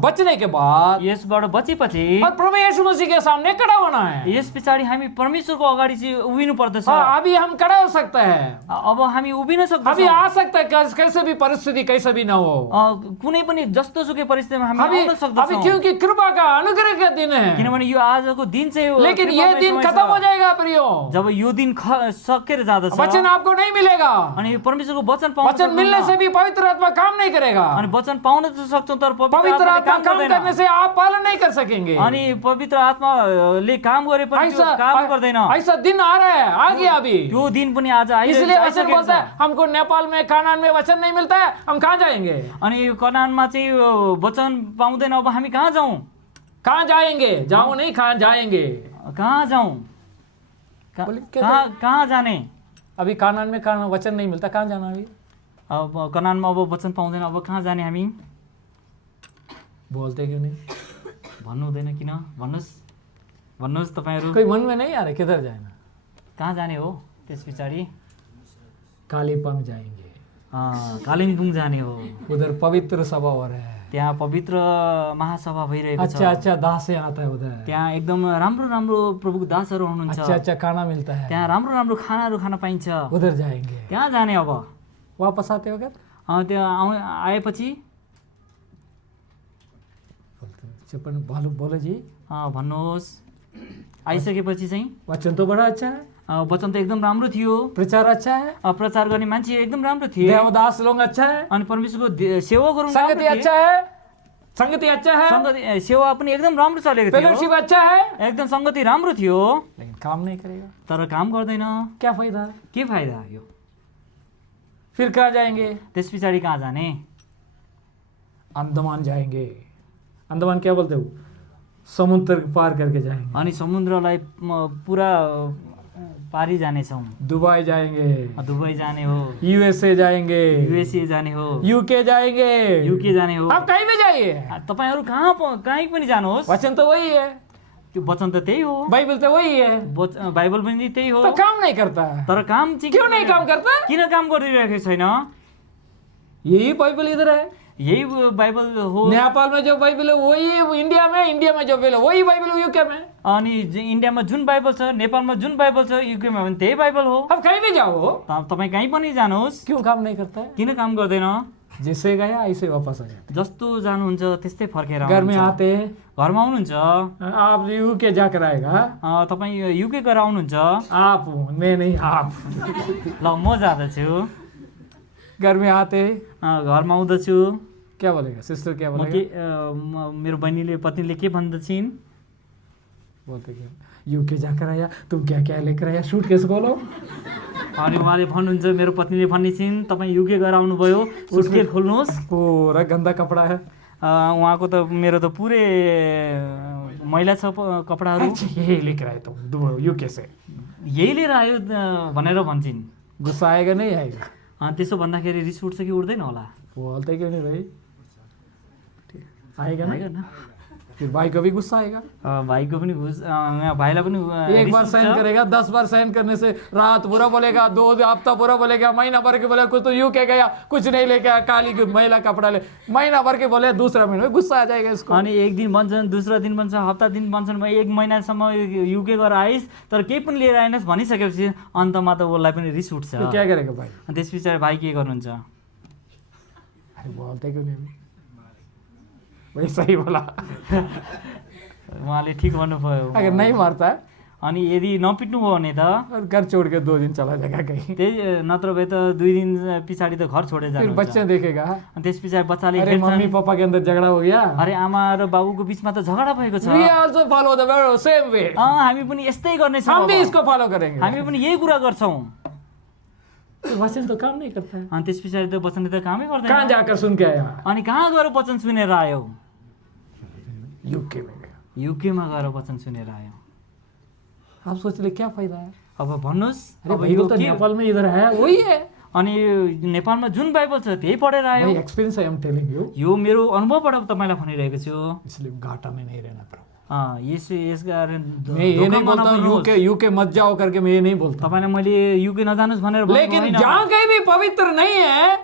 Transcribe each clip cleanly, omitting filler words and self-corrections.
बचने के बाद यसबाट बचेपछि और प्रभु यीशु मसीह के सामने खड़ा होना है। यस पछाडि हामी परमेश्वरको अगाडि चाहिँ उभिनु पर्दछ। अभी हम खड़ा हो सकते हैं, अब हामी उभिन अभी सक्छौँ। आ सकता है, कैसे भी परिस्थिति कैसे भी ना हो। कुनै पनि जस्तो सुकै परिस्थितिमा हामी अभी आउन अभी सक्दछौँ, क्योंकि कृपा का अनुग्रह का दिन है। किनभने यो आजको दिन चाहिँ हो, लेकिन ये कृपामय दिन समय खत्म छ। हो जाएगा प्रियो, जब यो दिन सकेर जाँदछ वचन आपको नहीं मिलेगा। अनि परमेश्वरको वचन पाउन वचन मिलने से सक्नुहुन्न। भी पवित्र आत्मा काम नहीं करेगा। अनि वचन पाउन त सक्छौँ तर पवित्र पवित्र आत्मा आत्माले काम काम गर्दैन। करने से आप पालन नहीं कर सकेंगे। अनि पवित्र आत्माले काम गरे पनि त्यो काम गर्दैन। ऐसा दिन आ रहा है, आ गया अभी। यो दिन पनि आज इसलिए वचन आइसकेको बोलता छ। है हमको नेपाल में कानान में वचन नहीं मिलता है, हम कहाँ जाएंगे? अनि यो कनानमा चाहिँ यो वचन पाउँदैन, अब हामी कहाँ जाउँ? कहाँ जाएंगे? जाओ नहीं, कहाँ जाएंगे? कहाँ जाउँ? बोले, क्या कहाँ जाने? अभी कानान में कानान वचन नहीं मिलता, कहाँ जाना अभी? अब कनानमा अब वचन पाउँदैन, अब कहाँ जाने हामी? बोलते क्यों नहीं? भन्नु हुँदैन किन? भन्नुहोस् तपाईँहरू कोई मन में नहीं आ रहा किधर जाना? कहाँ जाने हो? त्यस पछाडि कालीपंग जाएंगे, कालिम्पोङ जाने हो। उधर पवित्र सभा हो रहा है। त्यहाँ पवित्र महासभा भइरहेको छ। अच्छा अच्छा दास आता है उधर। त्यहाँ एकदम राम्रो राम्रो प्रभुको दासहरू हुनुहुन्छ। अच्छा अच्छा खाना मिलता है, त्यहाँ राम्रो राम्रो खानाहरू खान पाइन्छ। उधर जाएंगे। त्यहाँ जाने अब वापस आते वक्त त्यहाँ आएपछि बोलो जी, भन्नुहोस्। आइसकेपछि चाहिँ वचन तो बड़ा अच्छा है, वचन त एकदम राम्रो थियो, प्रचार अच्छा है, प्रचार गर्ने मान्छे एकदम राम्रो थिए, देवदास लोग अच्छा है, अनि परमेश्वरको सेवकहरू संगति अच्छा है, संगति अच्छा है, संगति सेवा पनि एकदम राम्रो चलेको थियो, फेलोशिप अच्छा है, एकदम संगति राम्रो थियो, लेकिन काम नहीं करेगा। तर काम गर्दैन। क्या फायदा? के फाइदा यो? फिर कहाँ जाएंगे? त्यस पछाडि कहाँ जाने? अंडमान जाएंगे। अंडमान क्या बोलते हो? समुद्र पार करके जाएंगे। अनि समुद्रलाई पुरा पारी जानेछौँ। दुबई जाएंगे, दुबई जाने हो, यूएसए जाएंगे, युएसए जाने हो, यूके जाएंगे, युके जाने हो। आप कहीं भी जाइए, तपाईहरु कहीँ पनि जानुहोस्, वचन तो वही है, त्यो वचन त त्यही हो, बाइबल तो वही है, बाइबल पनि त्यही हो, तो काम नहीं करता है। तर काम चाहिँ क्यों नहीं काम करता? किन काम गरिरहेको छैन? यही बाइबल इधर है, यही बाइबल हो। नेपाल में जो बाइबल है वही इंडिया में जो बाइबल है वही बाइबल यूके में। अनि इन्डियामा जुन बाइबल छ, नेपालमा जुन बाइबल छ, युकेमा पनि त्यही बाइबल हो। अब कहीं भी जाओ, तपाईँ कहीँ पनि जानुहोस्, क्यों काम नहीं करता है? किन काम गर्दैन? जैसे गया ऐसे वापस आ जाए। जस्तो जानुहुन्छ त्यस्तै फर्केर घर में आते, घरमा आउनुहुन्छ, आप यूके जाकर आएगा, तपाईँ युके गएर आउनुहुन्छ, आप, मैं नहीं आप। ल म जाँदछु, घर में आते घरमा आउँदछु, क्या बोलेगा सिस्टर? क्या बोलेगा? मेरो बहिनीले पत्नीले के भन्दछिन्? बोलते क्या? यूके जाकर आया, तुम क्या क्या लेकर आया? सूटकेस खोलो। अनि उहाँले भन्नुहुन्छ, मेरो पत्नीले भन्नेछिन्, तपाईँ युके गएर आउनुभयो, सुटकेस खोल्नुहोस्, पूरा गंदा कपड़ा है। उहाँको त मेरो त पुरै मैला छ कपडाहरू, यही लेकर आए तुम यूके से, यही लिएर आयो भनेर भन्छन्। गुस्सा आएगा नहीं आएगा? त्यसो भन्दाखेरि रिस उठ्छ कि उठ्दैन होला? बोलते क्यों नहीं भाई? आएगा आएगा ना? न? फिर भाई को भी गुस्सा आएगा। भाइको पनि भाइलाई पनि एक बार सहन करेगा, 10 बार सहन करने से रात बुरा बोलेगा, 2 हफ्ता बुरा बोलेगा, महीना भर के बोलेगा, कुछ तो यूं कह गया, कुछ नहीं लेके आया, काली महिला कपड़ा ले, महीना भर के बोले, दूसरा महीना में गुस्सा आ जाएगा इसको। अनि एक दिन भन्छन्, दूसरा दिन भन्छ, हप्ता दिन भन्छन्, एक महिनासम्म युके गएर आइस तर केही पनि लिएर आएनस् भनिसकेपछि अन्तमा त उसलाई पनि रिस उठ्छ। तो क्या करेगा भाई? त्यस पछाडि भाइ के गर्नुहुन्छ? बोलते क्यों नहीं? वही सही बोला। उहाँले ठिक भन्नुभयो। अगर नहीं मारता है अनि यदि नपिट्नु भयो भने त और घर छोड़ के 2 दिन चला जाएगा कहीं, त्यही नत्र भए त 2 दिन पछाडि त घर छोडेर फिर जानुहुन्छ। बच्चे देखेगा, अनि त्यस पछाडि बच्चाले अरे मम्मी हेर्छन्, पापा के अंदर झगड़ा हो गया, अरे आमा र बाबुको बिचमा त झगडा भएको छ, we also follow the same way, हामी पनि यस्तै गर्नेछौँ, हम भी अब। इसको फॉलो करेंगे। हामी पनि यही कुरा गर्छौँ। वचन तो काम नहीं करता है। अनि त्यस पछाडि त वचनले त कामै कहाँ गर्दैन। जाकर सुन के आया? अनि कहाँ गएर वचन सुनेर आयो? यूके में गया। युकेमा गएर वचन सुनेर आयो। आप सोच ले क्या फायदा है? अब भन्नुहोस्, अरे अब भाई यो वो तो के? नेपाल में इधर है वही है। अनि नेपालमा जुन बाइबल छ त्यही पढेर आयो। भाई experience I am telling you, यो मेरो अनुभवबाट तपाईँलाई भनिरहेको छु। इसलिए घाटा में नहीं रहना प्रभु। यस कारण मैं ये नहीं बोलता हूँ यूके मत जाओ करके, मैं ये नहीं बोलता, तपाईँलाई मैले युके नजानुस् भनेर भनेको लेकिन होइन। जहाँ कहीं भी पवित्र नहीं है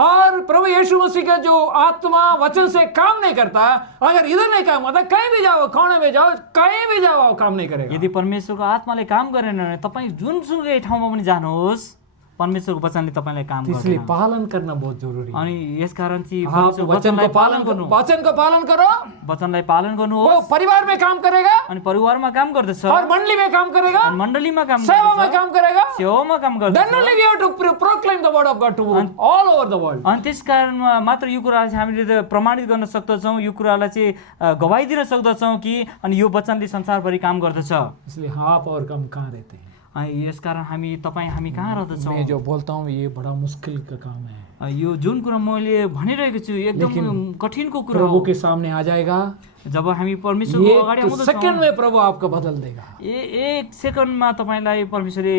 और प्रभु यीशु मसीह का जो आत्मा वचन से काम नहीं करता, अगर इधर नहीं काम होता, कहीं भी जाओ, खाने में जाओ, कहीं भी जाओ, काम नहीं करेगा। यदि परमेश्वरको आत्माले काम गरेन भने तपाईँ जुनसुकै ठाउँमा पनि जानुहोस्, परमेश्वरको वचनले तपाईँलाई काम इसलिए गर्दैन। पालन करना बहुत जरूरी है। अनि यसकारण चाहिँ आप परमेश्वरको वचन को वचनलाई पालन गर्नु, वचन को पालन करो, वचनलाई पालन वो गर्नुहोस्। परिवार में काम करेगा अनि परिवारमा काम गर्दछ, और मंडली में काम करेगा, अनि मण्डलीमा काम सेवा में गर्दछ, काम करेगा। सेवामा काम Then गर्दछ। only we have to proclaim the word of God to all over the world. अनि त्यस कारणमा मात्र यो कुरालाई चाहिँ हामीले त प्रमाणित गर्न सक्दछौँ, यो कुरालाई चाहिँ गवाही दिन सक्दछौँ कि अनि यो वचनले संसारभरि काम गर्दछ। इसलिए आप और हम कहाँ रहते हैं? अनि यसकारण हामी कहाँ रहँदछौँ? मैं जो बोलता हूँ ये बड़ा मुश्किल का काम है। यो जुन कुरा मैले भनिरहेको छु एकदम कठिनको कुरा प्रभु हो। के सामने आ जाएगा, जब हामी परमेश्वरको अगाडि एक आउँदछौँ, सेकंड में प्रभु आपको बदल देगा। एक सेकन्डमा तपाईँलाई परमेश्वरले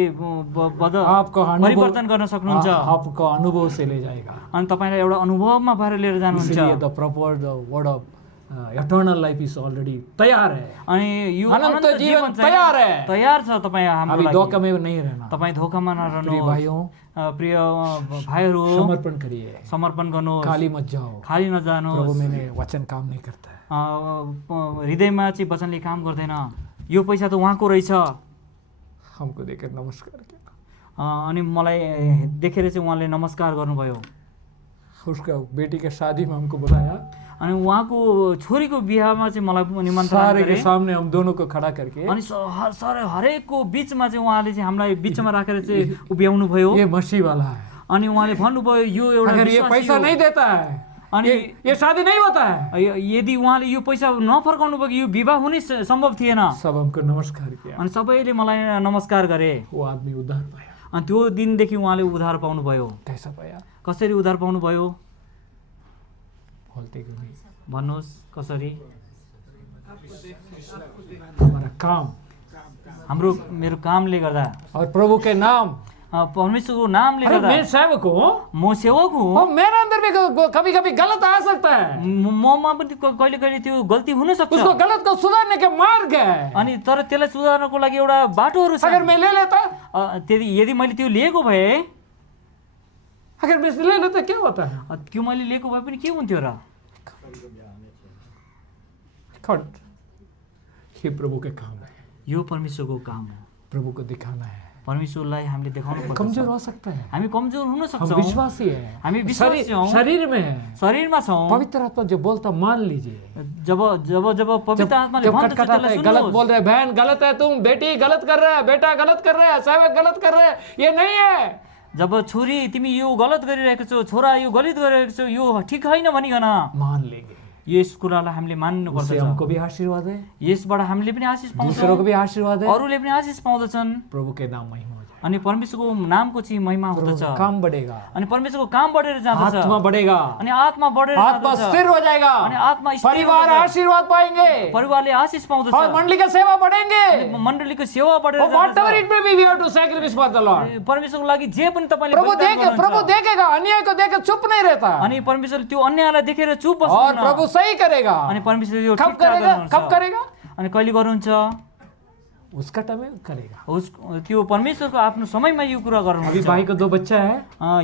आपको परिवर्तन गर्न सक्नुहुन्छ। आपको अनुभव से ले जाएगा। अनि तपाईँलाई एउटा अनुभवमा भएर लिएर जानुहुन्छ। इसलिए the proper the word of eternal life is already तैयार है। अनि यो अनन्त अनन्त जीवन जीवन तैयार है। तयार छ तपाईँ हाम्रो अभी लागि। धोखा में नहीं रहना। तपाईँ धोकामा प्रिय नरहनुहोस्। भाइयों, प्रिय भाइहरू, समर्पण करिए, समर्पण गर्नुहोस्, खाली मत जाओ। खाली प्रभु नजानुहोस्। मैंने वचन काम नहीं करता है। हृदयमा चाहिँ वचनले काम गर्दैन, यो पैसा त उहाँको रहेछ। हमको देकर नमस्कार किया। अनि मलाई देखेर चाहिँ उहाँले नमस्कार गर्नुभयो। उसका बेटी के शादी में हमको बुलाया, अनि उहाँको छोरीको बिहामा चाहिँ मलाई निमन्त्रण सारे गरे। के सामने हम दोनों को खड़ा करके, अनि हरेकको बिचमा चाहिँ उहाँले चाहिँ हामीलाई बिचमा राखेर चाहिँ उभ्याउनु भयो। ये मसीह वाला है, अनि उहाँले भन्नुभयो यो एउटा अगर ये विश्वासी पैसा हो। नहीं देता है, अनि ये शादी नहीं होता है। यदि उहाँले यो पैसा नफर्काउनु भयो यो विवाह हुने सम्भव थिएन। सब हमको नमस्कार किया। अनि सबैले मलाई नमस्कार गरे। वो आदमी उद्धार पाया। अनि त्यो दिनदेखि उहाँले उद्धार पाउनुभयो। कैसा पाया? कसरी उद्धार पाउनुभयो बोलते क्यों नहीं? भन्नुहोस् कसरी? हमारा काम मेरो कामले गर्दा, और प्रभु के नाम। परमेश्वरको नामले अरे गर्दा। मैं सेवक हूँ, म सेवक हुँ। और मेरे अंदर भी कभी कभी गलत आ सकता है। ममा पनि कहिले कहिले त्यो गल्ती हुन सक्छ। उसको गलत को सुधारने के मार्ग है। अनि तर त्यसलाई सुधार्नको लागि एउटा बाटोहरू छ। अगर मैं ले लेता, यदि मैले त्यो लिएको भए, अगर मैं ले लेता क्या होता है? त्यो मैले लिएको भए पनि के हुन्थ्यो र? ये प्रभु के काम है, यो परमेश्वरको काम हो। प्रभु को दिखाना है। परमेश्वरलाई हामीले देखाउनु पर्छ। कमजोर हो सकता है, हामी कमजोर हुन हम सक्छौँ। विश्वासी है, हामी विश्वासी छौँ, शरीर में है। शरीरमा छौँ। पवित्र आत्मा जो बोलता मान लीजिए। जब पवित्र आत्माले जब भन्दछ खटखटाता त्यसलाई है, गलत सुन्नुहोस्। बोल रहे, बहन गलत है, तुम बेटी गलत कर रहा है, बेटा गलत कर रहा है, सेवक गलत कर रहा है, ये नहीं है। जब छोरी तिमी यो गलत गरिरहेको छौ, छोरा यो गलत गरिरहेको छौ, यो ठिक होइन भनिकन मान लेंगे। यस कुरालाई हामीले मान्नुपर्छ। उससे हमको भी आशीर्वाद है, यसबाट हामीले पनि आशिष दूसरों पाउँछौँ, को भी आशीर्वाद है। अरूले पनि आशिष पाउँदछन्। प्रभु के नाम महिमा हो जाए, अनि परमेश्वरको नामको चाहिँ महिमा प्रभु हुँदछ। का काम बढ़ेगा, अनि परमेश्वरको काम बढेर जाँदछ। आत्मा बढ़ेगा, अनि आत्मा बढेर आत्मा जाँदछ। स्थिर हो जाएगा, अनि आत्मा स्थिर परिवार हुन्छ। आशीर्वाद पाएंगे, परिवारले आशिष पाउँदछ। और मंडली का सेवा बढ़ेंगे। मण्डलीको सेवा बढेर Whatever जाँदछ। it may be, we have to sacrifice for the Lord. परमेश्वरको लागि जे पनि तपाईले प्रभु बलिदान प्रभु गर्नुहुन्छ। देखेगा, अन्याय को देख चुप नहीं रहता, अनि परमेश्वरले त्यो अन्यायलाई देखेर चुप और बस्नुहुन्न। प्रभु सही करेगा। अनि परमेश्वरले यो कब ठिक ठाक करेगा? गर्नुहुन्छ। कब करेगा? अनि कहिले गर्नुहुन्छ? उसका टाइम में करेगा। त्यो परमेश्वरको आफ्नो समयमा यो कुरा अभी गर्नुहुन्छ। भाई को 2 बच्चा है,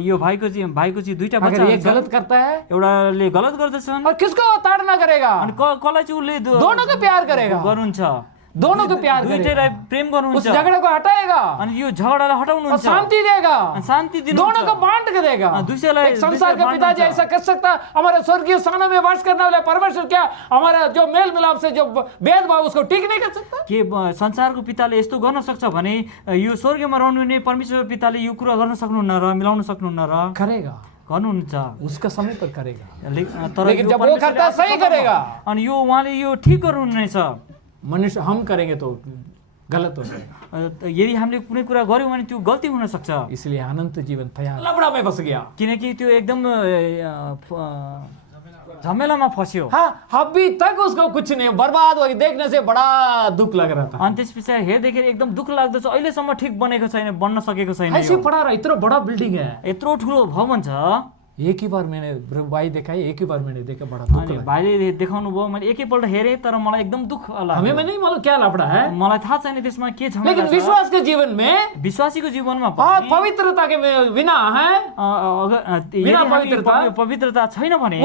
यो भाइको चाहिँ दुईटा अगर बच्चा ये गलत करता है, एउटाले गलत गर्दछन् और किसको ताड़ना करेगा? अनि कसलाई चाहिँ उसले दोनों को प्यार करेगा, गर्नुहुन्छ। दोनों को प्यार करेगा, दुईटैलाई प्रेम उस गर्नुहुन्छ। झगड़े को हटाएगा, अनि यो झगडालाई और हटाउनुहुन्छ। शांति देगा, अनि शान्ति दिनुहुन्छ। दोनों को बांट के देगा। दुसैलाई एक संसार का बाँड्नुहुन्छ। पिताजी ऐसा कर सकता, हमारे स्वर्गीय स्थानों में वास करने वाले परमेश्वर क्या हमारा जो मेल मिलाप से जो भेदभाव उसको ठीक नहीं कर सकता? के संसारको पिताले यस्तो गर्न सक्छ भने यो स्वर्गमा रहनुहुने परमेश्वर पिताले यो कुरा गर्न सक्नुहुन्न र मिलाउन सक्नुहुन्न र करेगा, गर्नुहुन्छ। उसका समय पर करेगा। तर लेकिन यो जब वो परमेश्वरले करता है, आफ्नो सही समयमा- करेगा। अनि यो उहाँले यो ठिक गर्नुहुनेछ। मनुष्य हम करेंगे तो गलत हो जाएगा, यदि हामीले कुनै कुरा गर्यौँ भने त्यो गल्ती हुन सक्छ। इसलिए अनंत जीवन तैयार लफड़ा में फंस गया। किनकि त्यो एकदम झमेलामा फस्यो। हाँ, अभी तक उसको कुछ नहीं, बर्बाद हो, देखने से बड़ा दुख लग रहा था। अनि त्यस पछाडि हेर्दाखेरि एकदम दुःख लाग्दछ, अहिलेसम्म ठिक बनेको छैन, बन्न सकेको छैन। ऐसे पड़ा रहा, इतना बड़ा बिल्डिंग है, यत्रो ठुलो भवन छ, एक ही बार मैंने भाई देखा है, एक ही बार मैंने देखा, बड़ा दुख अनि लगा। भाइले देखाउनु भयो, मैले एकैपल्ट हेरेँ तर मलाई एकदम दुःख हमें लाग्यो। में नहीं मालूम क्या लफड़ा है, मलाई थाहा छैन त्यसमा के झमेला लेकिन छ। विश्वास के जीवन में विश्वासीको जीवनमा और पनि पवित्रता के बिना है, यदि बिना हामी पवित्रता- पवित्रता छैन भने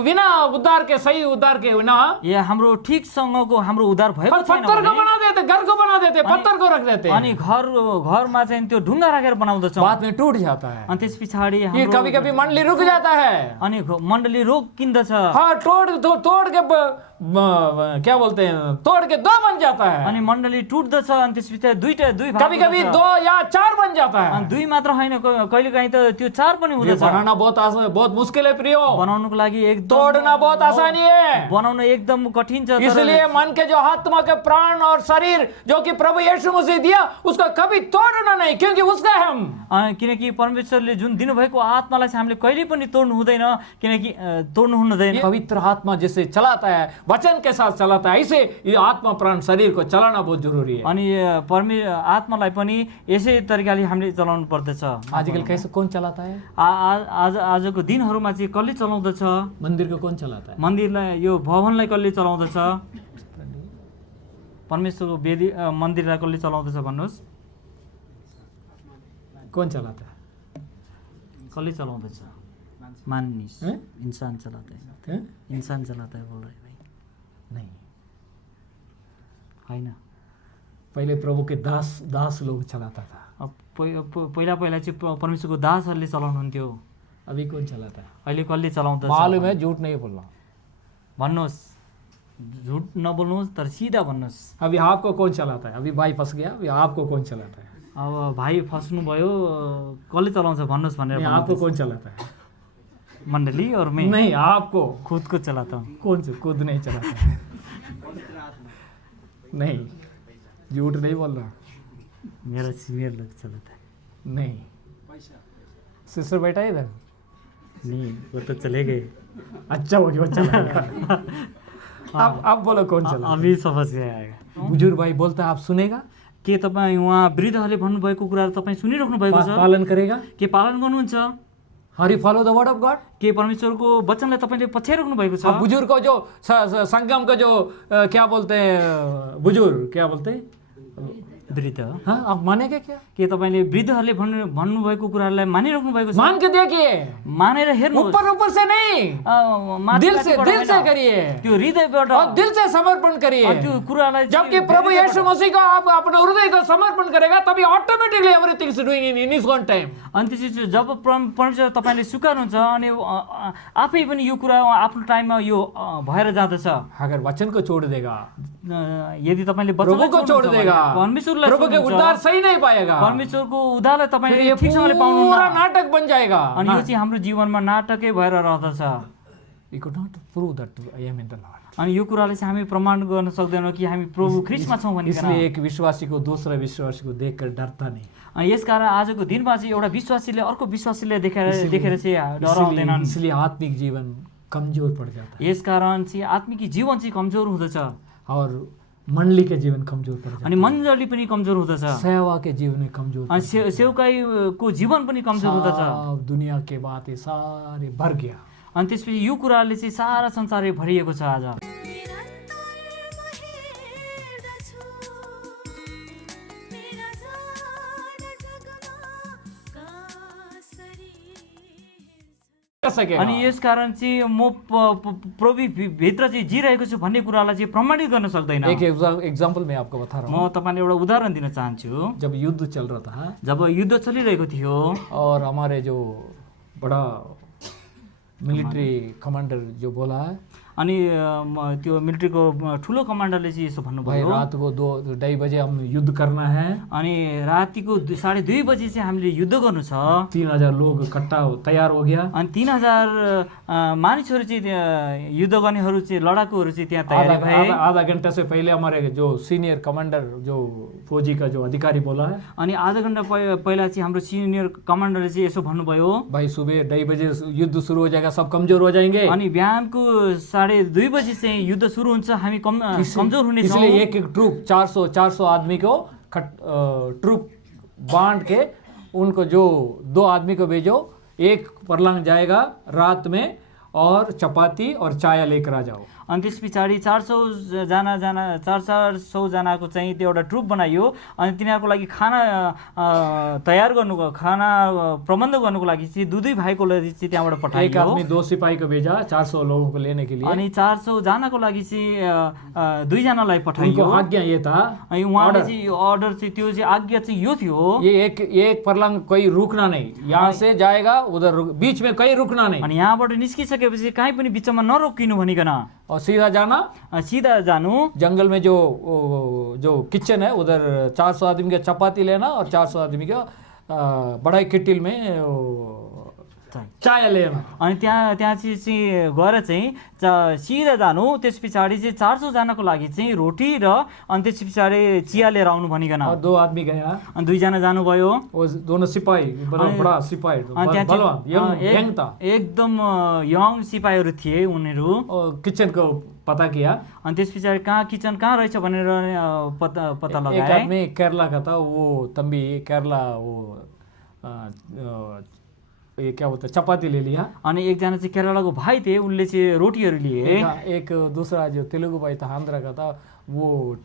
बिना उद्धार के, सही उद्धार के बिना या हाम्रो ठिकसँगको हाम्रो उद्धार भएको और छैन पत्थर को भने बना देते, घर को बना देते, पत्थर को रख देते, अनि घरमा चाहिँ त्यो ढुङ्गा राखेर बनाउँदछौँ बाद में टूट जाता है। अनि त्यस पछाडि ये हाम्रो कभी कभी मंडली रुक जाता है, अनि मण्डली रोकिन्दछ हाँ तोड़ के क्या बोलते हैं, तोड़ के दो बन जाता है, अनि मण्डली टुट्दछ अनि त्यस पछाडि दुई भाग कभी कभी हुँदछ। दो या चार बन जाता है। अनि दुई मात्र होइन कहिलेकाहीँ त त्यो चार पनि ये हुँदछ। बनाना बहुत आसान, बहुत मुश्किल है प्रियो, बनाउनुको लागि एकदम तोड़ना बहुत आसानी है। बनाउन एकदम कठिन छ तर इसलिए मन के जो आत्मा के प्राण और शरीर जो कि प्रभु यीशु मसीह दिया, उसको कभी तोड़ना नहीं, क्योंकि उसका है हम। किनकि परमेश्वरले जुन दिनुभएको आत्मालाई चाहिँ हामीले कहिले पनि तोड्नु हुँदैन, किनकि तोड्नु हुँदैन। पवित्र आत्मा जिसे चलाता है, वचन के साथ चलाता है, इसे ये आत्मा प्राण शरीर को चलाना बहुत जरूरी है। अनि आत्मालाई पनि यसै तरिकाले हामीले चलाउनु पर्दछ। आजकल कैसे कौन चलाता है? आजको दिनहरूमा चाहिँ कसले चलाउँदछ? मंदिर को कौन चलाता है? मन्दिरलाई, यो भवनलाई कसले चलाउँदछ? परमेश्वरको वेदी मन्दिरलाई कसले चलाउँदछ भन्नुहोस्? कौन चलाता है? कसले चलाउँदछ? मानिस, हैं? इंसान चलाता है। हैं? इंसान चलाता है बोल रहे भाइ? नहीं, होइन। पहले प्रभु के दास लोग चलाता था, अब पहिला चाहिँ परमेश्वरको दासहरूले चलाउनुहुन्थ्यो। अभी कौन चलाता है? अहिले कसले चलाउँदछ? मालूम है, झूठ नहीं बोलना। भन्नुहोस्, झुट नबोल्नुहोस् तर सिधा भन्नुहोस्। अभी आपको कौन चलाता है? अभी भाई फंस गया, अभी आपको कौन चलाता है? अब भाइ फस्नुभयो, कसले चलाउँछ भन्नुहोस् भनेर नहीं, आपको कौन चलाता है? मण्डली और मैं नहीं, आपको खुदको चलाता हूँ। कौन से खुद नहीं चलाता है? नहीं, झूठ नहीं बोल रहा। मेरा सीनियर लोग चलाता है। नहीं, सिस्टर बैठा है इधर? नहीं, वो तो चले गए। अच्छा हो गया, वो चला गया। अब बोलो कौन चला? अभी समस्या आएगा। बुजुर्ग भाई बोलता है, आप सुनेगा? के तपाईँ उहाँ वृद्धहरूले भन्नुभएको कुराहरू तपाईँ सुनिराख्नु भएको छ? पालन करेगा? के पालन गर्नुहुन्छ? Are you follow the word of God? के परमेश्वरको वचनलाई तपाईँले पछ्याइराख्नु भएको छ? बुजुर्ग को जो संगम का जो क्या बोलते हैं, बुजुर्ग क्या बोलते हैं, वृद्ध, हाँ, आप मानेगा क्या? के तपाईँले वृद्धहरूले भन्नुभएको कुराहरूलाई मानिराख्नु भएको छ? मान के देखिए, मानेर हेर्नुहोस्। ऊपर से नहीं, दिल से करिए, त्यो हृदयबाट और दिल से समर्पण करिए। त्यो कुरालाई जबकि प्रभु यीशु मसीह को आप अपना हृदय को समर्पण करेगा, तभी automatically everything is doing in his own time. अनि त्यसपछि जब परमेश्वर तपाईँले स्वीकार्नुहुन्छ अनि आफै पनि यो कुरा आफ्नो टाइममा यो भएर जाँदछ। अगर वचन को छोड़ देगा, यदि तपाईँले प्रभु को छोड़ देगा, परमेश्वरलाई प्रभु के उद्धार सही नहीं पाएगा, परमेश्वरको उद्धारलाई फिर तपाईँले ये ठिकसँगले पूरा पाउनुहुन्न। नाटक बन जाएगा। अनि यो चाहिँ हाम्रो जीवनमा नाटकै भएर रहँदछ। We could not prove that I am in the Lord. अनि यो कुरालाई चाहिँ हामी प्रमाण गर्न सक्दैनौँ कि हामी प्रभु ख्रीष्टमा छौँ भनिकन। इसलिए एक विश्वासी को दूसरा विश्वासी को देखकर डरता नहीं। अनि यसकारण आजको दिनमा चाहिँ एउटा विश्वासीले अर्को विश्वासीले देखेर चाहिँ डराउँदैनन्। इसलिए आत्मिक जीवन कमजोर पड़ जाता है, यसकारण चाहिँ आत्मिक जीवन चाहिँ कमजोर हुँदछ और मंडली के जीवन कमजोर पड़ जाता अनि मण्डली पनि कमजोर हुँदछ। है, सेवा के जीवन में कमजोर पड़ अनि सेवकाईको जीवन पनि कमजोर हुँदछ। सब दुनिया के बातें सारे भर गया। अनि त्यसपछि यो कुराले चाहिँ सारा संसारै भरिएको छ आज। अनि यसकारण चाहिँ म प्रभु भित्र चाहिँ जिरहेको छु भन्ने कुरालाई चाहिँ प्रमाणित गर्न सक्दैन। एक एग्जाम्पल मैं आपको बता रहा हूँ। म तपाईँलाई एउटा उदाहरण दिन चाहन्छु। जब युद्ध चल रहा था, जब युद्ध चलिरहेको थियो और हमारे जो बड़ा मिलिट्री कमांडर जो बोला है, अनि त्यो मिलिट्रीको ठुलो कमान्डरले चाहिँ यसो भाई भन्नुभयो, रात को 2-2:30 बजे हम युद्ध करना है, अनि रातिको 2:30 बजे चाहिँ हामीले युद्ध गर्नु छ। 3000 लोग इकट्ठा तैयार हो गया। अनि 3000 मानिसहरू चाहिँ त्यहाँ युद्ध गर्नेहरू चाहिँ लडाकुहरू चाहिँ त्यहाँ तयारी भए। आधा घंटा से पहले हमारे जो सीनियर कमांडर जो फौजी का जो अधिकारी बोला है, अनि आधा घन्टा पहिला चाहिँ हाम्रो सिनियर कमान्डरले चाहिँ यसो भन्नुभयो, भाई सुबह 2:30 बजे युद्ध शुरू हो जाएगा, सब कमजोर हो जाएंगे। अनि बिहानको 2:30 बजे चाहिँ युद्ध सुरु हुन्छ, हामी कमजोर हुनेछौँ। इसलिए एक ट्रुप 400 आदमी को ट्रुप बांट के उनको जो 2 आदमी को भेजो, एक पर्लांग जाएगा रात में और चपाती और चाय लेकर आ जाओ। अनि त्यस पछाडि 400 जनाको चाहिँ त्यो एउटा ट्रुप बनाइयो अनि तिनीहरूको लागि खाना तयार गर्नुको खाना प्रबन्ध गर्नुको लागि चाहिँ दुई भाइको लागि चाहिँ त्यहाँबाट एक पठाइयो आदमी 2 सिपाही को भेजा 400 लोगों को लेने के लिए। अनि 400 जनाको लागि चाहिँ 2 जनालाई उनको पठाइयो। आज्ञा ये था, अनि उहाँले चाहिँ यो अर्डर चाहिँ त्यो चाहिँ आज्ञा चाहिँ यो थियो, ये एक पर्लांग कोई रुकना नहीं, यहाँ से जाएगा उधर बीच में कहीं रुकना नहीं अनि यहाँबाट निस्किसकेपछि कहीँ पनि बिचमा नरोकिनु भनिकन और सीधा जाना। सिधा जानु। जंगल में जो किचन है उधर 400 आदमी का चपाती लेना और 400 आदमी का बड़ा किटिल में चाय लेना। अनि त्यहाँ चाहिँ गएर चाहिँ सिधा जानु। त्यस पछाडि चाहिँ 400 जनाको लागि चाहिँ रोटी र अनि त्यस पछाडि चिया लिएर आउनु भनिकन और 2 आदमी गया, अनि 2 जना जानुभयो। वो दोनों सिपाही बड़ा सिपाही बलवान यंग था, एकदम यङ सिपाहीहरू थिए उनीहरू। और किचन को पता किया। अनि त्यस पछाडि कहाँ किचन कहाँ रहेछ भनेर पता एक लगाए। आदमी केरला का था, वो तंबी केरला वो ये क्या बोलते चपाती ले लिया। अनि एकजना चाहिँ केरलाको भाइ थिए, उनले चाहिँ रोटीहरू लिए। एक दूसरा जो तेलुगु भाई था आंध्रा का था, वो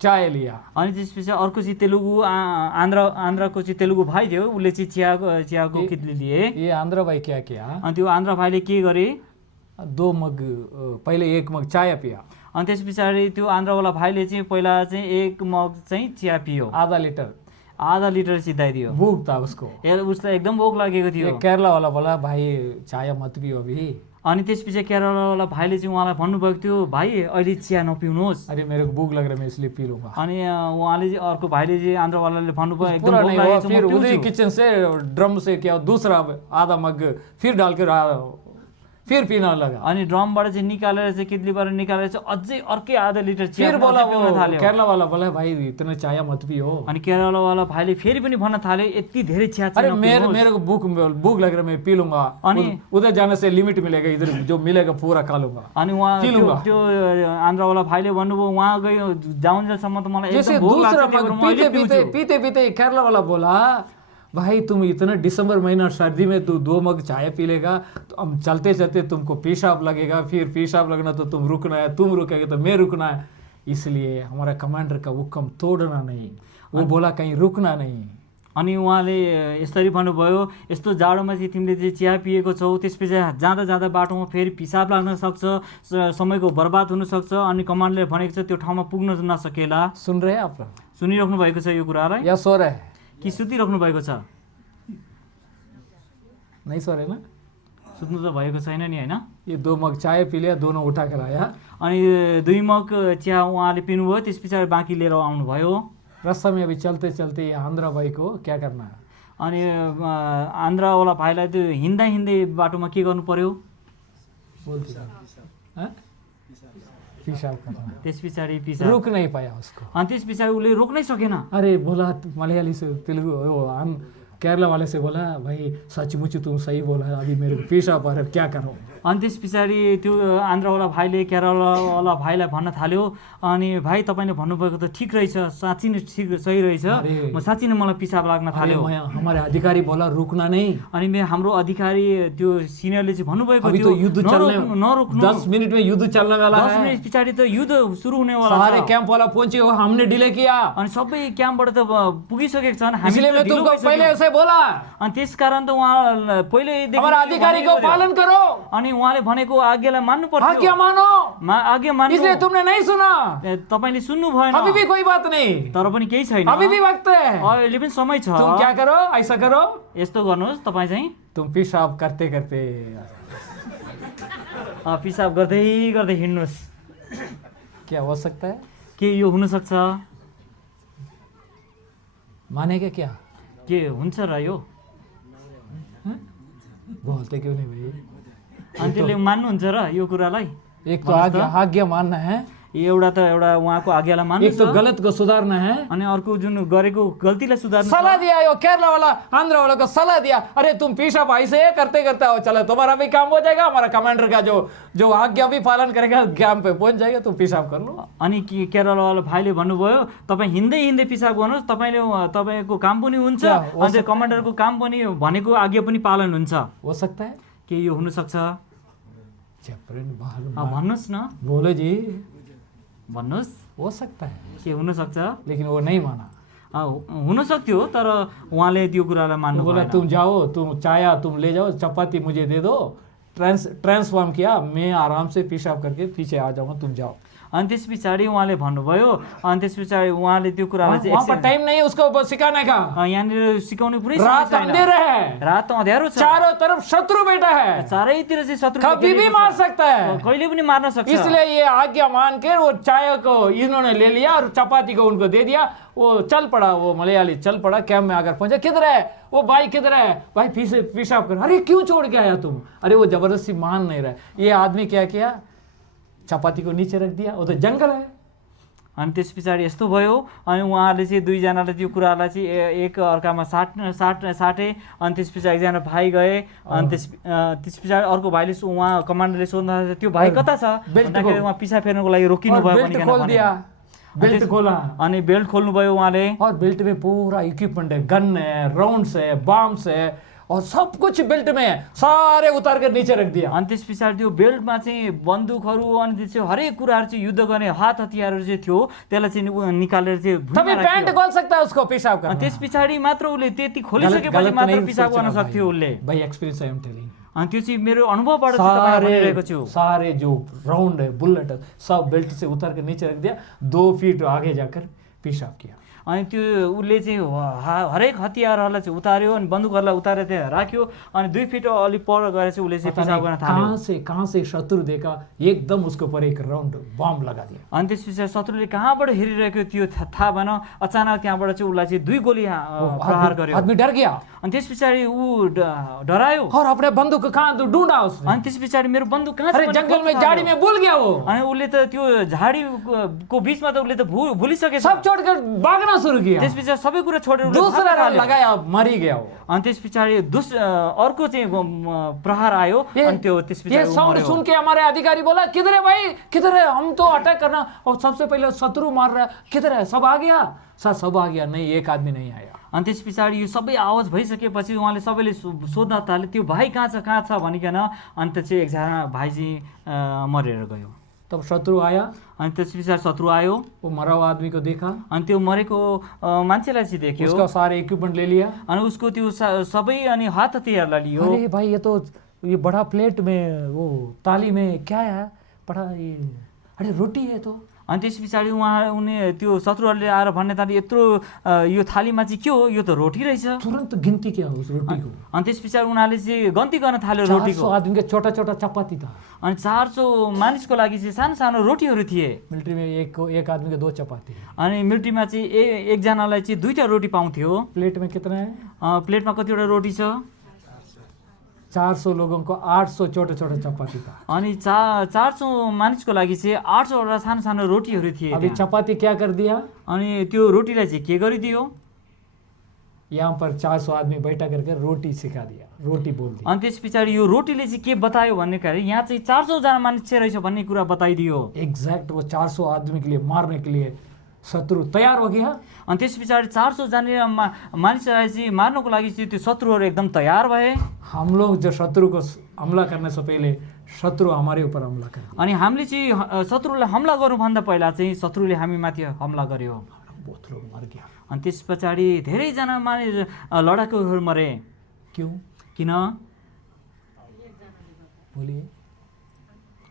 चाय लिया। अनि त्यसपछि अर्को चाहिँ तेलुगु आन्ध्राको चाहिँ तेलुगु भाइ थियो, उसले चाहिँ चियाको कितली लिए। ये आंध्रा भाई क्या किया, अनि त्यो आन्ध्रा भाइले के गरे, 2 मग पहले 1 मग चाय पिया। अनि त्यस पछाडि त्यो आन्ध्रावाला भाइले चाहिँ पहिला चाहिँ 1 मग चाहिँ चिया पियो, आधा लिटर सिधाइदियो। भूख था उसको, उसलाई एकदम भोक लागेको थियो। केरला वाला बोला भाई चाय मत पियो अभी। अनि त्यसपछि केरलावाला भाइले चाहिँ उहाँलाई भन्नुभएको थियो, भाइ अहिले चिया नपिउनुहोस्। अरे मेरे को भूख लग रहा है मैं इसलिए पी लूंगा। अनि उहाँले चाहिँ अर्को भाइले चाहिँ आन्ध्रावालाले भन्नुभयो एकदम पूरा भोक नहीं लागेको हुआ, छ, फिर म उधर पिउँछु। किचन से ड्रम से क्या दूसरा आधा मग फिर डालकर फिर पीना लगा। अनि ड्रमबाट चाहिँ निकालेर चाहिँ कितलीबाट निकालेर चाहिँ अझै अर्कै आधा लिटर चिया फिर बोला पिउन थाल्यो। केरला वाला बोला भाई इतना चाय मत पियो। अनि केरलावाला भाइले फेरि पनि भन्न थाल्यो, यति धेरै चिया अरे चाहिँ नपिउनुहोस्। मेरे को भूख लग रहा है मैं पी लूंगा, उधर जाने से लिमिट मिलेगा, इधर जो मिलेगा पूरा खा लूंगा। अनि उहाँ त्यो आन्ध्रावाला भाइले भन्नुभयो, उहाँ गयो जाउन्जेलसम्म त मलाई जैसे एकदम भोक लाग्छ, दूसरा त्यही भएर म अहिले पिउँछु। पीते केरला वाला बोला भाई तुम इतना दिसंबर महीना सर्दी में तू 2 मग चाय पी लेगा तो हम चलते चलते तुमको पेशाब लगेगा, फिर पेशाब लगना तो तुम रुकना है, तुम रुकेगा तो मैं रुकना है, इसलिए हमारा कमांडर का हुक्म तोड़ना नहीं। वो बोला कहीं रुकना नहीं। अनि उहाँले यसरी भन्नुभयो, यस्तो जाडोमा चाहिँ तिमीले चाहिँ चिया पिएको छौ, त्यसपछि जाँदा जाँदा बाटोमा फेरि पिसाब लाग्न सक्छ, समयको बर्बाद हुनसक्छ, अनि कमान्डरले भनेको छ त्यो ठाउँमा पुग्न नसकेला। सुन रहे हैं आप लोग सुनिराख्नु भएको छ यो कुरालाई, या सो रहे कि सुतिराख्नु भएको छ? नहीं सो रहे ना, सुत्नु त भएको छैन नि, होइन? ये 2 मग चाय पी लिया, दोनों उठा कर आया। अनि 2 मग चिया उहाँले पिनुभयो, त्यस पछाडि बाँकी लिएर आउनुभयो। रास्ता में अभी चलते चलते ये आंध्रा भाई को क्या करना है, अनि आन्ध्रावाला भाइलाई त्यो हिँड्दा हिँड्दै बाटोमा के गर्नु पर्यो, पेशाब करना। त्यस पछाडि पिसाब। रुक नहीं पाया उसको। अनि त्यस पछाडि उसले रोक्नै सकेन। अरे बोला मलयाली से तेलुगु केरला वाले से बोला भाई सचमुच तुम सही बोला, अभी मेरे को पेशाब आ रहा है, क्या करो। अनि त्यस पछाडि त्यो आन्ध्रावाला भाइले केरलावाला भाइलाई भन्न थाल्यो, अनि भाइ तपाईँले भन्नुभएको त ठिक रहेछ, साँच्ची नै ठिक सही रहेछ, म साँच्ची नै मलाई पिसाब लाग्न थाल्यो। हमारे अधिकारी बोला रुकना नहीं। अनि हाम्रो अधिकारी त्यो सिनियरले चाहिँ भन्नुभएको अभी थियो, तो युद्ध चलने, नरोक्नु, 10 मिनट में युद्ध चलने वाला 10 है। मिनट पछाडि त युद्ध सुरु हुनेवाला सारे छ। कैंप वाला पहुंचे हो, हमने डिले किया, अनि सबै क्याम्पबाट त पुगिसकेका छन्, हामी इसलिए मैं तुमको पहले ऐसे बोला। अनि त्यसकारण त उहाँ पहिल्यैदेखि हमारा अधिकारी को पालन करो, अनि उहाँले भनेको आज्ञालाई मान्नु पर्छ, आज्ञा मानो, आज्ञा मान्नु। इसलिए तुमने नहीं सुना। तपाईले सुन्नु भएन, अभी भी कोई बात नहीं, तर पनि केही छैन, अभी भी वक्त है, अहिले पनि समय छ। तुम क्या करो, ऐसा करो, यस्तो गर्नुहोस्, तपाईँ चाहिँ तुम पेशाब करते करते पिसाब गर्दै गर्दै हिँड्नुहोस्। क्या हो सकता है, के यो हुन सक्छ? मानेगा क्या, के हुन्छ र यो? बोलते क्यों नहीं भाई। अनि त्यसले मान्नुहुन्छ र यो कुरालाई? एक तो आज्ञा मानना है, एउटा त एउटा उहाँको आज्ञालाई मान्नु एक तो गलत को सुधारना है, अनि अर्को जुन गरेको गल्तीलाई सुधार्नु छ। सलाह दिया यो केरला वाला आंध्र वाला को सलाह दिया, अरे तुम पेशाब ऐसे करते करते आओ, चलो तुम्हारा भी काम हो जाएगा, हमारा कमांडर का जो आज्ञा भी पालन करेगा काम पे पहुंच जाएगा, तुम पेशाब कर लो। अनि केरलावाला भाइले भन्नुभयो तपाईँ हिँड्दै हिँड्दै पिसाब गर्नुहोस्, तपाईँको काम पनि हुन्छ अनि त्यो कमान्डरको काम पनि भनेको आज्ञा पनि पालन हुन्छ। हो सकता है के यो हुनसक्छ? भन्नुहोस् न, बोलो जी, भन्नुहोस्, हो सकता है, के हुनसक्छ? लेकिन वो नहीं माना। हुन सक्थ्यो तर उहाँले त्यो कुरालाई मान्नु बोला भएन। तुम जाओ, तुम चाया तुम ले जाओ, चपाती मुझे दे दो, ट्रांसफॉर्म किया, मैं आराम से पेशाब करके पीछे आ जाऊंगा, तुम जाओ। अनि त्यस पछाडि उहाँले भन्नुभयो, अनि त्यस पछाडि उहाँले त्यो कुरालाई चाहिँ वहाँ पर टाइम नहीं है उसको सिखाने का, यहाँनिर सिकाउने पुरै रात समय छैन। अंधेरा है, रात अँध्यारो छ, चारों तरफ शत्रु बैठा है, चारैतिर चाहिँ शत्रु कभी भी मार सकता है। कहिले पनि मार्न सक्छ। इसलिए ये आज्ञा मान के वो चाय को इन्होंने ले लिया और चपाती को उनको दे दिया, वो चल पड़ा, वो मलयाली चल पड़ा, कैंप में आकर पहुंचा, किधर है वो भाई, किधर है भाई, पेशाब कर, अरे क्यों छोड़ के आया तुम, अरे वो जबरदस्ती मान नहीं रहा। ये आदमी क्या किया, चपाती को नीचे रख दिया, वो तो जंगल है। अनि त्यस पछाडि यस्तो भयो, अनि उहाँले चाहिँ दुईजनाले त्यो कुरालाई चाहिँ एक अर्कामा साटे, अनि त्यस पछाडि एकजना भाइ गए, अनि त्यस पछाडि अर्को भाइले उहाँ कमान्डरले सोध्दा त्यो भाइ कता छ भन्दाखेरि उहाँ पिछा फेर्नको लागि रोकिनु भयो बेल्ट खोल दिया, बेल्ट खोला, अनि बेल्ट खोल्नु भयो उहाँले, और बेल्ट में पूरा इक्विपमेंट है, गन है, राउंड्स है, बम्स है, और सब कुछ बेल्ट में है, सारे उतार कर नीचे रख दिया। अनि त्यस पछाडि त्यो बेल्टमा चाहिँ बन्दुकहरू अनि त्यो हरेक कुराहरू चाहिँ युद्ध गर्ने हात हतियारहरू चाहिँ थियो, त्यसलाई चाहिँ निकालेर चाहिँ तभी पैंट खोल सकता है उसको पेशाब अनि करना। त्यस पछाडि मात्र उसले त्यति खोलिसकेपछि मात्र पिसाब गर्न सक्थ्यो उसले। भाई एक्सपीरियंस आई एम टेलिंग, अनि त्यो चाहिँ मेरो अनुभवबाट चाहिँ तपाईँलाई भनिरहेको छु। सारे जो राउंड है, बुलेट है, सब बेल्ट से उतार कर नीचे रख दिया, 2 फीट आगे जाकर पेशाब किया। अनि त्यो उसले चाहिँ हरेक हतियारहरूलाई चाहिँ उतार्यो, अनि बन्दुकहरूलाई उतारेर त्यहाँ राख्यो, अनि 2 फिट अलिक पर गएर चाहिँ उसले चाहिँ पिसाब गर्न थाल्यो। कहाँ से शत्रु देखा, एकदम उसको पर एक राउंड बम लगा दिया। अनि त्यस पछाडि शत्रुले कहाँबाट हेरिरहेको त्यो थाहा भएन, अचानक त्यहाँबाट चाहिँ उसलाई चाहिँ 2 गोली प्रहार गर्यो। आदमी डर गया, अनि त्यस पछाडि ऊ डरायो, और अपने बंदूक कहाँ ढूंढा उसने, अनि त्यस पछाडि मेरो बन्दुक कहाँ छ अरे जंगल में झाड़ी में भूल गया वो, अनि उसले त त्यो झाडीको बिचमा त उसले त भुलिसकेछ। सब छोड़कर भागना शुरू किया, त्यस पछाडि सबै कुरा छोडेर उसले दूसरा भाग्न थाल्यो। लगाया, मरी गया वो। अनि त्यस पछाडि अर्को चाहिँ प्रहार आयो, अनि त्यो त्यस ये पछाडि साउंड सुन के हमारे अधिकारी बोला, किधर है भाई, किधर है, हम तो अटैक करना, और सबसे पहले शत्रु मार रहा है, किधर है, सब आ गया, सब आ गया, नहीं एक आदमी नहीं आया। अनि त्यस पछाडि यो सबै आवाज भइसकेपछि उहाँले सबैले सोध्न थाले त्यो भाइ कहाँ छ भनिकन, अनि त चाहिँ एकजना भाइ चाहिँ मरेर गयो। तब शत्रु आया, अनि त्यस पछाडि शत्रु आयो, वो मरा हुआ आदमी को देखा, अनि त्यो मरेको मान्छेलाई चाहिँ देख्यो, उसका सारे इक्विपमेंट ले लिया, अनि उसको त्यो सबै अनि हात हतियारलाई लियो। अरे भाई ये बड़ा प्लेट में वो थाली में क्या है, बड़ा ये, अरे रोटी है तो। अनि त्यस पछाडि उनी त्यो शत्रुहरूले आएर भन्ने थाले यत्रो यो थालीमा चाहिँ के हो, यो त रोटी रहेछ। तुरंत गिनती किया उस रोटी को, अनि त्यस पछाडि उनीहरूले चाहिँ गन्ती गर्न थाल्यो रोटीको। 400 आदमी का छोटा छोटा चपाती था, अनि 400 मानिसको लागि चाहिँ सानो सानो रोटीहरू थिए। मिलिट्री में एक आदमी के 2 चपाती, अनि मिलिट्रीमा चाहिँ एकजनालाई चाहिँ 2टा रोटी पाउँथ्यो। प्लेट में कितना है, प्लेटमा कतिवटा रोटी छ, 400 लोगों को 800 छोटे छोटे चपाती था। अनि 400 मानिसको लागि चाहिँ 800 वटा सानो सानो रोटीहरू थिए। अभी चपाती क्या कर दिया, अनि त्यो रोटीलाई चाहिँ के गरिदियो, यहाँ पर 400 आदमी बैठा करके रोटी सिखा दिया, रोटी बोल दी। अनि त्यस पछाडि यो रोटीले चाहिँ के बतायो भन्ने कुरा, यहाँ चाहिँ 400 जना मानिस चाहिँ रहेछ भन्ने कुरा बताइदियो। एग्जैक्ट वो 400 आदमी के लिए मारने के लिए शत्रु तैयार हो गया। अनि त्यस पछाडि 400 जना मानिसलाई चाहिँ मार्नको लागि चाहिँ त्यो शत्रुहरू एकदम तयार भए। हम लोग जो शत्रु को हमला करने से पहले शत्रु हमारे ऊपर हमला कर, अनि हामीले चाहिँ शत्रुलाई हमला गर्नुभन्दा पहिला चाहिँ शत्रुले हामी माथि हमला गर्यो। बहुत लोग मर गया। अनि त्यस पछाडि धेरैजना मानिस लडाकुहरू मरे। क्यों, किन बोलिए,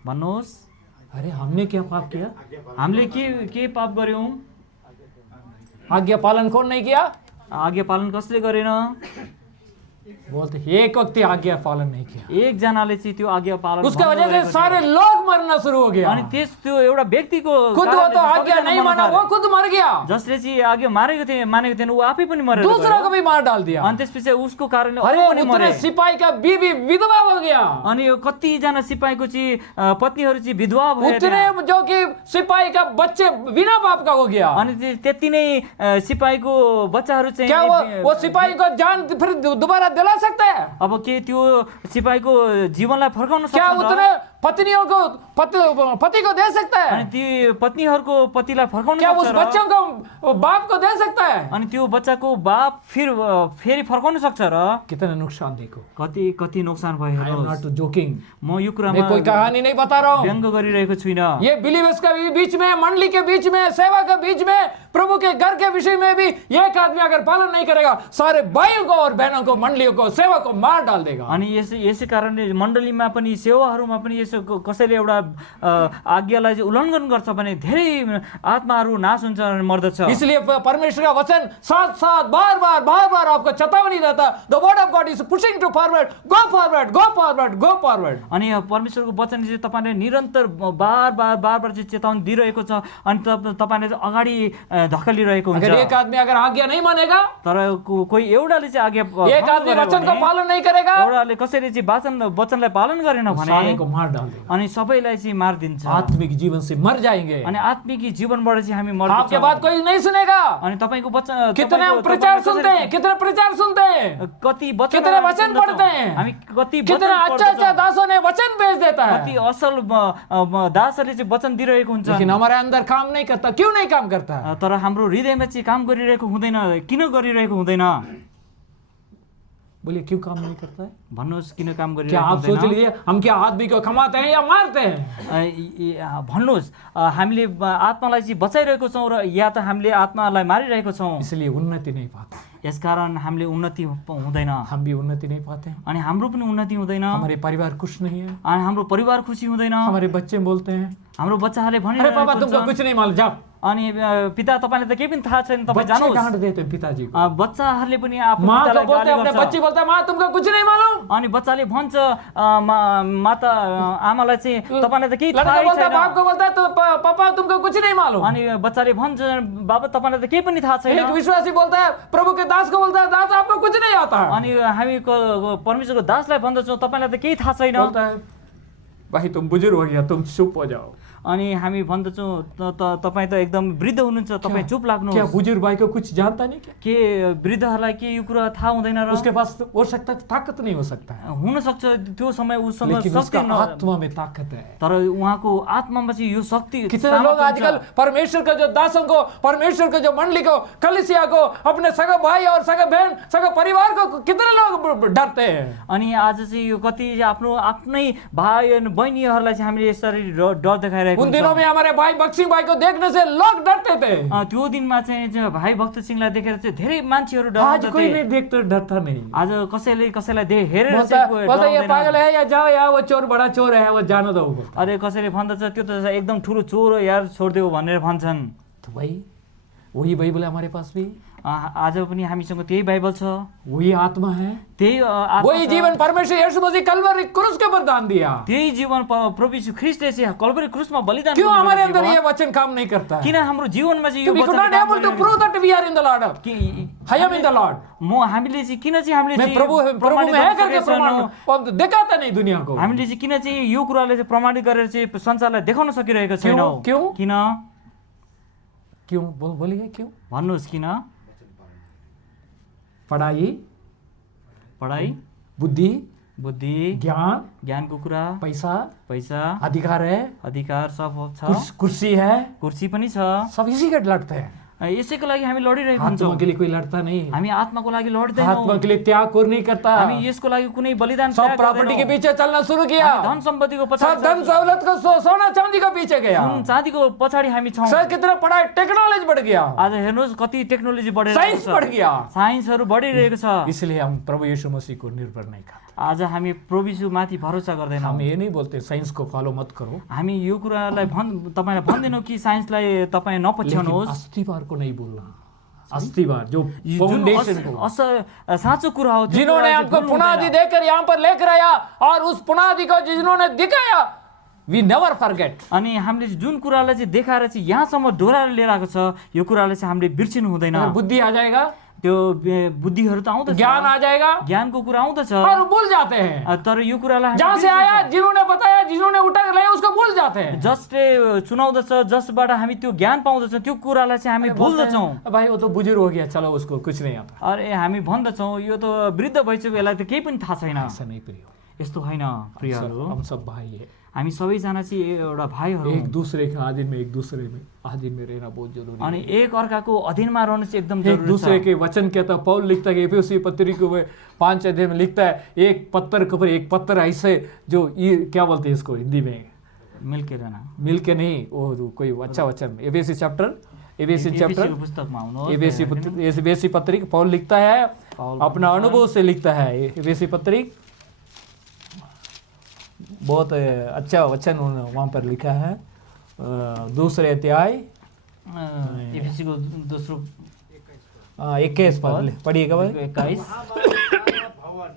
भन्नुहोस्, अरे हमने क्या पाप किया, हामीले के पाप गर्यौँ, आज्ञा पालन कौन नहीं किया, आज्ञा पालन कसले गरेन, बोलते एक व्यक्ति आज्ञा पालन नहीं किया, एकजनाले चाहिँ त्यो आज्ञा पालन उसके भन्न वजह से गरेको सारे थियो। लोग मरना शुरू हो गया। अनि त्यो एउटा व्यक्तिको खुद वो कारणले तो चाहिँ आज्ञा सबैजना नहीं मर्न माना, थाले। वो खुद मर गया, जसले चाहिँ आज्ञा मानेको थिएन ऊ आफै पनि मरेर दूसरा गयो। को भी मार डाल दिया। अनि त्यसपछि उसको कारणले अरे अरू पनि मरे। उतने सिपाही का बीबी विधवा हो गया, अनि यो कतिजना सिपाहीको चाहिँ पत्नीहरू चाहिँ विधवा भए उतने जो कि सिपाही का बच्चे बिना बाप का हो गया। अनि त्यति नै सिपाहीको बच्चाहरू चाहिँ क्या वो सिपाही को जान फिर दोबारा दिला सकता है? अब के त्यो सिपाहीको जीवनलाई फर्काउन क्या सक्छ र? उतने पत्नियों को पति को दे सकता है? अनि ती पत्नीहरूको पतिलाई फर्काउन क्या उस सक्छ र? बच्चों को बाप को दे सकता है? अनि त्यो बच्चाको बाप फेरि फर्काउन सक्छ र? कितना नुकसान देखो। कति नोक्सान भयो आई एम हेर्नुहोस्। नॉट जोकिंग, म यो मैं कुरामा कोई कहानी नहीं बता रहा हूँ। व्यङ्ग गरिरहेको छुइनँ। ये बिलीवर्स के बीच में, मंडली के बीच में, सेवा के बीच में, प्रभु के घर के विषय में भी एक आदमी अगर पालन नहीं करेगा, सारे भाइयों को और बहनों को, मंडलियों को, सेवा को मार डाल देगा। अनि यसै कारणले मण्डलीमा पनि सेवाहरूमा पनि यसो कसैले एउटा आज्ञालाई चाहिँ उल्लङ्घन गर्छ भने धेरै आत्माहरू नाश हुन्छ अनि मर्दछ। इसलिए परमेश्वर का वचन साथ साथ बार बार आपको चेतावनी देता, the word of God is pushing to forward, go forward, go forward, go forward. अनि परमेश्वरको वचन चाहिँ तपाईँले निरन्तर बार चाहिँ चेतावनी दिइरहेको छ अनि तपाईँले चाहिँ अगाडि धकेलिरहेको हुन्छ। अगर एक आदमी अगर आज्ञा नहीं मानेगा, तर कोही एउटाले चाहिँ आज्ञा एक आदमी वचन को पालन नहीं करेगा, एउटाले कसैले चाहिँ वचनलाई पालन गरेन भने सारे को मार डाल देगा। अनि सबैलाई चाहिँ मारिदिन्छ। आत्मिक जीवन से मर जाएंगे। अनि आत्मिक जीवनबाट चाहिँ हामी आपके बात मर्छौँ। कोई नहीं सुनेगा। अनि तपाईँको वचन कितने हम प्रचार सुनते हैं, कितने प्रचार सुनते हैं, कति कितने वचन पढ़ते हैं, हामी कति कितने अच्छा दासों ने वचन भेज देता है, कति असल दासहरूले चाहिँ वचन दिइरहेको हुन्छ। लेकिन हमारे अंदर काम नहीं करता। क्यों नहीं काम करता? तर हाम्रो हृदयमा चाहिँ काम गरिरहेको हुँदैन। किन गरिरहेको हुँदैन बोलिए क्यों काम नहीं करता है? भन्नुहोस् किन काम क्या गरिरहेको आप सोच हुँदैन? लीजिए हम क्या आदमी को कमाते हैं या मारते हैं? भन्नुहोस् हामीले आत्मालाई चाहिँ बचाइरहेको छौँ र या त हामीले आत्मालाई मारिरहेको छौँ। इसलिए उन्नति नहीं पाते, यसकारण हामीले उन्नति हुँदैन हम भी उन्नति नहीं पाते। अनि हाम्रो पनि उन्नति हुँदैन। हमारे परिवार खुश नहीं है, अनि हाम्रो परिवार खुसी हुँदैन। हमारे बच्चे बोलते हैं हाम्रो बच्चाहरूले अरे पापा भनिरहेको तुमको हुन्छ कुछ नहीं मालूम, जाओ। अनि पिता तपाईँलाई त केही पनि थाहा छैन, तपाईँ बच्चे जानुहोस्। डांट देते हैं पिताजी को। बच्चाहरूले पनि आफ्नो माँ को पितालाई बोलते गाली हैं, अपने गर्छ। बच्ची बोलता है माँ तुमको कुछ नहीं मालूम। अनि बच्चाले भन्छ माता आमालाई चाहिँ तपाईँलाई त केही लड़का थाहै बोलता है, छैन। बाप को बोलता है तो पापा तुमको कुछ नहीं मालूम। अनि बच्चाले भन्छ बाबा तपाईँलाई त केही पनि थाहा छैन। एक विश्वासी बोलता है, प्रभु के दास को बोलता है, दास आपको कुछ नहीं आता है। अनि हामी परमेश्वरको दासलाई भन्दछौँ तपाईँलाई त केही थाहा छैन। बोलता है भाई तुम बुजुर्ग हो गया, तुम चुप हो जाओ। अनि हामी भन्दछौँ तपाईँ त एकदम वृद्ध हुनुहुन्छ, तपाईँ चुप क्या लाग्नुहोस्। बुजुर्ग भाई को कुछ जानता नहीं क्या? के वृद्धहरूलाई के यो कुरा थाहा हुँदैन र? उसके पास हो सकता है ताकत नहीं हो सकता है, हुनसक्छ त्यो समय उसँग लेकिन शक्ति उसका आत्मा में ताकत है। तर उहाँको आत्मामा चाहिँ यो शक्ति कितने सामर्थ्य लोग हुन्छ। आजकल परमेश्वर के जो दासों को, परमेश्वर के जो मंडली को, कलीसिया को, अपने सगे भाई और सगे बहन, सगे परिवार को कितने लोग डरते हैं। अनि आज चाहिँ यो कति आफ्नो आफ्नै भाइ अनि बहिनीहरूलाई चाहिँ हामीले यसरी डर देखाइरहेको उन दिनों हुन्छ। में हमारे भाई बक्सिंग भाई को देखने से लोग डरते थे। त्यो दिनमा चाहिँ भाइ भक्त सिंहलाई देखेर चाहिँ धेरै मान्छेहरू आज कोई डराउँथे। नहीं देखते, डरता नहीं। आज कसैलाई हेरेर बोलता चाहिँ कोही बोलता ये डराउँदैन। पागल है या जाओ यार, वो चोर बड़ा चोर है, वो जानो दो। अरे कसैले भन्दछ त्यो त एकदम ठुलो चोर हो यार, छोडिदेऊ भनेर भन्छन्। तो भाई वही बाइबल है हमारे पास भी, आज पनि हामीसँग त्यही बाइबल छ, वही आत्मा है, त्यही आत्मा वही छ। जीवन परमेश्वर यीशु मसीह कलवरी क्रूस के ऊपर दान दिया। त्यही जीवन प्रभु यीशु ख्रीष्टले चाहिँ कल्वरी क्रुसमा बलिदान क्यों गर्नुभएको हमारे अंदर जीवन। ये वचन काम नहीं करता है? किन हाम्रो जीवनमा चाहिँ यो We could वचन not काम able to गरिरहेको prove that we are in the Lord. कि I am in the Lord. हामीले चाहिँ किन चाहिँ हामीले मैं चाहिँ प्रभु प्रमाणित में है गर्न करके सकेका प्रमाण छैनौँ। हम दिखाता नहीं दुनिया को। हामीले चाहिँ किन चाहिँ यो कुराले चाहिँ प्रमाणित गरेर चाहिँ संसारलाई देखाउन सकिरहेको छैनौँ। क्यों? किन क्यों बोलिए क्यों? भन्नुहोस् किन? पढ़ाई, पढाइ, बुद्धि, बुद्धि, ज्ञान, ज्ञानको कुरा, पैसा, पैसा, अधिकार है, अधिकार सब छ, कुर्सी है, कुर्सी पनि छ। सब इसी के लड़ते हैं। यसैको लागि हामी लडिरहेको आत्मा हुन्छौँ। के लिए कोई लड़ता नहीं, हामी आत्माको लागि लड्दैनौँ। आत्मा के लिए त्याग कोई नहीं करता। हामी यसको लागि कुनै बलिदान सब त्याग प्रॉपर्टी के गर्दैनौँ। पीछे चलना शुरू किया, हामी धन सम्पत्तिको सब पछाडि धन सहूलत को सोना चांदी के पीछे गया, सुन चाँदीको पछाडि हामी छौँ। सर कितना पढ़ाई, टेक्नोलॉजी बढ़ गया, आज हेर्नुहोस् कति टेक्नोलोजी बढेर साइंस बढ़ गया, साइन्सहरू बढिरहेको छ। इसलिए हम प्रभु यीशु मसीह को निर्भर नहीं करते। आज हामी प्रभु यीशुमाथि भरोसा गर्दैनौँ। हम ये नहीं बोलते साइंस को फॉलो मत करो, हामी यो कुरालाई तपाईँलाई भन्दैनौँ कि साइन्सलाई तपाईँ लेकिन नपछ्याउनुहोस्। अस्तित्व को नहीं बोलना। अस्थिवार जो जुन फाउंडेशन को, साँचो कुरा हो त्यो जिन्होंने कुरालाई चाहिँ हमको भुल्नु पुनादि हुँदैन। देकर यहाँ पर लेकर आया और उस पुनादि को जिन्होंने दिखाया, वी नेवर फॉरगेट। अनि हामीले जुन कुरालाई चाहिँ देखाएर चाहिँ यहाँसम्म डोराएर लिएर आएको छ, यो कुरालाई चाहिँ हामीले बिर्सिनु हुँदैन। बुद्धि आ जाएगा, त्यो बुद्धिहरू त आउँदछ, ज्ञान आ जाएगा, ज्ञानको कुरा आउँदछ, और वो भूल जाते हैं। तर यो कुरालाई हामी जहाँ से बिर्सिन्छौँ। आया, जिन्होंने बताया, जिन्होंने उठा कर लाया, उसको भूल जाते हैं। जसले चुनाउँदछ, जसबाट हामी त्यो ज्ञान पाउँदछौँ, त्यो कुरालाई चाहिँ हामी भुल्दछौँ। भाई वो तो बुजुर्ग हो गया, चलो उसको कुछ नहीं आता। अरे हामी भन्दछौँ यो त वृद्ध भइसक्यो, यसलाई त केही पनि थाहा छैन। ऐसा नहीं प्रिय, यस्तो होइन प्रियहरू, हम सब भाई है। हामी सबैजना चाहिँ एउटा भाइहरू एक हौँ। दूसरे के अधीन में, एक दूसरे में अधीन में रहना बहुत जरूरी अनि है। एक अर्काको अधीनमा रहनु चाहिँ एकदम एक जरुरी दूसरे छ। के वचन कहता है, पौल लिखता है कि एफएसी पत्री को 5 अध्याय में लिखता है, एक पत्थर के ऊपर एक पत्थर ऐसे जो ये क्या बोलते हैं इसको हिंदी में, मिल्के रहना। मिल के नहीं, वो कोई अच्छा वचन, एफएसी चैप्टर, एफएसी चैप्टर, एफएसीको पुस्तकमा आउनुहोस्। एफएसी पत्री पौल लिखता है, अपना अनुभव से लिखता है। एफएसी पत्री बहुत अच्छा वचन वहाँ पर लिखा है, दूसरे अध्याय एफएसीको दोस्रो 21 पद पढ़िएगा भाई। 21। भवन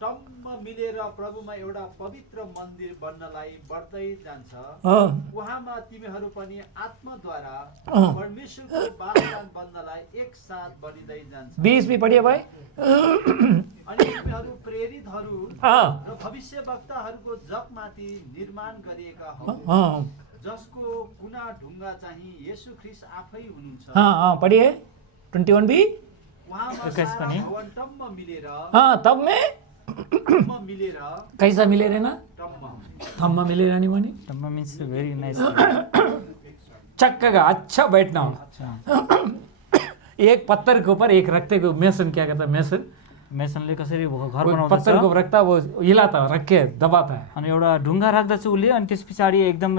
टम्म मिलेर प्रभुमा एउटा पवित्र मन्दिर बन्नलाई बढ्दै जान्छ। हाँ, उहाँमा तिमीहरू पनि आत्माद्वारा हाँ। परमेश्वरको वासस्थान बन्नलाई एकसाथ बढिँदै जान्छ। 20 भी पढ़िए भाई। अनि तिमीहरू प्रेरितहरू हाँ, र भविष्यवक्ताहरूको जगमाथि निर्माण गरिएका हौ, हाँ, जसको कुना ढुङ्गा चाहिँ येशू ख्रीष्ट आफै हुनुहुन्छ। हाँ, हाँ, पढ़िए 21 भी। उहाँमा 21 सारा पनि। भवन टम्म मिलेर हाँ, तब में टम्म मिलेर कैसा मिले रहना, टम्म थम्मा मिले रहनी मानी, टम्मा मिन्स भेरी नाइस। चक्का अच्छा बैठना हो। एक पत्थर के ऊपर एक रखते को मेसन क्या कहता है, मेसन मेसनले कसरी घर कोई बनाउँदछ, पत्थर को रखता है, वो हिलाता है, रख के दबाता है। अनि एउटा ढुङ्गा राख्दछ उसले, अनि त्यस पछाडि एकदम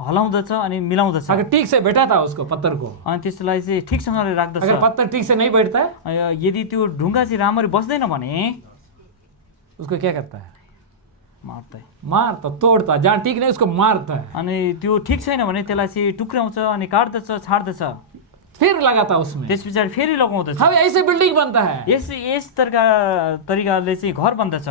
हलाउँदछ अनि मिलाउँदछ, अगर ठीक से बैठा था उसको पत्थर को, अनि त्यसलाई चाहिँ ठिकसँगले राख्दछ। अगर पत्थर ठीक से नहीं बैठता है, यदि त्यो ढुङ्गा चाहिँ राम्ररी बस्दैन भने उसको क्या करता है, मार्दै, मारता, तोड़ता, जहाँ ठीक नहीं उसको मारता है, अनि त्यो ठिक छैन भने त्यसलाई चाहिँ टुक्राउँछ अनि काट्दछ, छाड्दछ, फिर लगाता उसमें। त्यस पछाडि फेरि लगाउँदछ। हम ऐसे बिल्डिंग बनता है। यस तरिकाले चाहिँ घर बन्दछ।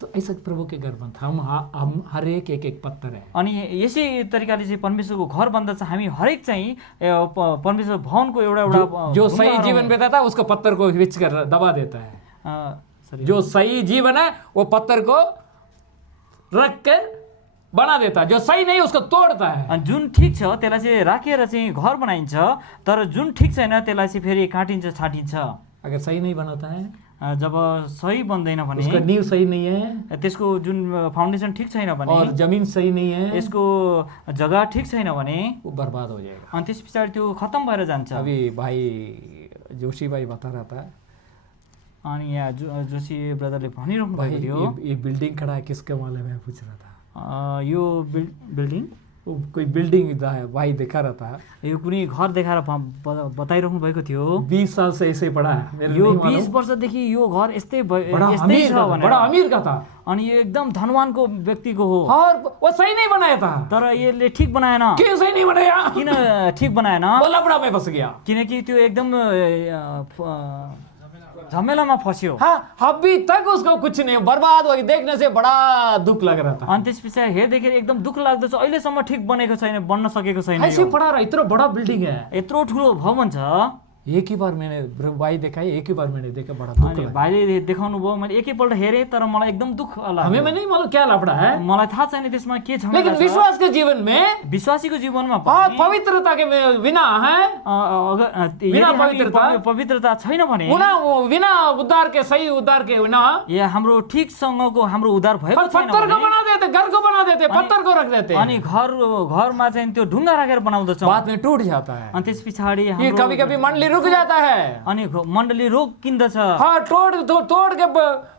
तो ऐसा प्रभु के घर बनता, हम हर एक पत्थर है। अनि यसै तरिकाले चाहिँ परमेश्वरको घर बन्दछ। हामी हरेक चाहिँ परमेश्वर भवनको एउटा एउटा जो सही जीवन बिताता है उसको पत्थर को खींच कर दबा देता है। जो सही जीवन है वो पत्थर को रख के बना देता है, जो सही नहीं उसको तोड़ता है। अनि जुन ठिक छ त्यसलाई चाहिँ राखेर चाहिँ घर बनाइन्छ, तर जुन ठिक छैन त्यसलाई चाहिँ फेरि काटिन्छ, छाटिन्छ। अगर सही नहीं बनाता है, जब सही बन्दैन भने, उसका नींव सही नहीं है, त्यसको जुन फाउन्डेसन ठिक छैन भने, और जमीन सही नहीं है, यसको जग्गा ठिक छैन भने वो बर्बाद हो जाएगा। अनि त्यस पछाडि त्यो खत्तम भएर जान्छ। अभी भाई जोशी भाई बता रहा था, अनि यहाँ जोशी ब्रदरले भनिरहनु भाई भएको थियो, ये बिल्डिंग खड़ा है किसके वाले में पूछ रहा था। यो बिल्डिङ, वो कोई बिल्डिंग भाई दिखा रहा था, यो कुनै घर देखाएर बताइरहनु भएको थियो। 20 साल से ऐसे पड़ा है, मेरे यो नहीं मालूम। 20 वर्षदेखि यो घर यस्तै बड़ा यस्तै अमीर छ का था, भनेर। बड़ा अमीर का था, अनि यो एकदम धनवानको व्यक्तिको हो, और वो सही नहीं बनाया था। तर यसले ठिक बनाएन। क्यों सही नहीं बनाया? किन ठिक बनाएन? वो लफड़ा में फंस गया। किनकि त्यो एकदम झमेलामा फस्यो। हाँ, अभी तक उसको कुछ नहीं, बर्बाद हो गई, देखने से बड़ा दुख लग रहा था। अनि त्यस पछाडि हेर्दाखेरि एकदम दुःख लाग्दछ, अहिलेसम्म ठिक बनेको छैन, बन्न सकेको छैन। ऐसे यो पड़ा रहा, इतना बड़ा बिल्डिंग है। यत्रो ठुलो भवन छ। एक ही बार मैंने भाई देखा है, एक ही बार मैंने देखा, बड़ा दुख अनि लगा। भाइले देखाउनु भयो, मैले एकैपल्ट हेरेँ तर मलाई एकदम दुःख लाग्यो। हमें नहीं मालूम क्या लफड़ा है, मलाई थाहा छैन त्यसमा के झमेला लेकिन छ। विश्वास के जीवन में विश्वासीको जीवनमा और पनि पवित्रता के बिना है, यदि बिना हामी पवित्रता- पवित्रता छैन भने, बिना उद्धार के, सही उद्धार के बिना या हाम्रो ठिकसँगको हाम्रो उद्धार भएको और छैन पत्थर को भने, बना देते, घर को बना देते, पत्थर को रख देते, अनि घरमा चाहिँ त्यो ढुङ्गा राखेर बनाउँदछौँ। बाद में टूट जाता है। अनि त्यस पछाडि ये हाम्रो कभी कभी मंडली रुक जाता है। अनि मण्डली रोकिन्दछ। हाँ, तोड़ के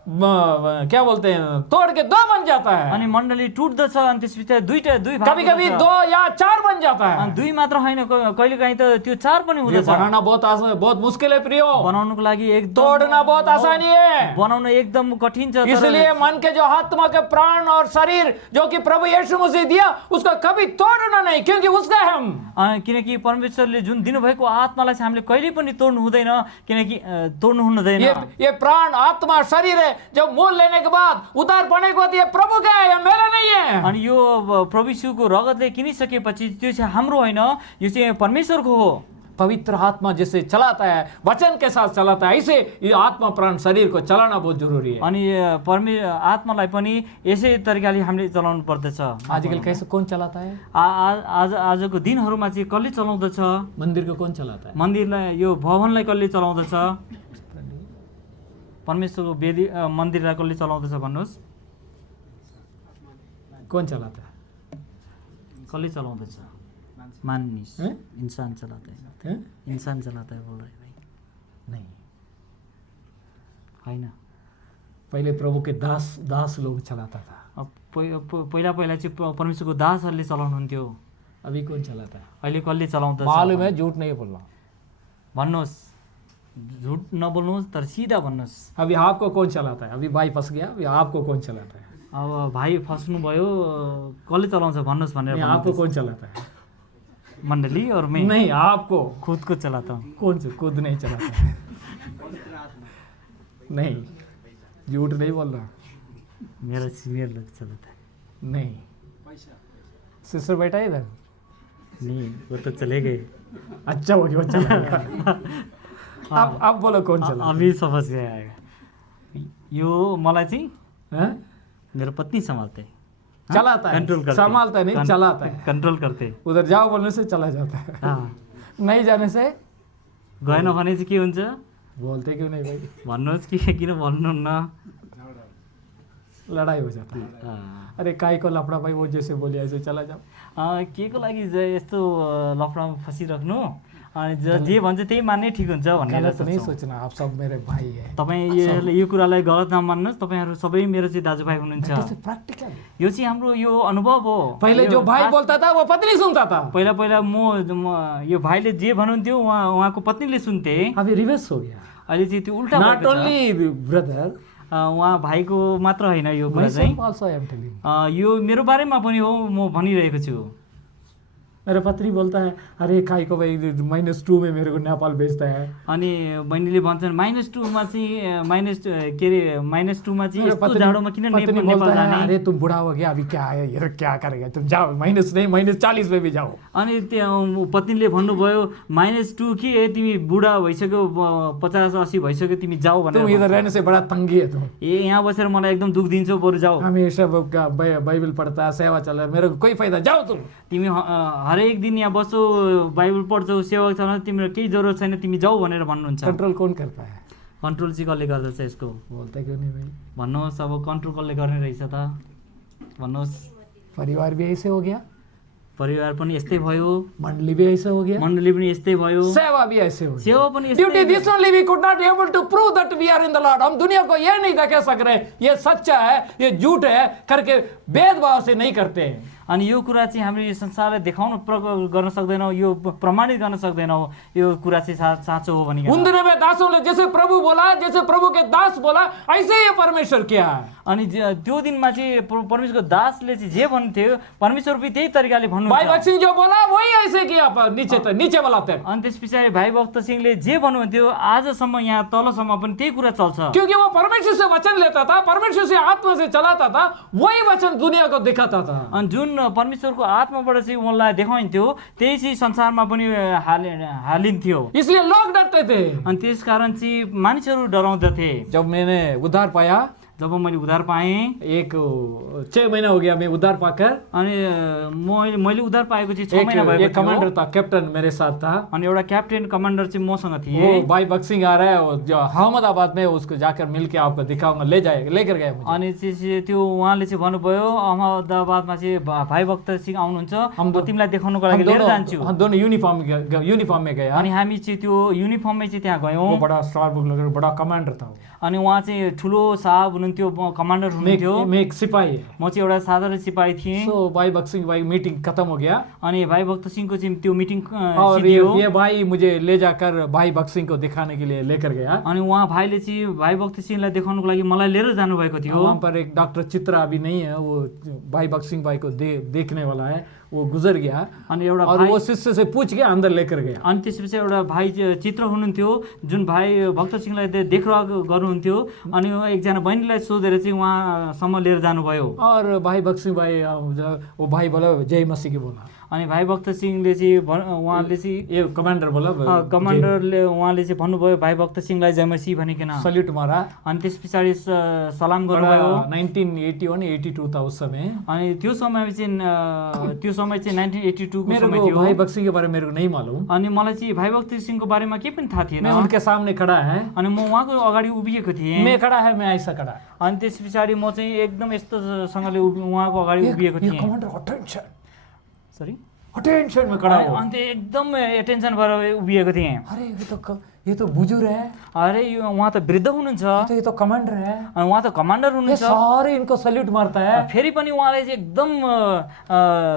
क्या बोलते हैं, तोड़ के दो बन जाता है। अनि मण्डली टुट्दछ अनि त्यसपछि दुई भाग कभी कभी हुँदछ। 2 या 4 बन जाता है। अनि दुई मात्र होइन, कहिलेकाहीँ त त्यो 4 पनि ये हुँदछ। बनाना बहुत मुश्किल है प्रियो, बनाउनुको लागि एकदम तोड़ना बहुत आसानी है। बनाउन एकदम कठिन छ। तर इसलिए मन के जो आत्मा के प्राण और शरीर जो कि प्रभु यीशु मसीह दिया, उसका कभी तोड़ना नहीं, क्योंकि उसका है हम। किनकि परमेश्वरले जुन दिनुभएको आत्मालाई चाहिँ हामीले कहिले पनि तोड्नु हुँदैन, किनकि तोड्नु हुँदैन। ये प्राण आत्मा शरीर है, जब मोल लेने के बाद उतार पड़ने के बाद ये प्रभु का है, ये मेरा नहीं है। अनि यो प्रभु यीशुको रगतले किनिसकेपछि त्यो चाहिँ हाम्रो होइन, यो चाहिँ परमेश्वरको हो। पवित्र आत्मा जैसे चलाता है, वचन के साथ चलाता है, ऐसे ये आत्मा प्राण शरीर को चलाना बहुत जरूरी है। अनि आत्मालाई पनि यसै तरिकाले हामीले चलाउनु पर्दछ। आजकल कैसे कौन चलाता है? आजको दिनहरूमा चाहिँ कसले चलाउँदछ? मंदिर को कौन चलाता है? मन्दिरलाई, यो भवनलाई कसले चलाउँदछ? परमेश्वरको वेदी मन्दिरलाई कसले चलाउँदछ भन्नुहोस्? कौन चलाता है? कसले चलाउँदछ? मानिस, हैं? इंसान चलाता है। हैं? इंसान चलाता है बोल रहे भाई। नहीं, होइन। पहले प्रभु के दास लोग चलाता था। अब पहिला चाहिँ परमेश्वरको दासहरूले चलाउनुहुन्थ्यो। अभी कौन चलाता है? अहिले कसले चलाउँदछ? मालूम है, झूठ नहीं बोलना। भन्नुहोस्, झुट नबोल्नुहोस् तर सिधा भन्नुहोस्। अभी आपको कौन चलाता है? अभी भाई फंस गया, अभी आपको कौन चलाता है? अब भाइ फस्नुभयो, कसले चलाउँछ भन्नुहोस् भनेर नहीं, आपको कौन चलाता है? मण्डली और मैं नहीं, आपको खुद को चलाता हूँ। कौन से खुद नहीं चलाता है? नहीं, झूठ नहीं बोल रहा। मेरा सीनियर लोग चलाता है। नहीं, सिस्टर बैठा है इधर। नहीं, वो तो चले गए। अच्छा हो गया, वो चला। अब बोलो कौन चला? अभी समझ में आएगा। यो मलाई चाहिँ हैं? मेरो पत्नी संभालते हैं। चलाता है, कंट्रोल करते, संभालता है, नहीं चलाता है। कंट्रोल करते। उधर जाओ बोलने से चला जाता है, नहीं जाने से गएन भने चाहिँ के हुन्छ? बोलते क्यों नहीं भाई? भन्नुहोस् कि किन भन्नुहुन्न? लड़ाई हो जाता है। अरे काय को लफड़ा भाई, वो जैसे बोले ऐसे चला जाओ। के को लागि यस्तो लफडामा फसिराख्नु? अनि जे भन्छ त्यही मान्ने ठिक हुन्छ भनेर गलत नहीं सोच्छौँ। सोचना, आप सब मेरे भाई है। तपाईँ यो कुरालाई गलत नमान्नुहोस्, तपाईँहरू सबै मेरो चाहिँ दाजुभाइ हुनुहुन्छ। प्रैक्टिकल, यो चाहिँ हाम्रो यो अनुभव हो। पहले जो भाई बोलता था वो पत्नी सुनता था। पहिला म यो भाइले जे भन्नुहुन्थ्यो उहाँको पत्नीले सुन्थे। अभी रिवर्स हो गया। अहिले चाहिँ त्यो उल्टा नॉट भएको छ। ओनली ब्रदर, उहाँ भाइको मात्र होइन यो कुरा myself चाहिँ, also I am telling। यो मेरो बारेमा पनि हो, म भनिरहेको छु। मेरा पत्नी बोलता है, अरे काय को भाई -2 में मेरे को नेपाल भेजता है। अनि बहिनीले भन्छन् -2 मा चाहिँ -2 मा चाहिँ मेरा यस्तो जाडोमा किन पत्नी नेपाल बोलता है, जाने? अरे तुम बुढ़ा हो गया, अभी क्या है यार, क्या करेगा, तुम जाओ, -40 में भी जाओ। अनि त्यो पत्नीले भन्नुभयो -2 कि तिमी बुढा भइसक्यो, 50-80 भइसक्यो, तिमी जाऊ तुम भनेर। इधर रहने से बड़ा तंगी है तुम। ए यहाँ बसेर मलाई एकदम दुख दिन्छौ, बरु जाऊ। हमेशा बाइबल पढ़ता है, सेवा चल रहा है, मेरे को कोई फायदा, जाओ तुम। तिमी हरेक दिन यहाँ बस्छौ, बाइबल पढ्छौ, सेवा चलाउँछौ, तिम्रो केही जरुरत छैन, तिमी जाऊ भनेर भन्नुहुन्छ। कंट्रोल कौन करता है? कन्ट्रोल चाहिँ कसले गर्दछ यसको? बोलता क्यों नहीं भाई? भन्नुहोस्, अब कन्ट्रोल कसले गर्ने रहेछ त? भन्नुहोस्। परिवार भी ऐसे हो गया, परिवार पनि यस्तै भयो, मंडली भी ऐसे हो गया, मण्डली पनि यस्तै भयो, सेवा भी ऐसे हो गया। सेवा पनि यस्तै duty this only we could not able to prove that we are in the Lord. हम दुनिया को ये नहीं दिखा सक रहे ये सच्चा है, ये झूठ है करके भेदभाव से नहीं करते। अनि यो कुरा चाहिँ हामीले यो संसारलाई देखाउन गर्न सक्दैनौँ, यो प्रमाणित गर्न सक्दैनौँ यो कुरा चाहिँ साँचो हो भने। उन दिनों में दासों ने जैसे प्रभु बोला, जैसे प्रभु के दास बोला, ऐसे ही परमेश्वर किया है। अनि त्यो दिनमा चाहिँ परमेश्वरको दासले चाहिँ जे भन्थ्यो, परमेश्वर पनि त्यही तरिकाले भाई भन्नुहुन्छ। भक्त सिंह जो बोला वही ऐसे किया, नीचे वाला तक। अनि त्यस पछाडि भाइ भक्त सिंहले जे भन्नुहुन्थ्यो, आजसम्म यहाँ तलसम्म पनि त्यही कुरा चल्छ। क्योंकि वो परमेश्वर से वचन लेता था, परमेश्वर से आत्मा से चलाता था, वही वचन दुनिया को दिखाता था। अनि जुन परमेश्वरको आत्माबाट चाहिँ उनलाई देखाइन्थ्यो, त्यही चाहिँ संसारमा पनि हालिन्थ्यो। इसलिए लोग डरते थे। अनि त्यस कारण चाहिँ मानिसहरू डराउँदथे। जब मैंने उद्धार पाया, जब मैले उधार पाएँ 6 महीना हो गया मैं उधार पाकर। अनि मैले उधार पाएको चाहिँ 6 महिना एक भएको थियो कमांडर था, कैप्टन मेरे साथ था। अनि एउटा क्याप्टेन कमान्डर चाहिँ मसँग थिए वो भाई बक्सिंग आ रहा है, वो जो अहमदाबाद में, उसको जाकर मिल के आपको दिखाऊंगा, लेकर गए मुझे। अनि चाहिँ त्यो उहाँले चाहिँ भन्नुभयो अहमदाबादमा चाहिँ भाइ भक्त सिंह आउनुहुन्छ, म तिमीलाई देखाउनको लागि लिएर जान्छु। हम दोनों यूनिफॉर्म में गए। अनि हामी चाहिँ त्यो युनिफर्ममै चाहिँ त्यहाँ गयौँ। वो बड़ा स्टार बुक लगा, बड़ा कमांडर था वो। अनि उहाँ चाहिँ ठुलो साहब हुनुहुन्थ्यो, कमान्डर हुनुहुन्थ्यो। मैं एक सिपाही है। म चाहिँ एउटा साधारण सिपाही थिएँ। सो भाई बक्सिंग भाई मीटिंग खत्म हो गया अनि भाइ भक्त सिंहको चाहिँ त्यो मिटिङ और सिद्धियो। ये भाई मुझे ले जाकर भाई बक्सिंग को दिखाने के लिए लेकर गया। अनि उहाँ भाइले चाहिँ भाइ भक्त सिंहलाई देखाउनको लागि मलाई लिएर जानुभएको थियो। वहाँ पर एक डॉक्टर चित्रा अभी नहीं है, वो भाई बक्सिंग भाई को देखने वाला है, वो गुजर गया। अनि एउटा और भाइ वो शिष्य से पूछ के अंदर लेकर गया। अनि त्यसपछि एउटा भाइ चित्र हुनुहुन्थ्यो, जुन भाइ भक्त सिंहलाई देखरेख गर्नुहुन्थ्यो। अनि एकजना बहिनीलाई सोधेर चाहिँ उहाँसम्म लिएर जानुभयो। और भाई बक्सिंग भाई वो भाई बोला जय मसीह के बोला। अनि भाइ भक्त सिंहले चाहिँ उहाँले चाहिँ ये कमांडर बोला कमान्डरले उहाँले चाहिँ भन्नुभयो भाइ भक्त सिंहलाई जय मसीह भनिकन सल्यूट मारा। अनि त्यस पछाडि सलाम गर्नुभयो। 1981-82 था उस समय। अनि त्यो समय चाहिँ 1982 को मेरे समय को थियो। भाई बक्सिंग के बारे में मेरे को नहीं मालूम। अनि मलाई चाहिँ भाइ भक्त सिंहको बारेमा केही पनि थाहा थिएन। मैं उनके सामने खड़ा है, अनि म उहाँको अगाडि उभिएको थिएँ। मैं खड़ा है, मैं ऐसा खड़ा है। अनि त्यस पछाडि म चाहिँ एकदम यस्तोसँगले उहाँको अगाडि उभिएको ये थिएँ। कमांडर अटेंशन सरी अटेंशन में खड़ा हो। अनि त्यो एकदम एटेन्सन भएर उभिएको थिएँ। अरे ये तो बुजुर्ग है, अरे उहाँ त वृद्ध हुनुहुन्छ, ये तो कमांडर है, अनि उहाँ त कमान्डर ये हुनुहुन्छ। सारे इनको सल्यूट मारता है। फेरि पनि उहाँले चाहिँ एकदम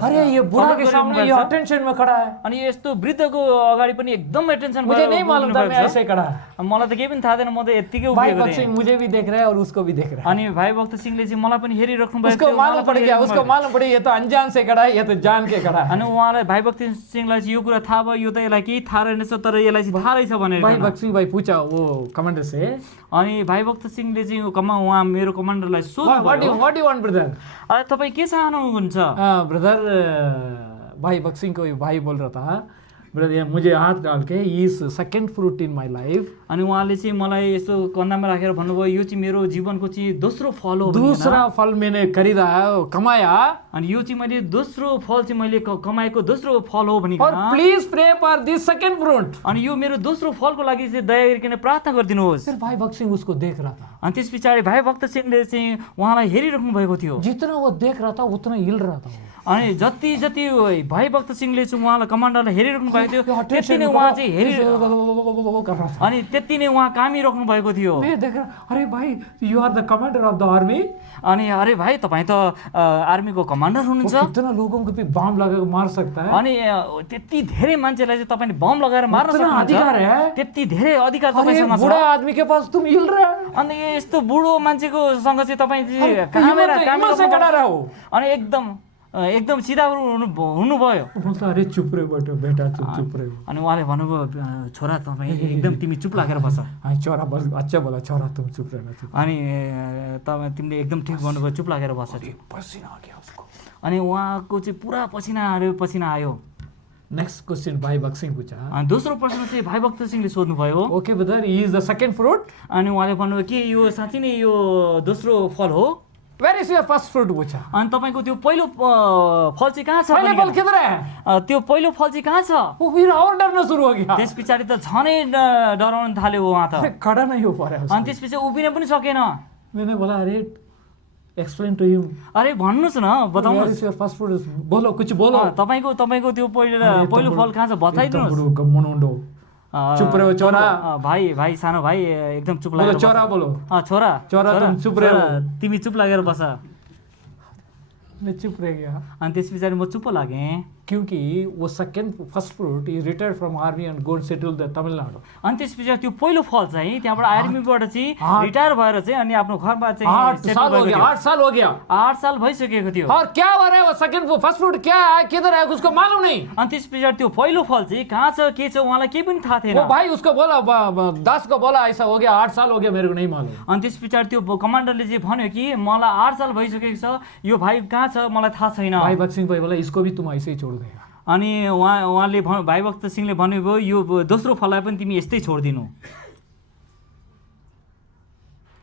अरे ये बुढ़ा के सामने ये अटेंशन में खड़ा है, अनि यस्तो वृद्धको अगाडि पनि एकदम एटेन्सन मुझे नहीं मालूम था मैं ऐसे खड़ा है। मलाई त केही पनि थाहा थिएन, म त यत्तिकै भाई उभिएको बक्सिंग थिएँ। मुझे भी देख रहा है और उसको भी देख रहा है। अनि भाइ भक्त सिंहले चाहिँ मलाई पनि हेरिराख्नु भएको उसको थियो, मालूम मलाई पड़ पनि गया, हेरिराख्नु उसको भएको मालूम पड़ी ये तो अनजान से खड़ा है, ये तो जान के खड़ा है। अनि उहाँलाई भाइ भक्त सिंहलाई चाहिँ यो कुरा थाहा भयो, यो त यसलाई केही थाहा रहेनछ, तर यसलाई चाहिँ थाहा रहेछ भनेर। भाई बक्सिंग भाई पूछा वो कमांडर से, अनि भाइ भक्त सिंहले चाहिँ उहाँ मेरो कमान्डरलाई सोध्नुभयो, व्हाट डू वांट ब्रदर? अरे तपाईँ के चाहनुहुन्छ? ब्रदर भाई बक्सिंग को भाई बोल रहा था, ब्रदर मुझे हाथ डाल के is second fruit in my life. अनि उहाँले चाहिँ मलाई यस्तो कन्दामा राखेर भन्नुभयो यो चाहिँ मेरो जीवनको चाहिँ दोस्रो फल हो। दूसरा फल मैंने खरीदा है, कमाया, अनि यो चाहिँ मैले दोस्रो फल चाहिँ मैले कमाएको दोस्रो फल हो भनिकन। और please pray for this second fruit. अनि यो मेरो दोस्रो फलको लागि चाहिँ दया गरिकन प्रार्थना गरिदिनुहोस्। फिर भाई बक्सिंग उसको देख रहा था, अनि त्यस पछाडि भाइ भक्त सिंहले चाहिँ उहाँलाई हेरिराख्नु भएको थियो। जितना वो देख रहा था उतना हिल रहा था वो। अनि जति जति भाइ भक्त सिंहले चाहिँ उहाँलाई कमान्डरलाई हेरिराख्नु भएको थियो, त्यति नै उहाँ चाहिँ कर रहा था। अनि त्यति नै उहाँ कामिराख्नु भएको थियो। मैं देख रहा, अरे भाई you are the commander of the army. अनि अरे भाइ तपाईँ त आर्मीको कमान्डर हुनुहुन्छ, कितना लोगों को भी बम लगा के मार सकता है। अनि त्यति धेरै मान्छेलाई चाहिँ तपाईँले बम लगाएर मार्न उतना अधिकार है। सक्नुहुन्छ, त्यति धेरै अधिकार अरे तपाईँसँग छ। बुढ़ा आदमी के पास तुम हिल रहे हो। अनि यस्तो बुढो मान्छेको सँग चाहिँ तपाईँ चाहिँ हिम्मत से खड़ा रहो। अनि एकदम सिधा हुनुभयो। बोलता अरे चुप रहे बेटा चुप रहे। अनि उहाँले भन्नुभयो छोरा तपाईँ एकदम तिमी चुप लागेर बस। छोरा बस अच्छा बोला, छोरा तुम चुप रहना चुप। अनि तिमीले एकदम ठिक भन्नुभयो, चुप लागेर बस। पसीना आ गया उसको। अनि उहाँको चाहिँ पुरा पसिना आयो। नेक्स्ट क्वेश्चन भाई बक्सिंग पूछा। अनि दोस्रो प्रश्न चाहिँ भाइ भक्त सिंहले सोध्नुभयो, okay brother is the second fruit. अनि उहाँले भन्नुभयो कि यो साँच्चै नै यो दोस्रो फल हो? Where is your first fruit पूछा। अनि तपाईँको त्यो पहिलो फल चाहिँ कहाँ छ? पहले फल किधर है? त्यो पहिलो फल चाहिँ कहाँ छ? वो फिर और डरना शुरू हो गया। त्यस पछाडि त झनै डराउन थाल्यो उहाँ त। खड़ा नहीं हो पा रहा है। अनि त्यसपछि उभिन पनि सकेन। मैंने बोला अरे एक्सप्लेन टू हिम, अरे भन्नुहोस् न, बताउनुहोस्। Where is your first fruit, बोलो कुछ बोलो। तपाईँको त्यो पहिलो फल कहाँ छ बताइदिनुहोस्। मुंडो चुप रहो छोरा। भाइ सानो भाइ एकदम चुप बोलो लागेर छोरा बोलो। छोरा तुम चुप रहे हो। तिमी चुप लागेर बस। मैं चुप रह गया। अनि त्यस पछाडि म चुप लागेँ, क्योंकि वो first fruit is retired from army and go settle the Tamil Nadu. अनि त्यस पछाडि त्यो पहिलो फल चाहिँ त्यहाँबाट आर्मीबाट चाहिँ रिटायर भएर चाहिँ अनि आफ्नो घरमा चाहिँ 8 साल हो गया। 8 साल हो गया। 8 साल भइसकेको थियो। और क्या हो रहा है वो सेकंड फर्स्ट फ्रूट क्या है किधर है उसको मालूम नहीं। अनि त्यस पछाडि त्यो पहिलो फल चाहिँ कहाँ छ के छ उहाँलाई केही पनि थाहा थिएन। वो भाई उसको बोला, दास को बोला ऐसा हो गया 8 साल हो गया मेरे को नहीं मालूम। अनि त्यस पछाडि त्यो कमान्डरले चाहिँ भन्यो कि मलाई 8 साल भइसकेको छ, यो भाइ कहाँ छ मलाई थाहा छैन। भाई बक्सिंग भाई बोला इसको भी तुम ऐसे ही छोड़ देगा। अनि उहाँले भाइ भक्त सिंहले भन्नुभयो यो दोस्रो फललाई पनि तिमी यस्तै छोडिदिनु।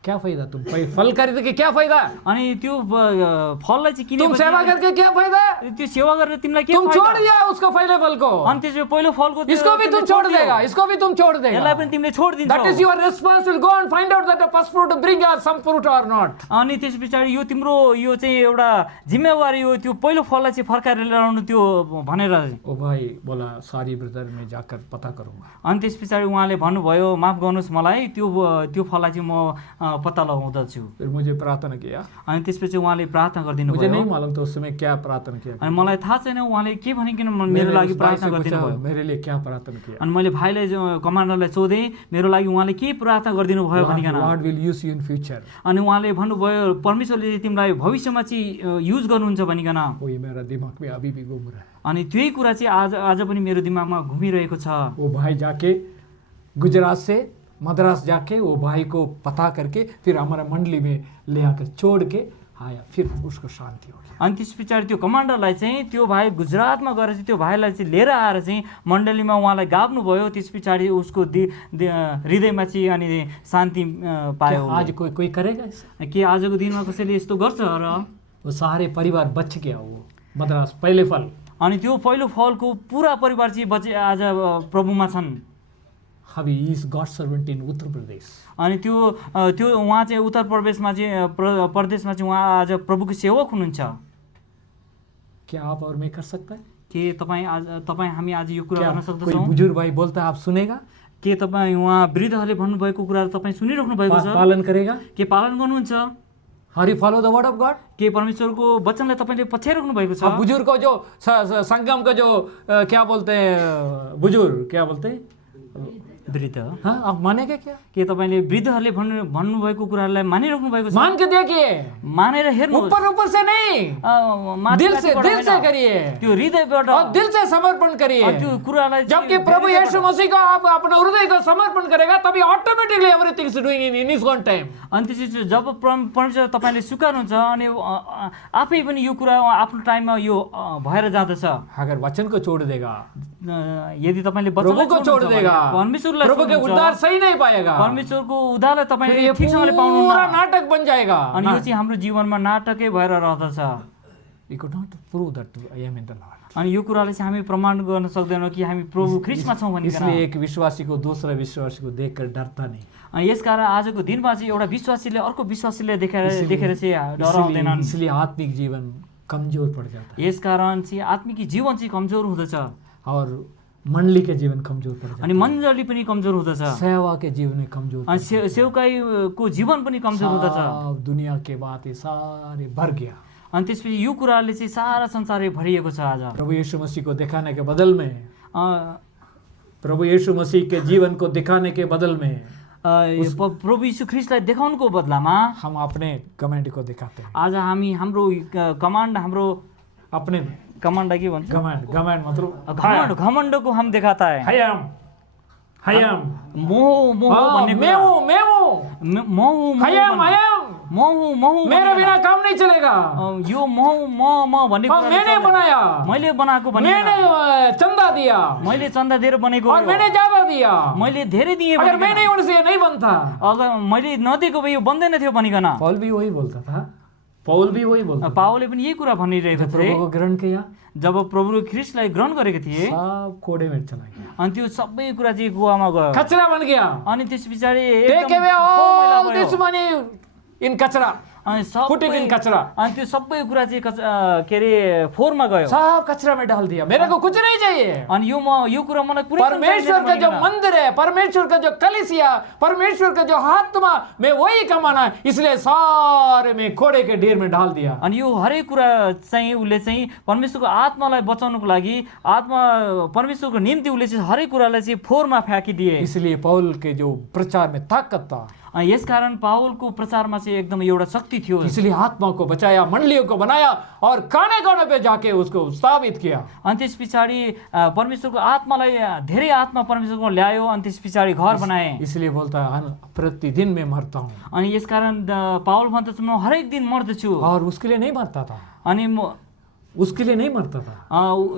क्या फायदा? तुम फल खरीद के क्या फायदा? अनि त्यो फललाई चाहिँ तुम किनेपछि सेवा करके क्या फायदा? त्यो सेवा गरेर तिमीलाई के तुम फाइदा? छोड़ दिया उसको पहले फल को, अनि त्यसपछि पहिलो फलको त्यो इसको भी तिमीले तुम छोड़ छोडिदियौ। देगा, इसको भी तुम छोड़ देगा. यसलाई पनि तिमीले छोडिदिन्छौ। That is your responsibility. Go and find out that the first fruit bring or some fruit or not. अनि त्यस पछाडि यो तिम्रो यो चाहिँ एउटा जिम्मेवारी हो, त्यो पहिलो फललाई चाहिँ फर्काएर लिएर आउनु त्यो भनेर। ओ भाई बोला सॉरी ब्रदर, मैं जाकर पता करूंगा. अनि त्यस पछाडि उहाँले भन्नुभयो माफ गर्नुहोस् मलाई, त्यो फललाई चाहिँ म पत्ता लगाउँदछु। फिर मुझे प्रार्थना किया. अनि त्यसपछि उहाँले प्रार्थना गरिदिनु मुझे नहीं भयो। मालूम तो उस समय क्या प्रार्थना किया. अनि मलाई थाहा छैन उहाँले के भनिकन मेरो मैंने लागि उस भाई प्रार्थना से गरिदिनु पूछा, भयो। मेरे लिए क्या प्रार्थना किया. अनि मैले भाइलाई कमान्डरलाई सोधेँ मेरो लागि उहाँले के प्रार्थना गरिदिनु भयो भनिकन। Lord will use you in future. अनि उहाँले भन्नुभयो परमेश्वरले तिमीलाई भविष्यमा चाहिँ युज गर्नुहुन्छ भनिकन। वही मेरा दिमाग में अभी भी घूम रहा है. अनि त्यही कुरा चाहिँ आज पनि मेरो दिमागमा घुमिरहेको छ। वो भाई जाके गुजरात से मद्रास जाके वो भाई को पता करके फिर हमारा मंडली में ले आकर छोड़ के आया, फिर उसको शांति हो गया. अनि त्यस पछाडि त्यो कमान्डरलाई चाहिँ त्यो भाइ गुजरातमा गएर चाहिँ त्यो भाइलाई चाहिँ लिएर आएर चाहिँ मण्डलीमा उहाँलाई गाब्नुभयो। त्यस पछाडि उसको हृदयमा चाहिँ अनि शान्ति पायो। क्या आज कोई करेगा ऐसा? के आजको दिनमा कसैले यस्तो गर्छ र? वो सारे परिवार बच गया. वो मद्रास पहले फल. अनि त्यो पहिलो फलको पुरा परिवार चाहिँ बचे आज प्रभुमा छन्। अभी is God servant in Uttar Pradesh. अनि त्यो उहाँ चाहिँ उत्तर प्रदेशमा चाहिँ उहाँ आज प्रभुको सेवक हुनुहुन्छ। क्या आप और मैं कर सकता है? के तपाईँ हामी आज यो कुरा क्या गर्न कोई सक्दछौँ? बुजुर्ग भाई बोलता है आप सुनेगा? के तपाईँ उहाँ वृद्धहरूले भन्नुभएको कुराहरू तपाईँ सुनिराख्नु भएको छ? पालन करेगा? के पालन गर्नुहुन्छ? Are you follow the word of God? के परमेश्वरको वचनलाई तपाईँले पछ्याइराख्नु भएको छ? अब बुजुर्ग को जो संगम का जो क्या बोलते हैं, बुजुर्ग क्या बोलते हैं, वृद्ध हाँ आप मानेगा क्या? के तपाईँले वृद्धहरूले भन्नुभएको कुराहरूलाई मानिराख्नु भएको छ? मान के देखिए, मानेर हेर्नुहोस्। ऊपर से नहीं, दिल से करिए त्यो हृदयबाट और दिल से समर्पण करिए. त्यो कुरालाई जबकि प्रभु यीशु मसीह को आप अपना हृदय को समर्पण करेगा तभी automatically everything is doing in his own time. अनि त्यसपछि जब परमेश्वर तपाईँले स्वीकार्नुहुन्छ अनि आफै पनि यो कुरा आफ्नो टाइममा यो भएर जाँदछ। अगर वचन को छोड़ देगा, यदि तपाईँले प्रभु को छोड़ देगा, परमेश्वरलाई प्रभु के उद्धार सही नहीं पाएगा, परमेश्वरको उद्धारलाई फिर तपाईँले ये ठिकसँगले पाउनुहुन्न। पूरा नाटक बन जाएगा. अनि यो चाहिँ हाम्रो जीवनमा नाटकै भएर रहँदछ। We could not prove that I am in the Lord. अनि यो कुरालाई चाहिँ हामी प्रमाण गर्न सक्दैनौँ कि हामी प्रभु ख्रीष्टमा छौँ भनिकन। इसलिए एक विश्वासी को दूसरा विश्वासी को देखकर डरता नहीं. अनि यसकारण आजको दिनमा चाहिँ एउटा विश्वासीले अर्को विश्वासीले देखेर चाहिँ डराउँदैनन्। इसलिए आत्मिक जीवन कमजोर पड़ जाता है यसकारण चाहिँ आत्मिक जीवन चाहिँ कमजोर हुँदछ और मंडली के जीवन कमजोर पड़ जाता अनि मण्डली पनि कमजोर हुँदछ। है, सेवा के जीवन में कमजोर अनि सेवकाईको जीवन पनि कमजोर हुँदछ। सब दुनिया के बातें सारे भर गया. अनि त्यसपछि यो कुराले चाहिँ सारा संसारै भरिएको छ आज। प्रभु यीशु मसीह को दिखाने के बदल में, अ, प्रभु यीशु मसीह के जीवन को दिखाने के बदल में प्रभु यीशु ख्रीष्टलाई देखाउनुको बदलामा हम अपने कमांड को दिखाते हैं. आज हामी हाम्रो कमान्ड हाम्रो अपने कमान्ड के भन्छ घमंड मतलब घमण्डको हम देखाता है। हयम मोह भन्ने मैं हूँ मेरे बिना काम नहीं चलेगा. यो मोह भन्ने कुरा मैंने बनाया, मैले बनाएको भन्ने मैंने चंदा दिया मैले चन्दा दिएर बनेको और मैंने ज्यादा दिया. मैले धेरै दिएँ अगर भनिकन। मैं नहीं उनसे नहीं बनता. अगर मैले नदिएको भए यो बन्दैन थियो भनिकन। पौल भी वही बोलता था. पावलले पनि यही कुरा भनिरहेको प्रभु थिए। को ग्रहण किया, जब प्रभु ख्रीष्टलाई ग्रहण गरेको थिए सब कोड़े में चला गया, अनि त्यो सबै कुरा चाहिँ गुवामा गयो। कचरा बन गया. अनि त्यस पछाडि Take away all this money in कचरा, अनि put it in कचरा. अनि त्यो सबै कुरा चाहिँ के अरे फोहोरमा गयो। सब कचरा में डाल दिया. मेरे को कुछ नहीं चाहिए. अनि यो कुरा मलाई पुरै परमेश्वर का जो मंदिर है, परमेश्वर का जो कलीसिया, परमेश्वर का जो आत्मा, मैं वही कमाना है, इसलिए सारे में कोड़े के ढेर में डाल दिया. अनि यो हरेक कुरा चाहिँ उसले चाहिँ परमेश्वरको आत्मालाई बचाउनको लागि परमेश्वरको निम्ति उसले चाहिँ हरेक कुरालाई चाहिँ फोहोरमा फ्याँकिदिए। इसलिए पौल के जो प्रचार में ताकत था, यसकारण पावलको प्रचारमा चाहिँ एकदम एउटा शक्ति थियो। इसलिए आत्मा को बचाया, मंडलियों को बनाया और काने काने पे जाके उसको स्थापित किया. अनि त्यस पछाडि परमेश्वरको आत्मालाई धेरै आत्मा परमेश्वरको ल्यायो अनि त्यस पछाडि घर बनाए। इसलिए बोलता है प्रतिदिन मैं मरता हूँ. अनि यसकारण पावल भन्दछ म हरेक दिन मर्दछु। और उसके लिए नहीं मरता था, अनि उसके लिए नहीं मरता था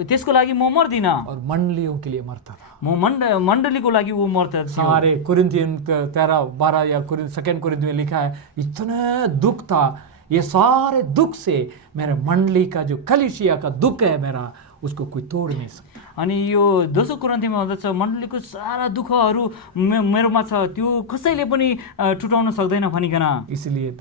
त्यसको लागि म मर्दिनँ, और मंडलियों के लिए मरता था। म मण्डलीको लागि ऊ मर्दथ्यो। सारे कुरिन्थियन 13-12 या 2 कुरिन्थ में लिखा है, इतना दुख था, ये सारे दुख से मेरे मंडली का जो कलीसिया का दुख है मेरा, उसको कोई तोड़ नहीं सकता। अनि यो दोस्रो कुरिन्थीमा भन्दछ मण्डलीको सारा दुःखहरू मेरोमा छ, त्यो कसैले पनि टुटाउन सक्दैन भनिकन। इसलिए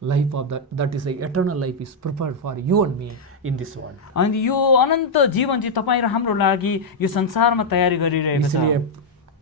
that is the eternal life is prepared for you and me in this world. अनि यो अनन्त जीवन चाहिँ तपाईँ र हाम्रो लागि यो संसारमा तयारी गरिरहेको छ। इसलिए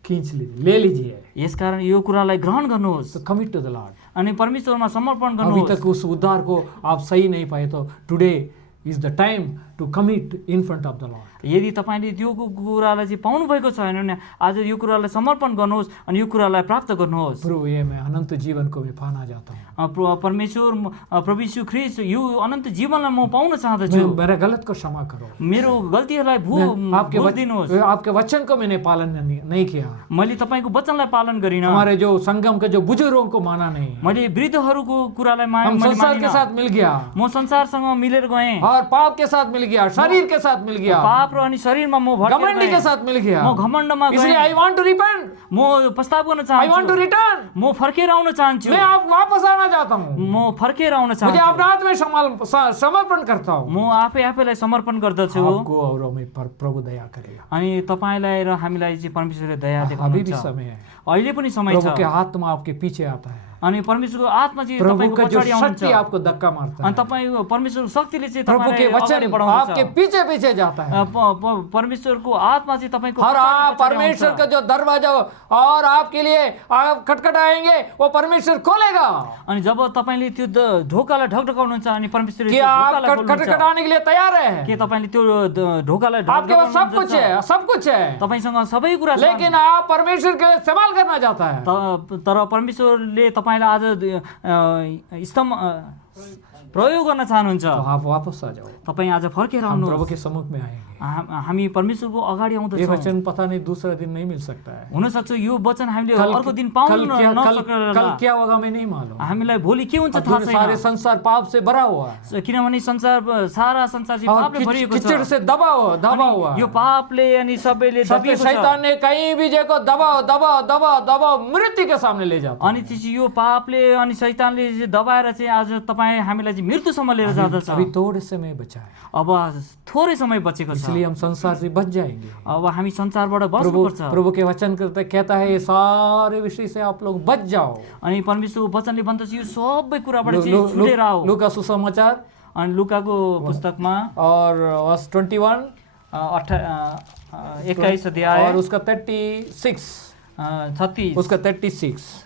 खींच लीजिए, ले लीजिए, यसकारण यो कुरालाई ग्रहण गर्नुहोस् तो commit to the Lord. अनि परमेश्वरमा समर्पण अभी गर्नुहोस्। तक उस उद्धार को आप सही नहीं पाए तो today is the time to commit in front of the Lord. यदि तपाईँले त्यो कुरालाई चाहिँ पाउनु भएको छैन भने आज यो कुरालाई समर्पण गर्नुहोस् अनि यो कुरालाई प्राप्त गर्नुहोस्। प्रभु ये मैं अनंत जीवन को मैं पाना चाहता हूँ। परमेश्वर प्रभु यीशु ख्रीष्ट यो अनन्त जीवनलाई म पाउन चाहदछु। मेरा गलत को क्षमा करो, मेरो गल्तीहरूलाई भुलिदिनुहोस्। आपके वचन को मैंने पालन नहीं किया, मैले तपाईँको वचनलाई पालन गरिनँ, हमारे जो संगम के जो बुजुर्गों को माना नहीं, मैले वृद्धहरूको कुरालाई हम संसार के साथ मिल गया, म संसारसँग मिलेर गएँ और पाप के साथ मिल गया, शरीर के साथ मिल गया, पाप र अनि शरीरमा म भड्केर घमंडी के साथ मिल गया, म घमण्डमा इसलिए आई वांट टू रिपेंट, म पश्चाताप गर्न आई वांट टू चाहन्छु, रिटर्न, म फर्केर आउन चाहन्छु, मैं आप वापस आना चाहता हूँ, म फर्केर आउन मुझे चाहन्छु, अपने हाथ में समर्पण करता हूँ। म आफैलाई समर्पण गर्दछु। आपको और हमें पर प्रभु दया करेगा। अनि तपाईँलाई र हामीलाई चाहिँ परमेश्वरले दया अभी भी देखाउनुहुन्छ। समय है, अहिले पनि समय छ। प्रभु के आत्मा आपके पीछे आता है, अनि परमेश्वरको आत्मा चाहिँ प्रभु तपाईँको का जो पछाडि आउनुहुन्छ शक्ति आपको धक्का मारता अनि है, तपाईँ परमेश्वरको शक्तिले चाहिँ प्रभु के तपाईँलाई अगाडि वचन बढाउँछ। आपके पीछे पीछे जाता है, परमेश्वरको आत्मा चाहिँ तपाईँको और पछाडि आप पछाडि परमेश्वर आउँछ। का जो दरवाजा और आपके लिए आप खटखटाएंगे वो परमेश्वर खोलेगा। अनि जब तपाईँले त्यो ढोकालाई ढकढकाउनुहुन्छ अनि परमेश्वरले कि त्यो आप ढोकालाई खोल्नुहुन्छ, खटखटाने के लिए तैयार है, के तपाईँले त्यो ढोकालाई आपके पास सब कुछ ढकढकाउनुहुन्छ? है, सब कुछ है, तपाईँसँग सबै कुरा छ, लेकिन आप परमेश्वर के लिए इस्तेमाल करना चाहता है। तर परमेश्वरले तपाईँलाई आज स्तम्भ प्रयोग गर्न चाहनुहुन्छ। तो आप वापस आ जाओ, तपाईँ आज फर्केर हम प्रभु आउनुहोस्। के सम्मुख में आएंगे। हामी परमेश्वरको अगाडि ये आउँदछौँ। वचन पता नहीं दूसरा दिन नहीं मिल सकता है, हुनसक्छ यो वचन हामीले कल अर्को दिन पाउन कल क्या होगा मैं नहीं मालूम। हामीलाई भोलि के हुन्छ अब थाहा सारे छैन, संसार पाप से भरा हुआ है, किनभने सारा संसार चाहिँ और पापले भरिएको कीचड़ छ। से दबा हुआ यो है। पापले अनि सबैले दबिएको छ। शैतान ने कहीं भी जगह दबाओ मृत्यु के सामने ले जाता है। अनि त्यसपछि यो पापले अनि शैतानले चाहिँ दबाएर चाहिँ आज तपाईँ हामीलाई चाहिँ मृत्युसम्म लिएर जाँदछ। अभी थोड़े समय बचा है, अब थोरै समय बचेको छ, इसलिए हम संसार से बच जाएंगे। अब हामी संसारबाट प्रभु बच्नुपर्छ। प्रभु के वचन कहता है ये सारे विषय से आप लोग बच जाओ। अनि परमेश्वरको वचनले भन्दछ यो सबै कुराबाट चाहिँ छुटेर आओ। लूका सुसमाचार अनि लुकाको पुस्तकमा और वर्स 21 21 अध्याय और उसका 36 36 उसका 36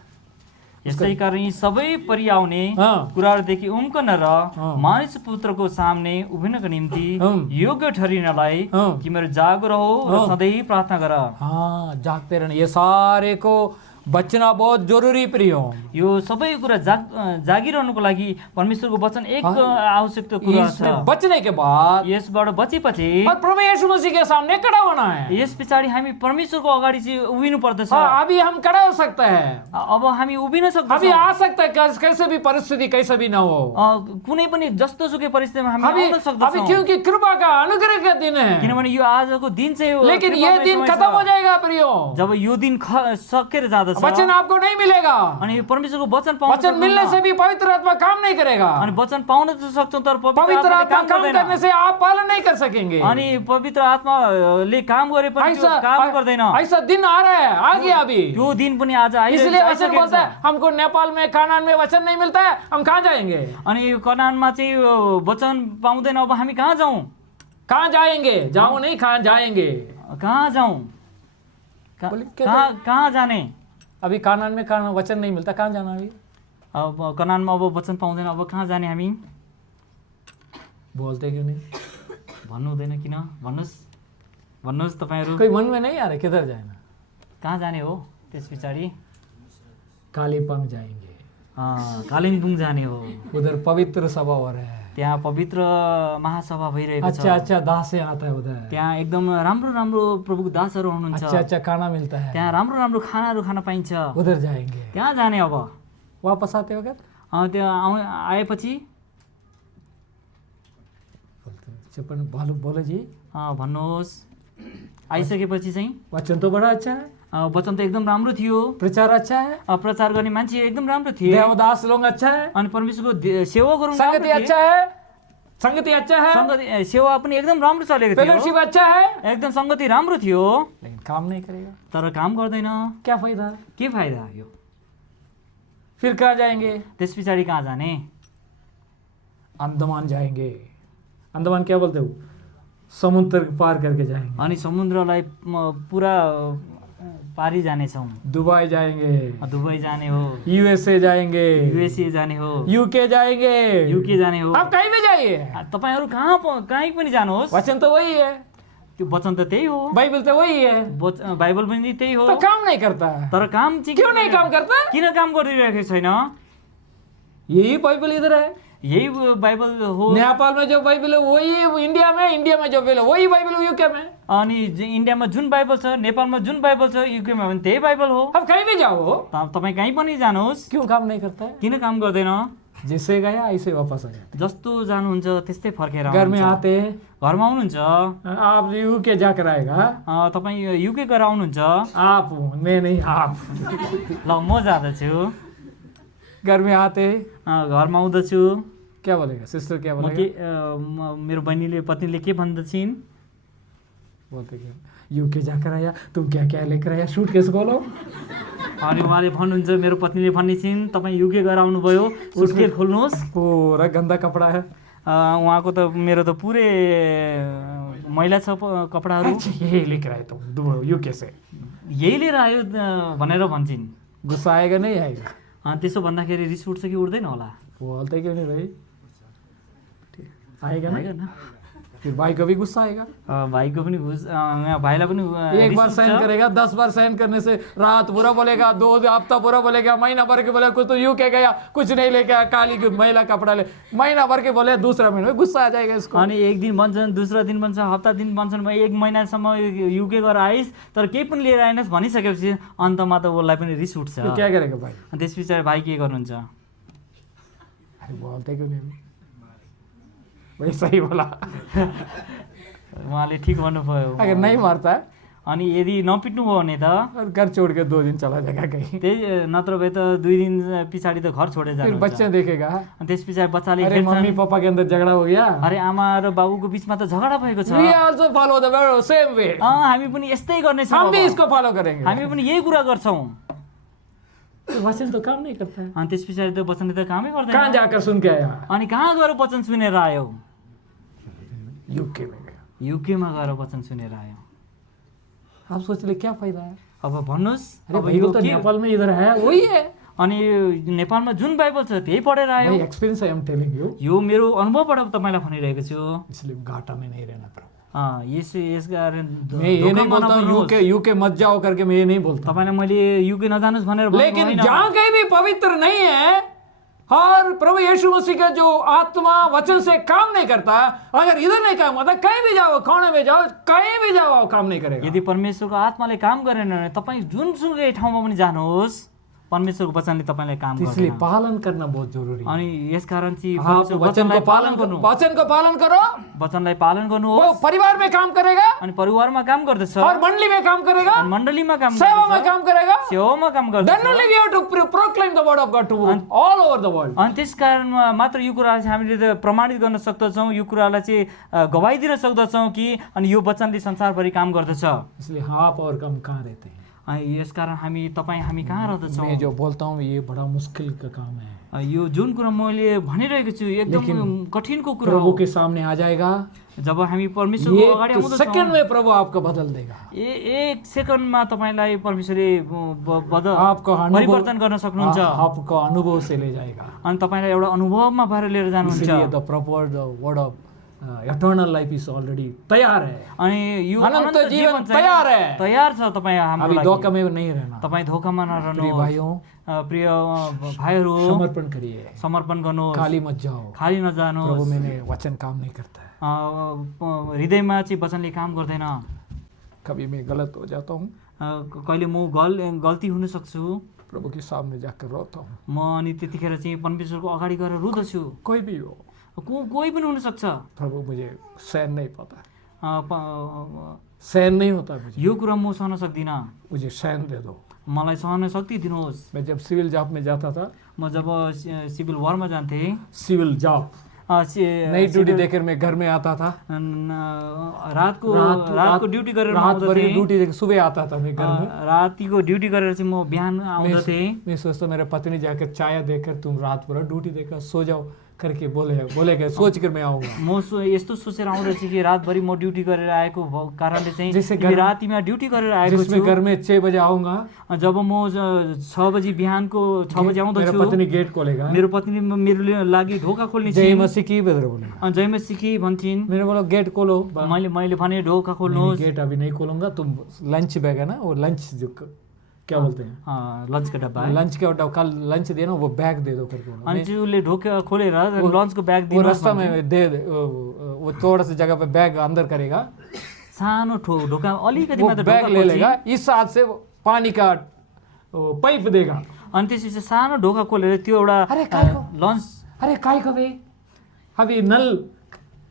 यसै कारण यी सबै परिआउने हाँ। कुराहरूदेखि उम्कन र हाँ। मानिस पुत्रको सामने उभिनको निम्ति हाँ। योग्य ठहरिनलाई हाँ। कि मेरो जागो रहो र हाँ। सधैँ प्रार्थना गर। हाँ, जागते रहना, ये सारे को बचना बहुत जरूरी प्रियो। यो सबै कुरा जागिरहनुको लागि परमेश्वरको वचन एक आवश्यकता कुरा छ। इसमें बचने के बाद यसबाट बचेपछि और प्रभु यीशु मसीह के सामने खड़ा होना है। यस पछाडि हामी परमेश्वरको अगाडि चाहिँ उभिनु पर्दछ। अभी हम खड़ा हो सकते हैं, अब हामी उभिन अभी सक्छौँ। आ सकता है, कैसे भी परिस्थिति कैसे भी ना हो। कुनै पनि जस्तो सुकै परिस्थितिमा हामी अभी आउन सक्दछौँ, क्योंकि कृपा का अनुग्रह का दिन है, किनभने यो आजको दिन चाहिँ हो, लेकिन ये कृपामय दिन समय खत्म छ। हो जाएगा प्रियो। जब यो दिन सकेर जाँदछ वचन आपको नहीं मिलेगा, अनि परमेश्वरको वचन पाउन वचन मिलने से सक्नुहुन्न। भी पवित्र आत्मा काम नहीं करेगा। अनि वचन पाउन त सक्छौँ तर पवित्र पवित्र आत्मा आत्माले काम काम करने गर्दैन। से आप पालन नहीं कर सकेंगे। अनि पवित्र आत्माले काम गरे पनि त्यो काम गर्दैन। ऐसा दिन आ रहा है, आ गया अभी। यो दिन पनि आज इसलिए वचन आइसकेको बोलता छ। है हमको नेपाल में कानान में वचन नहीं मिलता है, हम कहाँ जाएंगे? अनि यो कनानमा चाहिँ यो वचन पाउँदैन, अब हामी कहाँ जाउँ? कहाँ जाएंगे? जाओ नहीं, कहाँ जाएंगे? कहाँ जाउँ? बोले, क्या कहाँ जाने? अभी कानान में वचन नहीं मिलता, कहाँ जाना अभी? अब कनानमा अब वचन पाउँदैन, अब कहाँ जाने हामी? बोलते क्यों नहीं? भन्नु हुँदैन किन? भन्नुहोस् तपाईँहरू कोई मन में नहीं आ रहा किधर जाना? कहाँ जाने हो? त्यस पछाडि कालीपंग जाएंगे, कालिम्पोङ जाने हो। उधर पवित्र सभा हो रहा है। त्यहाँ पवित्र महासभा भइरहेको छ। अच्छा दास आता है उधर, त्यहाँ एकदम राम्रो राम्रो प्रभुको दासहरू हुनुहुन्छ। अच्छा खाना मिलता है, त्यहाँ राम्रो राम्रो खानाहरू खान पाइन्छ। उधर जाएंगे। त्यहाँ जाने अब वापस आते वक्त त्यहाँ आएपछि చెప్పండి बोलो जी। भन्नुहोस्। आइसकेपछि चाहिँ वचन तो बड़ा अच्छा है, वचन त एकदम राम्रो थियो, प्रचार अच्छा है, प्रचार गर्ने मान्छे एकदम राम्रो थिए, देवदास लोग अच्छा है, अनि परमेश्वरको सेवकहरू संगति अच्छा है, संगति अच्छा है, संगति सेवा पनि एकदम राम्रो चलेको थियो, फेलोशिप अच्छा है, एकदम संगति राम्रो थियो, लेकिन काम नहीं करेगा। तर काम गर्दैन। क्या फायदा? के फाइदा यो? फिर कहाँ जाएंगे? त्यस पछाडि कहाँ जाने? अंडमान जाएंगे। अंडमान क्या बोलते हो? समुद्र पार करके जाएंगे। अनि समुद्रलाई पुरा पारी जानेछौँ। दुबई जाएंगे, दुबई जाने हो, यूएसए जाएंगे, युएसए जाने हो, यूके जाएंगे, युके जाने हो। आप कहीं भी जाइए, तपाईहरु कहीँ पनि जानुहोस्, वचन तो वही है, त्यो वचन त त्यही हो, बाइबल तो वही है, बाइबल पनि त्यही हो, तो काम नहीं करता है। तर काम चाहिँ क्यों नहीं काम करता? किन काम गरिरहेको छैन? यही बाइबल इधर है, यही बाइबल हो। नेपाल में जो बाइबल है वही इंडिया में जो बाइबल है वही बाइबल यूके में। अनि इन्डियामा जुन बाइबल छ, नेपालमा जुन बाइबल छ, युकेमा पनि त्यही बाइबल हो। अब कहीं भी जाओ, तपाईँ कहीँ पनि जानुहोस्, क्यों काम नहीं करता है? किन काम गर्दैन? जैसे गया ऐसे वापस आ जाता जस्तो जानुहुन्छ त्यस्तै फर्केर है। घर में आउनुहुन्छ। आते घरमा आउनुहुन्छ, आप यूके जाकर आएगा, तपाईँ युके गएर आउनुहुन्छ, आप मैं नहीं आप। ल म जाँदछु, घर में आते घरमा आउँदछु, क्या बोलेगा सिस्टर? क्या म बोलेगा? के मेरो बहिनीले पत्नीले के भन्दछिन्? बोलते क्या यूके जाकर आया, तुम क्या क्या लेकर आया, सूटकेस खोलो। अनि उहाँले भन्नुहुन्छ, मेरो पत्नीले भन्ने छिन्, तपाईँ युके गएर आउनुभयो, सुटकेस खोल्नुहोस्। पूरा गंदा कपड़ा है। उहाँको त मेरो त पुरै मैला छ कपडाहरू, अच्छा, ये लेकर आए तुम यूके से, यही लिएर आयो भनेर भन्छन्। गुस्सा आएगा नहीं आएगा? त्यसो भन्दाखेरि रिस उठ्छ कि उठ्दैन होला? बोलते क्यों नहीं भाई? ठीक, आएगा ना? आएगा न? फिर भाई को भी गुस्सा आएगा। भाइको पनि भाइलाई पनि एक रिस बार उठ्छ। सहन करेगा, 10 बार सहन करने से रात बुरा बोलेगा, 2 हफ्ता बुरा बोलेगा, महीना भर के बोले कुछ तो यूके गया, कुछ नहीं लेके आया, काली मैला कपड़ा ले, महीना भर के बोले, दूसरा महीना में गुस्सा आ जाएगा इसको। अनि एक दिन भन्छन्, दूसरा दिन भन्छ, हप्ता दिन भन्छन्, एक महिनासम्म युके गएर आइस तर केही पनि लिएर आएनस् भनिसकेपछि अन्तमा त उसलाई पनि रिस उठ्छ। फिर क्या करेगा भाई? अनि त्यस पछाडि भाइ के गर्नुहुन्छ? अरे बोलते क्यों नहीं? वैसा ही बोला। उहाँले ठिक भन्नुभयो। अगर नहीं मारता है अनि यदि नपिट्नु भयो भने त और घर छोड़ के 2 दिन चला जाएगा कहीं, त्यही नत्र भए त 2 दिन पछाडि त घर छोडेर फिर जानुहुन्छ। बच्चे देखेगा, अनि त्यस पछाडि बच्चाले अरे मम्मी हेर्छन्, पापा के अंदर झगड़ा हो गया, अरे आमा र बाबुको बिचमा त झगडा भएको छ, we also follow the same way, हामी पनि यस्तै गर्नेछौँ, हम भी अब। इसको फॉलो करेंगे। हामी पनि यही कुरा गर्छौँ। तो वचन तो काम नहीं करता है। अनि त्यस पछाडि त वचनले त कामै कहाँ गर्दैन। जाकर सुन के आया? अनि कहाँ गएर वचन सुनेर आयो? यूके में गया। युकेमा गएर वचन सुनेर आयो। आप सोच ले क्या फायदा है? अब भन्नुहोस्, अरे अब भाई यो वो तो के? नेपाल में इधर है वही है। अनि नेपालमा जुन बाइबल छ त्यही पढेर आयो। भाई experience I am telling you, यो मेरो अनुभवबाट तपाईँलाई भनिरहेको छु। इसलिए घाटा में नहीं रहना प्रभु। यस कारण मैं ये नहीं बोलता हूँ यूके मत जाओ करके, मैं ये नहीं बोलता, तपाईँलाई मैले युके नजानुहोस् भनेर भनेको लेकिन होइन। जहाँ कहीं भी पवित्र नहीं है और प्रभु यीशु मसीह का जो आत्मा वचन से काम नहीं करता, अगर इधर नहीं काम होता, कहीं भी जाओ, खाने में जाओ, कहीं भी जाओ, काम नहीं करेगा। यदि परमेश्वरको आत्माले काम गरेन भने तपाईँ जुनसुकै ठाउँमा पनि जानुहोस्, परमेश्वरको वचनले तपाईँलाई काम इसलिए गर्दैन। पालन करना बहुत जरूरी है। अनि यसकारण चाहिँ आप परमेश्वरको वचन को वचनलाई पालन गर्नु, वचन को पालन करो, वचनलाई पालन वो गर्नुहोस्। परिवार में काम करेगा अनि परिवारमा काम गर्दछ, और मंडली में काम करेगा, अनि मण्डलीमा काम सेवा में गर्दछ, काम करेगा। सेवामा काम Then गर्दछ। only we have to proclaim the word of God to all over the world. अनि त्यस कारणमा मात्र यो कुरालाई चाहिँ हामीले त प्रमाणित गर्न सक्दछौँ, यो कुरालाई चाहिँ गवाई दिन सक्दछौँ कि अनि यो वचनले संसारभरि काम गर्दछ। इसलिए आप और हम कहाँ रहते हैं? अनि यसकारण हामी कहाँ रहँदछौँ? मैं जो बोलता हूँ ये बड़ा मुश्किल का काम है। यो जुन कुरा मैले भनिरहेको छु एकदम कठिनको कुरा प्रभु हो। के सामने आ जाएगा, जब हामी परमेश्वरको अगाडि एक आउँदछौँ, सेकंड में प्रभु आपको बदल देगा। एक सेकन्डमा तपाईँलाई परमेश्वरले आपको परिवर्तन गर्न सक्नुहुन्छ। आपको अनुभव से ले जाएगा। अनि तपाईँलाई एउटा अनुभवमा भएर लिएर जानुहुन्छ। इसलिए the proper word of eternal life is already तैयार है। अनि यो अनन्त अनन्त जीवन जीवन चाहिँ तयार है। तयार छ तपाईँ हाम्रो अभी लागि। धोखा में नहीं रहना। तपाईँ धोकामा प्रिय नरहनुहोस्। भाइयों, प्रिय भाइहरू, समर्पण करिए, समर्पण गर्नुहोस्, खाली मत जाओ। खाली प्रभु नजानुहोस्। मैंने वचन काम नहीं करता है। हृदयमा चाहिँ वचनले काम गर्दैन। कभी मैं गलत हो जाता हूँ, कहिले म गल्ती हुन सक्छु, प्रभु के सामने जाकर रोता हूँ। म अनि त्यतिखेर चाहिँ परमेश्वरको अगाडि गएर रुदछु। कोई भी हो, कोही पनि हुनसक्छ। प्रभु मुझे सहन नहीं पाता, सहन यो नहीं होता मुझे, कुरा म सहन सक्दिनँ, मुझे सहन दे दो। मलाई सहन शक्ति दिनुहोस्। मैं जब सिविल जॉब में जाता था, म जब सिभिल वारमा जान्थेँ, सिविल जॉब नई ड्यूटी देकर मैं घर में आता था, रातको ड्युटी गरेर म रात भर आउँदथेँ। ड्यूटी देकर सुबह आता था मैं घर में। रातिको ड्युटी गरेर चाहिँ म बिहान आउँदथेँ। मैं सोचता मेरे पत्नी जाकर चाय देकर तुम रात भर ड्यूटी देकर सो जाओ करके बोलेगा, सोच कर मैं आऊंगा। म यस्तो सोचेर आउँदैछु कि रातभरि म ड्युटी गरेर आएको कारणले चाहिँ जैसे तिमी रातिमा ड्युटी गरेर आएको जिसमें छु। घर में 6 बजे आऊंगा, जब म 6 बजी बिहानको 6 बजी मेरा आउँदछु, पत्नी गेट खोलेगा, मेरो पत्नी मेरो लागि ढोका खोल्ने जय छिन्। मसीह की बदर बोलेगा। जय मसीह की भन्छन्। मैंने बोला गेट खोलो, मैले भने ढोका नहीं, खोल्नुहोस्। गेट अभी नहीं खोलूंगा, तुम लंच बैग है ना, वो लंच जो क्या बोलते हैं, लन्चको डब्बा है। लंच के कल लंच देना, वो बैग दे दो करके बोला। अनि चाहिँ उसले ढोका खोलेर लन्चको ब्याग वो दिनु रास्ता में वो थोड़ा सा जगह पे बैग अंदर करेगा, सानो ढोका अलिकति वो मात्र बैग ढोका ले खोल्छ। लेगा, इस हाथ से वो पानी का पाइप देगा। अनि त्यसपछि सानो ढोका खोलेर त्यो एउटा अरे काय को? लन्च अरे काय को भाई, अभी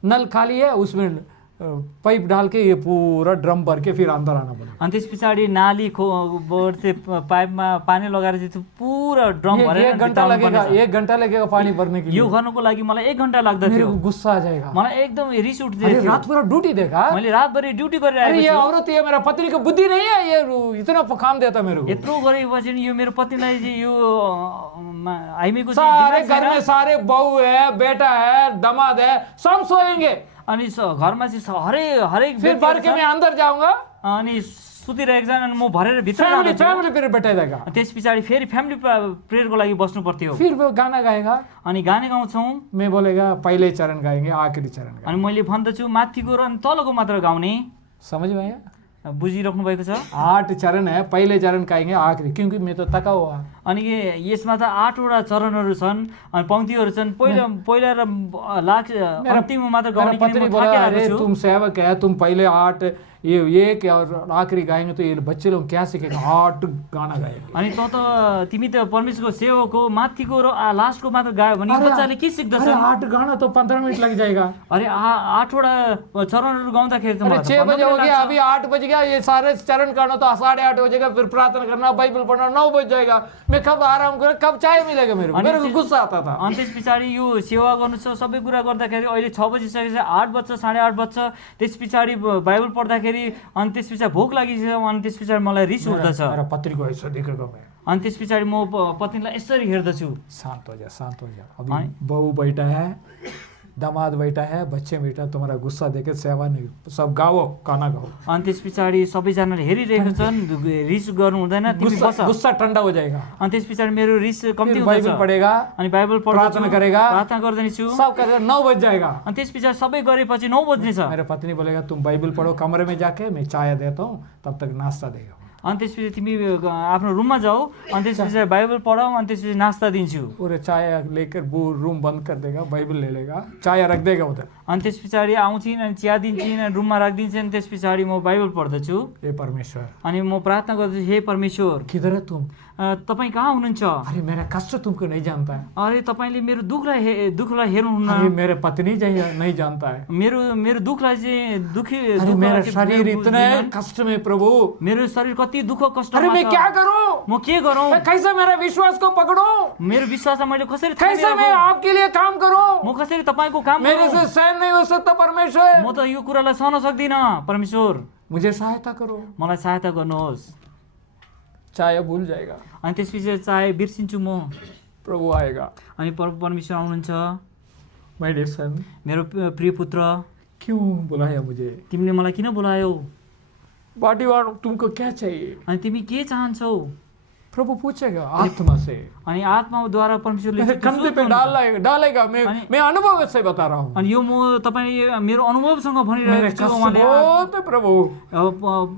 नल खाली है, उसमें पाइप डाल के ये पूरा ड्रम भर के फिर अंदर आना पड़ेगा। अनि त्यस पछाडि नाली बोर्ड चाहिँ पाइपमा पानी लगाएर चाहिँ त्यो पुरा ड्रम भरेर एक घंटा लगेगा, 1 घंटा लगेगा पानी भरने के यो लिए। गर्नको लागि मलाई 1 घन्टा मेरे लाग्दथ्यो। को गुस्सा आ जाएगा। मलाई एकदम रिस उठ्दै अरे थियो। रात भर ड्यूटी देखा, मैले रातभरि ड्युटी गरेर अरे आएको ये छु। औरत, ये मेरा पत्नी को बुद्धि नहीं है, ये इतना काम देता मेरे को। यत्रो गरेपछि यो मेरो पत्नीलाई चाहिँ यो हामीको सारे चाहिँ घर में सारे बहू है, बेटा है, दामाद है, सब सोएंगे, अनि घरमा चाहिँ हरेक फिर भर के मैं अंदर जाऊंगा, अनि सुतिरहेको छन् अनि म भरेर भित्र फैमिली जाँदैछु। फैमिली फिर बैठा देगा, त्यस पछाडि फेरि फ्यामिली प्रेयरको लागि बस्नु पर्थ्यो। फिर वो गाना गाएगा, अनि गाने गाउँछौँ। मैं बोलेगा पहले चरण गाएंगे, आखिरी चरण गाएंगे। अनि मैले भन्दछु माथिको र अनि तलको मात्र गाउने। समझ में आया? बुझिराख्नु भएको छ। 8 चरण है, पहले चरण गाएंगे, आखिरी, क्योंकि मैं तो थका हुआ। अनि यसमा त 8वटा चरणहरू छन् अनि पंक्तिहरू छन्। पहिला र अन्तिममा मात्र मेरा गाउने पत्नी किन म बोला, थाकिरहेको अरे छु। तुम सेवक है, तुम पहले 8 ये और आखिरी गाएंगे तो ये बच्चे लोग क्या सीखेंगे, 8 गाना गाएंगे। अनि तिमी त परमेश्वरको सेवक हो, माथिको र लास्टको मात्र गायो भने अरे बच्चाले के सिक्दछ? अरे 8 गाना तो 15 मिनट लग जाएगा। अरे 8वटा चरणहरू गाउँदाखेरि त अरे मलाई त 6 बजे 15 हो मिनट गया, लाग्छ। अभी 8 बज गया, ये सारे चरण करना तो 8:30 हो जाएगा, फिर प्रार्थना करना, बाइबल पढ़ना 9 बज जाएगा। मैं कब आराम करूँ, कब चाय मिलेगा मेरे को? मेरे को गुस्सा आता था। अनि त्यस पछाडि यो सेवा गर्नु छ, सबै कुरा गर्दाखेरि अहिले 6 बजिसकेपछि 8 बज्छ, 8:30 बज्छ। त्यस पछाडि बाइबल पढ्दाखेरि अनि त्यस पछाडि भोक लागिसक्यो, अनि त्यस पछाडि मलाई रिस उठ्दछ। मेरा पत्नी को ऐसा देखेगा मैं, अनि त्यस पछाडि म पत्नीलाई यसरी हेर्दछु। शांत हो जा, शांत हो जा। अभी बहू बैठा है, दामाद बैठा है, बच्चे बैठा, तुम्हारा गुस्सा देखे सेवा नहीं, सब गाओ, गाना गाओ। अनि त्यस पछाडि सबैजनाले हेरिरहेका छन्, रिस गर्नु हुँदैन, तिमी बस। गुस्सा ठंडा हो जाएगा, अनि त्यस पछाडि मेरो रिस कम्ती फिर हुँदछ। बाइबल पढ़ेगा, अनि बाइबल प्रार्थना करेगा, प्रार्थना गर्दैछु। सब करेगा, 9 बज जाएगा। अनि त्यस पछाडि सबै गरेपछि 9 बज्नेछ। मेरे पत्नी बोलेगा तुम बाइबल पढ़ो कमरे में जाके, मैं चाय देता हूँ, तब तक नाश्ता देगा। अनि त्यसपछि तिमी आफ्नो रुममा जाऊ, अनि त्यसपछि बाइबल पढाऊ, अनि त्यसपछि नास्ता दिन्छु। पूरे चाय लेकर वो रूम बंद कर देगा, बाइबल ले लेगा, चाय रख देगा उधर। अनि त्यस पछाडि आउँछिन् अनि चिया दिन्छन् अनि रुममा राखिदिन्छन्। अनि त्यस पछाडि म बाइबल पढ्दछु हे परमेश्वर, अनि म प्रार्थना गर्दछु, हे परमेश्वर किधर है तुम? तपाईँ कहाँ हुनुहुन्छ? अरे मेरा कष्ट तुमको नहीं जानता है, अरे तपाईँले मेरो दुःखलाई हेर्नुहुन्न। अरे मेरे पत्नी नहीं जानता है, मेरो दुःखलाई चाहिँ अरे मेरा शरीर इतने कष्ट में प्रभु, मेरो शरीर कति दुःख कष्ट। अरे मैं क्या करूं? म के गरौँ? मैं कैसे मेरा विश्वास को पकड़ूं? मेरो विश्वासलाई मैले कसरी कैसे मैं आपके लिए काम करूं? म कसरी तपाईँको काम मेरे गरौँ? से सहन नहीं हो सकता परमेश्वर, म त यो कुरालाई सहन सक्दिनँ। परमेश्वर मुझे सहायता करो। मलाई सहायता गर्नुहोस्। चाय भूल जाएगा, अनि त्यसपछि चाहे बिर्सिन्छु म, प्रभु आएगा। अनि परमेश्वर आउनुहुन्छ। माय डियर सन, मेरो प्रिय पुत्र, क्यों बुलाया मुझे? तिमीले मलाई किन बोलायौ? बॉडी वार्ड, तुमको क्या चाहिए? अनि तिमी के चाहन्छौ? प्रभु पूछेगा आत्मा से, अनि आत्माद्वारा परमेश्वरले मेरे कंधे पे डालेगा। मैं अनुभव से बता रहा हूँ, अनि यो म तपाईँ मेरो अनुभवसँग मेरे भनिरहेको छु। कष्ट उहाँले बहुत है प्रभु,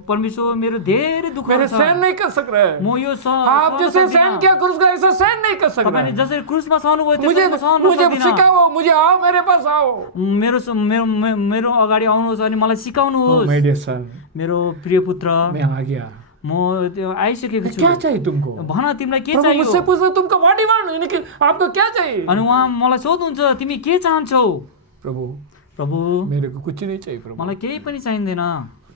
परमेश्वर मेरो धेरै दुःख मेरे छ, सहन नहीं कर सक रहे। म यो आप जैसे सहन किया क्रूस का, ऐसा सहन नहीं कर सक तपाईले रहे। जसरी क्रुसमा सहनुभयो मुझे त्यसरी म सहन मुझे सक्दिनँ। सिखाओ, मुझे आओ, मेरे पास आओ। मेरो अगाडि आउनुहोस् अनि मलाई सिकाउनुहोस्। माय डियर सन, मेरो प्रिय पुत्र, मैं आ गया, म त्यो आइसकेको छु क्या चाहिए तुमको? भन तिमीलाई के प्रभु चाहियो मुझसे पूछते तुमको व्हाट यू वांट, यानी कि आपको क्या चाहिए? अनि उहाँ मलाई सोध्नुहुन्छ तिमी के चाहन्छौ? प्रभु प्रभु मेरे को कुछ नहीं चाहिए प्रभु। मलाई केही पनि चाहिँदैन।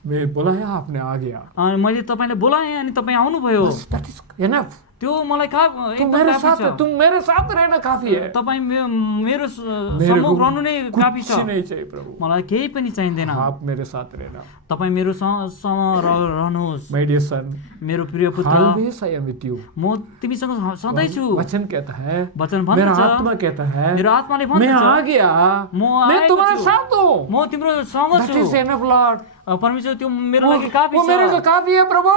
मैं बुलाया आपने आ गया, अनि मैले तपाईँलाई बोलाएँ अनि तपाईँ आउनुभयो। that is enough। त्यो मलाई तुम एकदम मेरे काफी साथ, छ। तुम मेरे साथ रहना काफी है। तपाईँ मेरो मेरे सम्मुख को रहनु नै काफी छ। कुछ नहीं चाहिए प्रभु, मलाई केही पनि चाहिँदैन। आप मेरे साथ रहना। तपाईँ मेरो सँग रहनुहोस्। My dear son, मेरो प्रिय पुत्र always I am with you। म तिमीसँग सधैँ छु। वचन कहता है, वचन मेरा भन्दछ, आत्मा कहता है, मेरो आत्माले मैं भन्दछ आ गया, म मैं आएको तुम्हारे छु। साथ हूँ। म तिम्रो सँग That छु। is enough Lord। परमेश्वर त्यो मेरो लागि काफी वो मेरे को छ। काफी है प्रभु।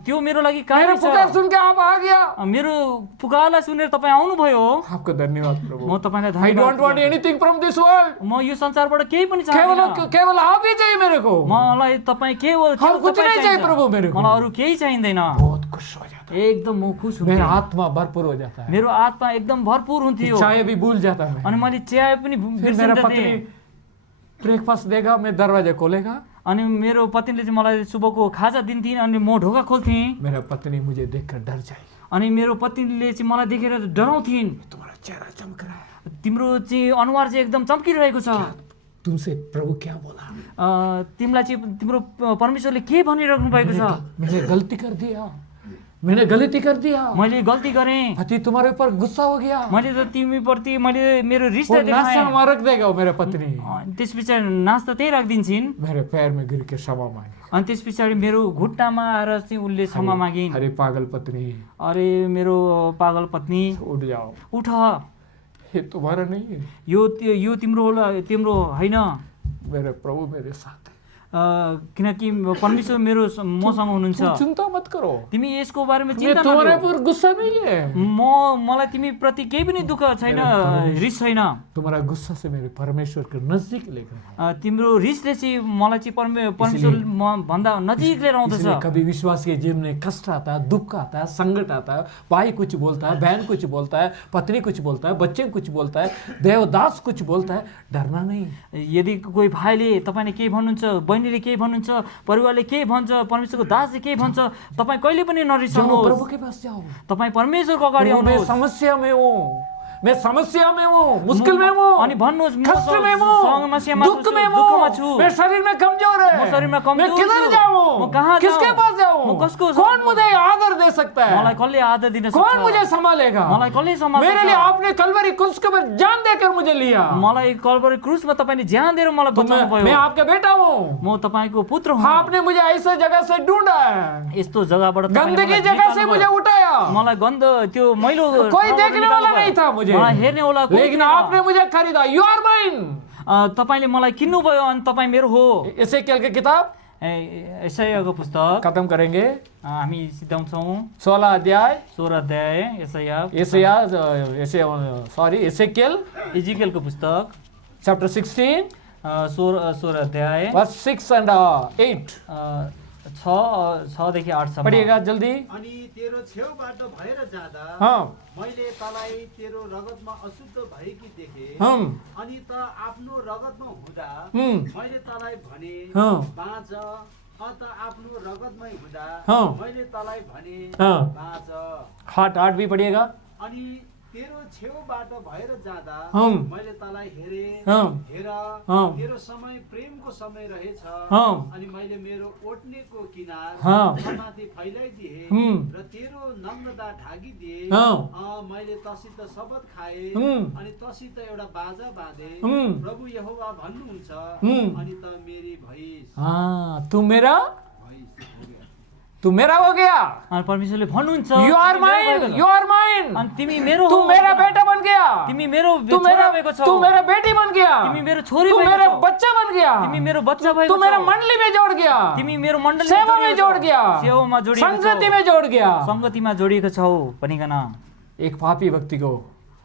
त्यो मेरो लागि मेरा काफी पुकार छ। सुन के आप आ गया। मेरो पुकारलाई सुनेर तपाईँ आउनुभयो। आपको धन्यवाद प्रभु। म तपाईँलाई I don't want धन्यवाद। anything from this world। म यो संसारबाट केही पनि केवल चाहदिनँ। केवल आप ही चाहिए मेरे को। मलाई तपाईँ केवल हम कुछ तपाईँ नहीं चाहिए चाहिन्छ। प्रभु मेरे को। मलाई अरू केही चाहिँदैन। बहुत खुश हो जाता एकदम म खुश है, मेरा हुन्थेँ। आत्मा भरपूर हो जाता है, मेरो आत्मा एकदम भरपूर हुन्थ्यो। चाय भी भूल जाता है। अनि मैले चिया पनि फिर मेरा बिर्सिन्थेँ। पत्नी ब्रेकफास्ट देगा, मैं दरवाजा खोलेगा, अनि मेरो पत्नीले चाहिँ मलाई सुबहको खाजा दिन्थिन् अनि म ढोका खोल्थेँ। मेरा पत्नी मुझे देखकर डर जाएगी। अनि मेरो पत्नीले चाहिँ मलाई देखेर डराउँथिन्। तुम्हारा चेहरा चमक रहा है, तिम्रो चाहिँ अनुहार चाहिँ एकदम चम्किरहेको छ। तुमसे प्रभु क्या बोला? तिमीलाई चाहिँ तिम्रो परमेश्वरले के भनिराख्नु भएको छ? मैंने गलती कर दिया, मैंने गलती कर दिया, मैले गल्ती गरेँ। पति तुम्हारे ऊपर गुस्सा हो गया। मैले त तिमीप्रति मैले मेरो वो रिश्ता नाश्ता देखाएँ। वहाँ रख देगा वो मेरा पत्नी, त्यस पछाडि नास्ता त्यही राखिदिन्छन्। मेरे पैर में गिर के क्षमा मांगी। अनि त्यस पछाडि मेरो घुट्टामा आएर चाहिँ उसले क्षमा मागिन्। अरे पागल पत्नी, अरे मेरो पागल पत्नी उठ जाओ, उठ, ये तुम्हारा नहीं है, यो तिम्रो होइन। मेरे प्रभु मेरे साथ है। किनकि परमेश्वर मसँग हुनुहुन्छ। तुम चिंता मत करो, तिमी यसको बारेमा मैं चिन्ता तुम्हारे नगर्नु। ऊपर गुस्सा नहीं है। मलाई तिमी प्रति केही पनि दुःख छैन, रिस छैन। तुम्हारा गुस्सा से मेरे परमेश्वर के नजदीक लेकर आया। तिम्रो रिसले चाहिँ मलाई चाहिँ परमेश्वर भन्दा नजिक लिएर आउँदछ। इसलिए कभी विश्वास के जीवन में कष्ट आता है, दुख आता है, संकट आता है, भाई कुछ बोलता है, बहन कुछ बोलता है, पत्नी कुछ बोलता है, बच्चे कुछ बोलता है, देवदास कुछ बोलता है, डरना नहीं। यदि कोही भाइले तपाईँले के भन्नुहुन्छ, बहिनीले के भन्नुहुन्छ, परिवारले के भन्छ, परमेश्वरको दासले के भन्छ, तपाईँ कहिले पनि जाओ नरिसाउनुहोस्। प्रभु के पास जाओ। तपाईँ परमेश्वरको अगाडि प्रभु, मैं आउनुहोस्। समस्या में हूँ, मैं समस्या में हूँ, मुश्किल में हूँ, अनि भन्नुहोस् म कष्ट में हूँ, समस्यामा दुख छु, में दुःखमा हूँ, छु। मेरे शरीर में कमजोर है, म शरीरमा कमजोर मैं किधर छु। जाऊँ, म कहाँ किसके जाऊँ? पास जाऊँ, म कसको कौन सँग- मुझे आदर दे सकता है, मलाई कसले आदर दिन सक्छ? कौन मुझे संभालेगा, मलाई कसले सम्हाल्छ? मेरे लिए आपने कलवरी क्रूस के ऊपर जान देकर मुझे लिया। मलाई कल्भरी क्रुसमा तपाईँले ज्यान दिएर मलाई तो बचाउनु मैं भयो। आपका बेटा हूँ। म तपाईँको पुत्र हुँ। आपने मुझे ऐसे जगह से ढूंढा है, यस्तो जग्गाबाट तपाईँले गंदगी मलाई जगह से निकाल्नु मुझे भयो। उठाया, मलाई गन्ध त्यो मैलो कोई ठाउँबाट देखने निकाल्नु वाला भयो। नहीं था मुझे, मलाई हेर्ने वाला कोही लेकिन थिएन। आपने मुझे खरीदा। You are mine. तपाईँले मलाई किन्नुभयो अनि तपाईँ मेरो हो। एसेकिएल की किताब एसायाको पुस्तक खत्म करेंगे, हामी सिद्धाउँछौँ 16 अध्याय, 16 अध्याय एसेकिएल इजिकेलको पुस्तक चैप्टर 16 16 अध्याय verse 6 and 8 6 देखि 8 सम्म। पढ़िएगा जल्दी। अनि तेरो छेउबाट भएर जाँदा हाँ मैले तलाई तेरो रगतमा अशुद्ध भएकी देखे। अनि त आफ्नो रगतमा हुँदा मैले तलाई भने बाँच, अत आफ्नो रगतमै हुँदा मैले तलाई भने बाँच। 8 भी पढ़िएगा। अनि तेरो छेउबाट भएर जाँदा मैले तलाई हेरे, हेर तेरो समय प्रेमको समय रहेछ। अनि मैले मेरो ओट्नेको किनार माथि फैलाइदिए र तेरो नम्रता ढाकिदिए। मैले तसित शपथ खाए अनि तसित एउटा बाजा बाँधे। प्रभु यहोवा भन्नुहुन्छ, अनि त मेरी भइस। तू मेरा हो गया। अनि परमेश्वरले भन्नुहुन्छ you are mine, you are mine. अनि तिमी मेरो तू हो। मेरा बेटा बन गया, तिमी मेरो तू मेरा छोरा भएको छौ। तू मेरा बेटी बन गया, तिमी मेरो छोरी तू भएको मेरा छौ। बच्चा बन गया, तिमी मेरो बच्चा भएको तू मेरा छौ। मंडली में जोड़ गया, तिमी मेरो मण्डलीमा सेवा में जोड़ जोडिएको गया, छौ। सेवामा जोडिएको छौ। संगति में जोड़ गया। संगतिमा जोडिएको छौ भनिकन। एक पापी व्यक्ति को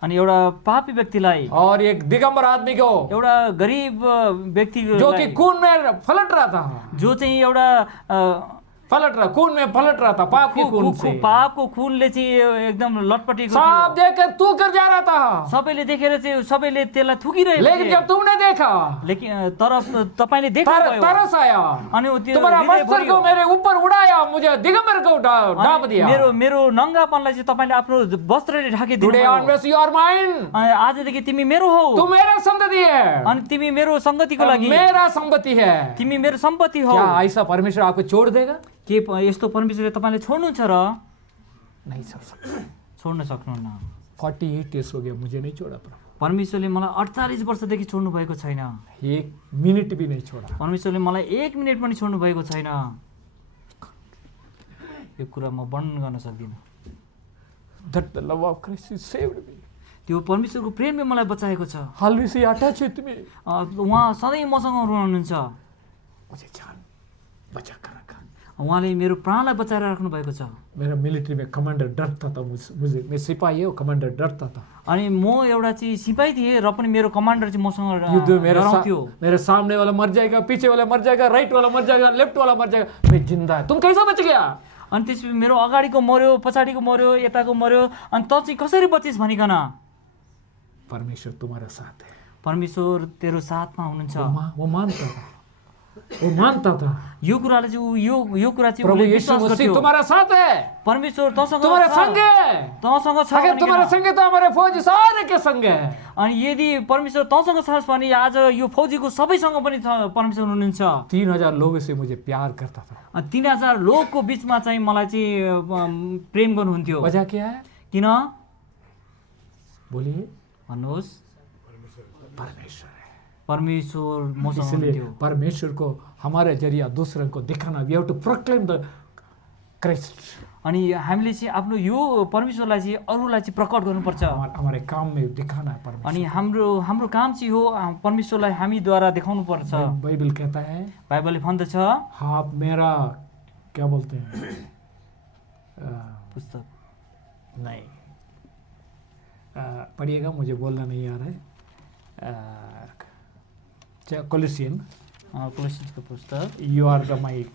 अनि एउटा पापी व्यक्तिलाई, और एक दिगंबर आदमी को एउटा गरिब व्यक्ति जो कि खून में फलट रहा था, जो चाहिँ एउटा पलट रहा, खून में पलट रहा था, पाप के खून से। पापको खूनले चाहिँ एकदम लटपटेको थियो। सब देखकर तू कर जा रहा था, सबैले देखेर चाहिँ सबैले त्यसलाई थुकिरहेको लेकिन जब तुमने देखा, लेकिन तर तपाईले देख्नुभयो तरस आया, अनि त्यो तुम्हारा वस्त्र को मेरे ऊपर उड़ाया, मुझे दिगंबर को ढाप दिया। मेरो नङ्गापनलाई चाहिँ तपाईले आफ्नो वस्त्रले ढाकिदिनु Today भयो। onwards you are mine, आजदेखि तिमी मेरो हौ, तू मेरा संगति है, अनि तिमी मेरो संगतिको लागि मेरा संपत्ति है। तिमी मेरो सम्पत्ति हौ। क्या ऐसा परमेश्वर आपको छोड़ देगा? के यस्तो परमेश्वरले तपाईले छोड्नुहुन्छ र? नहीं छोड़ सकता। छोड्न सक्नुहुन्न। 48 years हो गया, मुझे नहीं छोड़ा प्रभु, परमेश्वरले मलाई 48 वर्षदेखि छोड्नु भएको छैन। एक मिनट भी नहीं छोड़ा। परमेश्वरले मलाई 1 मिनेट पनि छोड्नु भएको छैन। यो कुरा म वर्णन गर्न सक्दिनँ। That the love of Christ has saved me. त्यो परमेश्वरको प्रेमले मलाई बचाएको छ। Always he attached with me. उहाँ सधैँ मसँग रहनुहुन्छ। मुझे जान बचा कर रखा। उहाँले मेरो प्राणलाई बचाएर राख्नु भएको छ। मेरा मिलिट्री में कमांडर डरता था मुझे, मैं सिपाही है, कमांडर डरता था। अनि म एउटा चाहिँ सिपाही थिएँ र पनि मेरो कमान्डर चाहिँ मसँग युद्ध में डराउँथ्यो। मेरे सामने वाला मर जाएगा, पीछे वाला मर जाएगा, राइट वाला मर जाएगा, लेफ्ट वाला मर जाएगा, मैं जिंदा है, तुम कैसे बच गया? अनि त्यसपछि मेरो अगाडिको मर्यो, पछाडिको मर्यो, यताको मर्यो, अनि त चाहिँ कसरी बचिस भनिकन। परमेश्वर तुम्हारा साथ है। परमेश्वर तेरो साथमा हुनुहुन्छ। वो मानता था, वो मानता था। यो कुराले चाहिँ यो कुरा चाहिँ प्रभु उसले यीशु विश्वास मसीह गर्थ्यो। तुम्हारा साथ है, परमेश्वर तसँग तुम्हारे छ। संग है। तसँग छ अगर भनिकन। तुम्हारे संग है तो हमारे फौज सारे के संग है। अनि यदि परमेश्वर तसँग छ भने आज यो फौजीको सबैसँग पनि परमेश्वर हुनुहुन्छ। 3000 लोगों से मुझे प्यार करता था। अनि 3000 लोकको बीचमा चाहिँ मलाई चाहिँ प्रेम गर्नुहुन्थ्यो। वजह क्या है? किन बोलिए। भन्नुहोस्? परमेश्वर है। परमेश्वर मसँग इसलिए हुनुहुन्थ्यो। परमेश्वर को हमारे जरिया दूसरों को दिखाना, we have to proclaim the Christ. अनि हामीले चाहिँ आफ्नो यो परमेश्वरलाई चाहिँ अरूलाई चाहिँ प्रकट गर्नुपर्छ। हमारे काम में दिखाना है परमेश्वर। अनि हाम्रो काम चाहिँ हो परमेश्वरलाई हामीद्वारा देखाउनु पर्छ। बाइबल कहता है, बाइबलले भन्दछ, आप मेरा क्या बोलते हैं, पुस्तक नहीं, पढ़िएगा, मुझे बोलना नहीं आ रहा है। कोलोसियन, कोलोसियन्सको पुस्तक, यू आर द माई,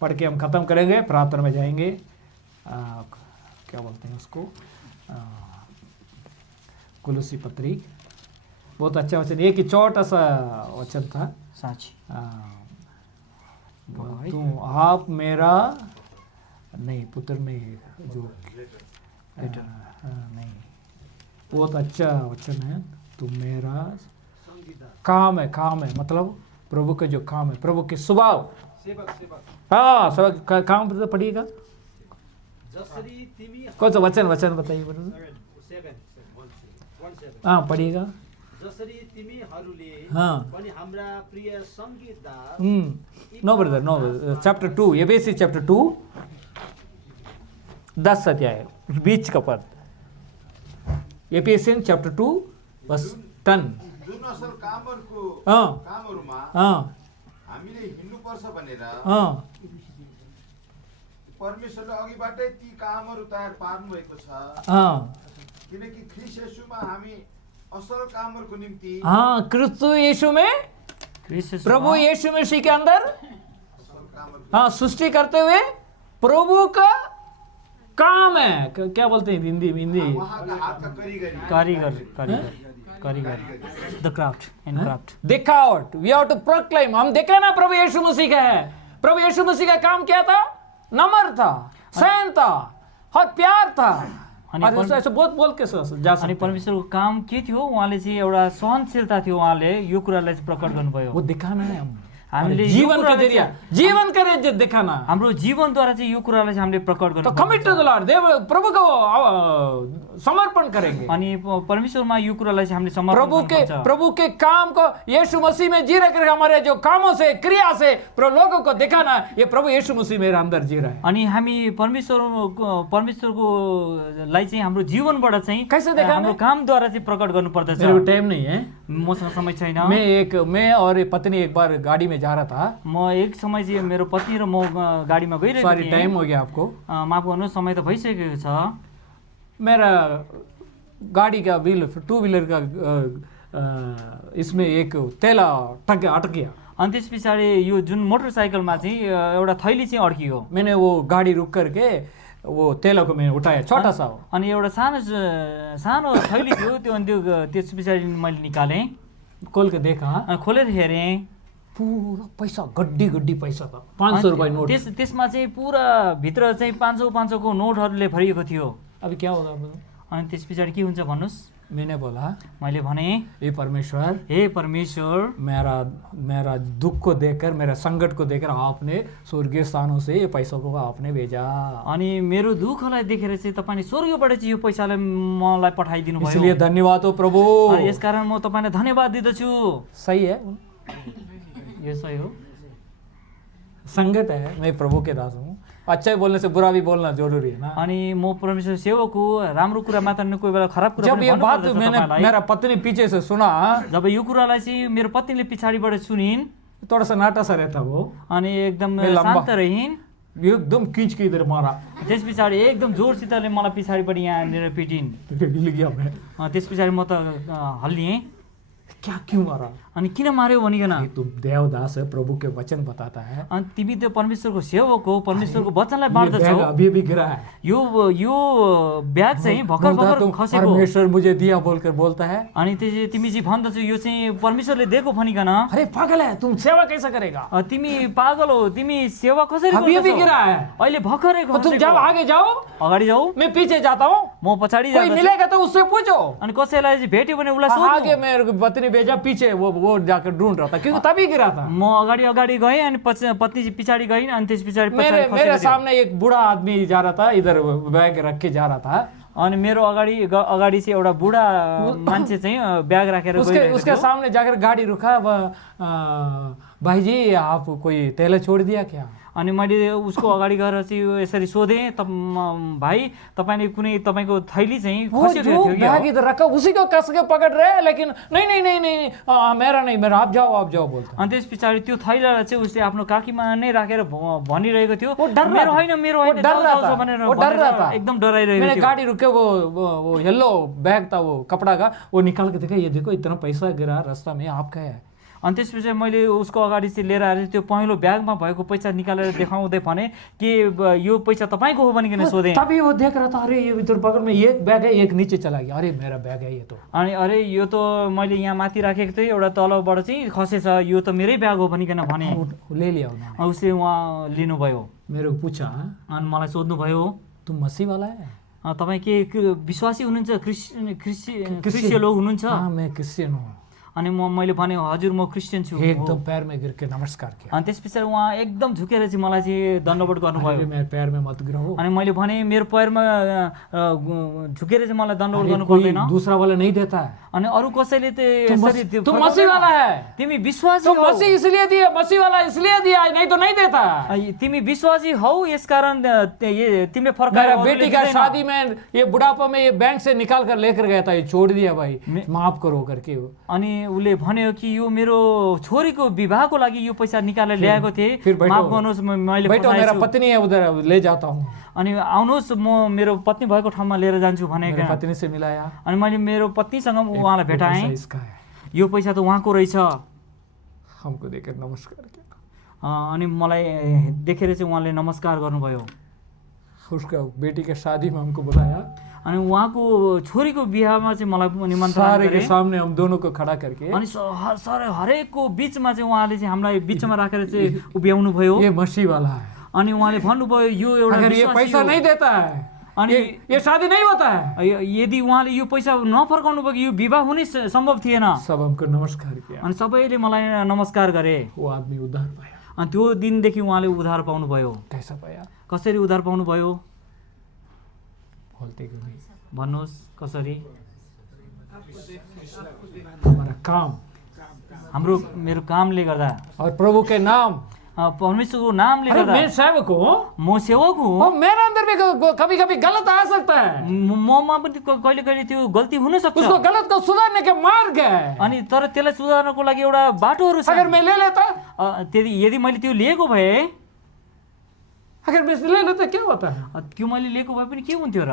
पढ़ के हम ख़त्म करेंगे, प्रार्थना में जाएंगे। क्या बोलते हैं उसको, कोलोसी पत्री, बहुत अच्छा वचन, एक ही छोटा सा वचन था। साँची तो आप मेरा नहीं, पुत्र नहीं, जो नहीं, बहुत अच्छा वचन है। तुम मेरा काम है, काम है मतलब प्रभु का जो काम है, प्रभु के स्वभाव, हाँ सब काम तो पढ़िएगा। कौन सा वचन बताइए। हाँ पढ़िएगा। जसरी तिमीहरूले हाँ पनि हाम्रा प्रिय संगीतदार, no brother, no, chapter 2, FAC chapter 2 10 अध्याय बीच का पद, एफएसियन चैप्टर 2 बस 10। जुन असल कामहरुको कामहरुमा हामीले हिँड्नुपर्छ भनेर परमेश्वरले अघिबाटै ती कामहरु तयार पार्नु भएको छ। किनकि ख्रीष्ट येशूमा हामी असल कामहरुको निम्ति, क्रिस्त यीशु में, प्रभु यीशु मसीह के अंदर सृष्टि करते हुए प्रभु का काम है। क्या बोलते हैं हिंदी में? उहाँका हातका कारीगर, द क्राफ्ट एंड क्राफ्ट, दिखावट, वी हैव टू प्रोक्लेम। हम देखे ना प्रभु यीशु मसीह का है। प्रभु यीशु मसीह का काम क्या था? नम्र था, सहन था और प्यार था। और ऐसे बहुत बोल के जा सकते। अनि परमेश्वरको काम के थियो? उहाँले चाहिँ एउटा सहनशीलता थियो। उहाँले यो कुरालाई चाहिँ प्रकट गर्नुभयो। वो दिखाना है हामीले जीवन का जरिया, जीवन का जरिया दिखाना। हाम्रो जीवनद्वारा चाहिँ यो कुरालाई चाहिँ हामीले प्रकट गर्नु। तो कमिट टू द लॉर्ड, देव प्रभु को समर्पण करेंगे। अनि परमेश्वरमा यो कुरालाई चाहिँ हामीले समर्पण प्रभु के काम को यीशु मसीह में जी रहे, हमारे जो कामों से, क्रिया से लोगों को दिखाना, ये प्रभु यीशु मसीह मेरे अंदर जी रहा है। अनि हामी परमेश्वरको लाई चाहिँ हाम्रो जीवनबाट चाहिँ कैसे दिखाना? हाम्रो कामद्वारा चाहिँ प्रकट गर्नु पर्दछ। मेरे को टाइम नहीं है, मसँग समय छैन। मैं और पत्नी एक बार गाड़ी में जा रहा था। म एक समय चाहिँ मेरो पत्नी र म गाडीमा गइरहेको थिएँ। सॉरी, टाइम हो गया आपको, माफ गर्नुहोस्, समय त भइसकेको छ। मेरा गाड़ी का व्हील, टू व्हीलर का इसमें एक तेला अटक गया। अनि त्यस पछाडि यो जुन मोटरसाइकलमा चाहिँ एउटा थैली चाहिँ अड्कियो। मैंने वो गाड़ी रुक करके वो तेला को मैंने उठाया, छोटा सा हो। अनि एउटा सानो थैली थियो त्यो, अनि त्यस पछाडि मैले निकालेँ, खोल के देखा, अनि खोलेर हेरेँ, पूरा पैसा गड्डी पैसा था, 500 रुपये नोट। त्यसमा चाहिँ पुरा भित्र चाहिँ 500 को नोटहरूले भरिएको थियो। अभी क्या होगा? अनि त्यस पछाडि के हुन्छ भन्नुहोस्? मैंने बोला, मैले भने, हे परमेश्वर, हे परमेश्वर, मेरा दुख को देखकर, मेरा संकट को देखकर आपने स्वर्गीय स्थानों से ये पैसों को आपने भेजा। अनि मेरो दुःखलाई देखेर चाहिँ तपाईले स्वर्गबाट चाहिँ यो पैसालाई मलाई पठाइदिनु भयो। इसलिए धन्यवाद हो प्रभु। अनि यसकारण म तपाईलाई धन्यवाद दिदछु। सही है, यो सही हो। संकट है, मैं प्रभु के दास हूँ। अच्छा बोलने से बुरा भी बोलना जरूरी है ना। अनि म परमेश्वर सेवक हो, राम्रो कुरा मात्र न, कोही बेला खराब कुरा जब पनि ये भन्नु बात पर्दछ मैंने तपाईलाई। मेरा पत्नी पीछे से सुना, जब यो कुरालाई चाहिँ मेरो पत्नीले पछाडिबाट सुनिन्, थोड़ा सा नाटा सा रहता वो, अनि एकदम मैं लम्बा- शान्त रहिन्। एकदम खींच के इधर मारा, त्यस पछाडि एकदम जोरसितले मलाई पछाडिबाट यहाँनिर पिटिन्। हिल गया मैं। त्यस पछाडि म त हल्लिएँ। क्या क्यों मारा? अनि किन मार्यो भनिकन, ये तुम देवदास है, प्रभु के वचन बताता है। अनि तिमी त परमेश्वरको सेवक हो, परमेश्वरको वचनलाई ये बाँड्दछौ। बैग अभी भी गिरा है। यो ब्याग चाहिँ भर्खर बोलता भर्खर तुम खसेको। परमेश्वर मुझे दिया बोलकर बोलता है। अनि तिमी चाहिँ भन्दछौ यो चाहिँ परमेश्वरले दिएको भनिकन, अरे पागल है, तुम सेवा कैसा करेगा? तिमी पागल हो, तिमी सेवा कसरी अभी अभी गर्छौ? गिरा है। अहिले भर्खरै तो तुम खसेको। जब आगे जाओ, अगाडि जाऊ, मैं पीछे जाता हूँ। म पछाडि कोई जाँदैछु। मिलेगा तो उससे पूछो। अनि कसैलाई चाहिँ भेट्यो भने उसलाई आगे सोध्नु। मेरे पत्नी भेजा, पीछे वो जाकर ढूंढ रहा था, क्योंकि तभी गिरा था। म अगाडि गएँ, अनि पत्नी चाहिँ पछाडि गइन्, अनि त्यस पछाडि मेरे खसेको थियो। सामने एक बूढ़ा आदमी जा रहा था, इधर बैग रख के जा रहा था। अनि मेरो अगाडि चाहिँ एउटा बुढा मान्छे चाहिँ ब्याग राखेर गइरहेको उसके थियो। सामने जाकर गाड़ी रुका, भाई जी आप कोई तेल छोड़ दिया क्या? अनि मैले उसको अगाडि गएर चाहिँ यसरी सोधेँ, भाई तपाईले कुनै तपाईको थैली चाहिँ वो खसेको जो थियो बैग कि? इधर रखा उसी को कस के पकड़ रहे हैं, लेकिन नहीं मेरा नहीं, मेरा आप जाओ बोलता। अनि त्यस पछाडि त्यो थैलालाई चाहिँ उसले आफ्नो काखीमा नै राखेर भनिरहेको थियो, वो डर रहा मेरो था। होइन मेरो वो होइन, डर रहा जाऊ, था। जाऊ भनेर वो डर रहा था। एकदम डराइरहेको मैंने थियो। गाड़ी रुके, वो येलो बैग था, वो कपड़ा का, वो निकाल के देखा, ये देखो इतना पैसा गिरा रास्ता में, आपका है। अनि त्यसपछि मैले उसको अगाडि चाहिँ लिएर आएर त्यो पहेँलो ब्यागमा भएको पैसा निकालेर देखाउँदै भने कि यो पैसा तपाईँको हो भनिकन सोधेँ। तभी वो देख रहा था, अरे ये इधर बगल में एक बैग है, एक नीचे चला गया, अरे मेरा बैग है ये तो। अनि अरे यो त मैले यहाँ माथि राखेको थिएँ, एउटा तलबाट चाहिँ खसेछ, यो त मेरै ब्याग हो भनिकन भने। ले लिया उन्होंने। उसले उहाँ लिनुभयो। मेरे को पूछा, अनि मलाई सोध्नुभयो, तुम मसीह वाला है? तपाईँ के विश्वासी हुनुहुन्छ, क्रिस्चियन लोग हुनुहुन्छ? हाँ मैं क्रिश्चियन हूँ। अनि मैले भने हजुर म क्रिस्चियन छु। एकदम पैर में गिर के नमस्कार किया। अनि त्यस पछाडि उहाँ एकदम झुकेर चाहिँ मलाई चाहिँ दण्डवत गर्नुभयो। अरे मेरे पैर में मत गिरो। अनि मैले भने मेरो पैरमा झुकेर चाहिँ मलाई दण्डवत गर्नु कोई पर्दैन। दूसरा वाला नहीं देता है। अनि अरू कसैले तुम मसीह वाला है, तिमी विश्वासी तुम हौ, मसीह इसलिए दिया, मसीह वाला इसलिए दिया, नहीं तो नहीं देता। तिमी विश्वासी हौ, यसकारण तिमीले मेरा फर्काएर बेटी का शादी में ये बुढ़ापा में ये बैंक से निकाल कर लेकर गया था, ये छोड़ दिया भाई, माफ करो करके। अनि उसले भन्यो कि यो मेरो छोरीको विवाहको लागि यो पैसा निकालेर ल्याएको थिएँ, फिर बैठो। माफ गर्नुहोस् मैले बैठो, मेरा फसाएछु। पत्नी है उधर, ले जाता हूँ। अनि आउनुहोस् म मेरो पत्नी भएको ठाउँमा लिएर जान्छु भनेको। मेरे पत्नी से मिलाया, अनि मैले मेरो पत्नीसँग उहाँलाई ये भेटाएँ, पैसा इसका है, यो पैसा त उहाँको रहेछ। हमको देकर नमस्कार किया। अनि मलाई देखेर चाहिँ उहाँले नमस्कार गर्नुभयो। उसका बेटी के शादी में हमको बुलाया, अनि उहाँको छोरीको बिहामा चाहिँ मलाई निमन्त्रण सारे के गरे। सामने हम दोनों को खड़ा करके, अनि हरेकको बिचमा चाहिँ उहाँले चाहिँ हामीलाई बिचमा राखेर चाहिँ उभ्याउनु भयो। ये मसीह वाला है, अनि उहाँले भन्नुभयो यो एउटा अगर ये विश्वासी पैसा हो। नहीं देता है, अनि ये शादी नहीं होता है। यदि उहाँले यो पैसा नफर्काउनु भयो यो विवाह हुने सम्भव थिएन। सब हमको नमस्कार किया। अनि सबैले मलाई नमस्कार गरे। वो आदमी उधार पाया। अनि त्यो दिनदेखि उहाँले उधार पाउनुभयो। कैसा पाया? कसरी उधार पाउनुभयो बोलते क्यों नहीं? भन्नुहोस् कसरी? हमारा काम मेरो कामले गर्दा, और प्रभु के नाम, परमेश्वरको नामले अरे गर्दा। मैं सेवक हूँ, म सेवक हुँ, और मेरे अंदर भी कभी कभी गलत आ सकता है, ममा पनि कहिले कहिले त्यो गल्ती हुन सक्छ। उसको गलत को सुधारने के मार्ग है। अनि तर त्यसलाई सुधार्नको लागि एउटा बाटोहरू छ। अगर मैं ले लेता, यदि मैले त्यो लिएको भए, अगर मैं ले लेता क्या होता है? त्यो मैले लिएको भए पनि के हुन्थ्यो र?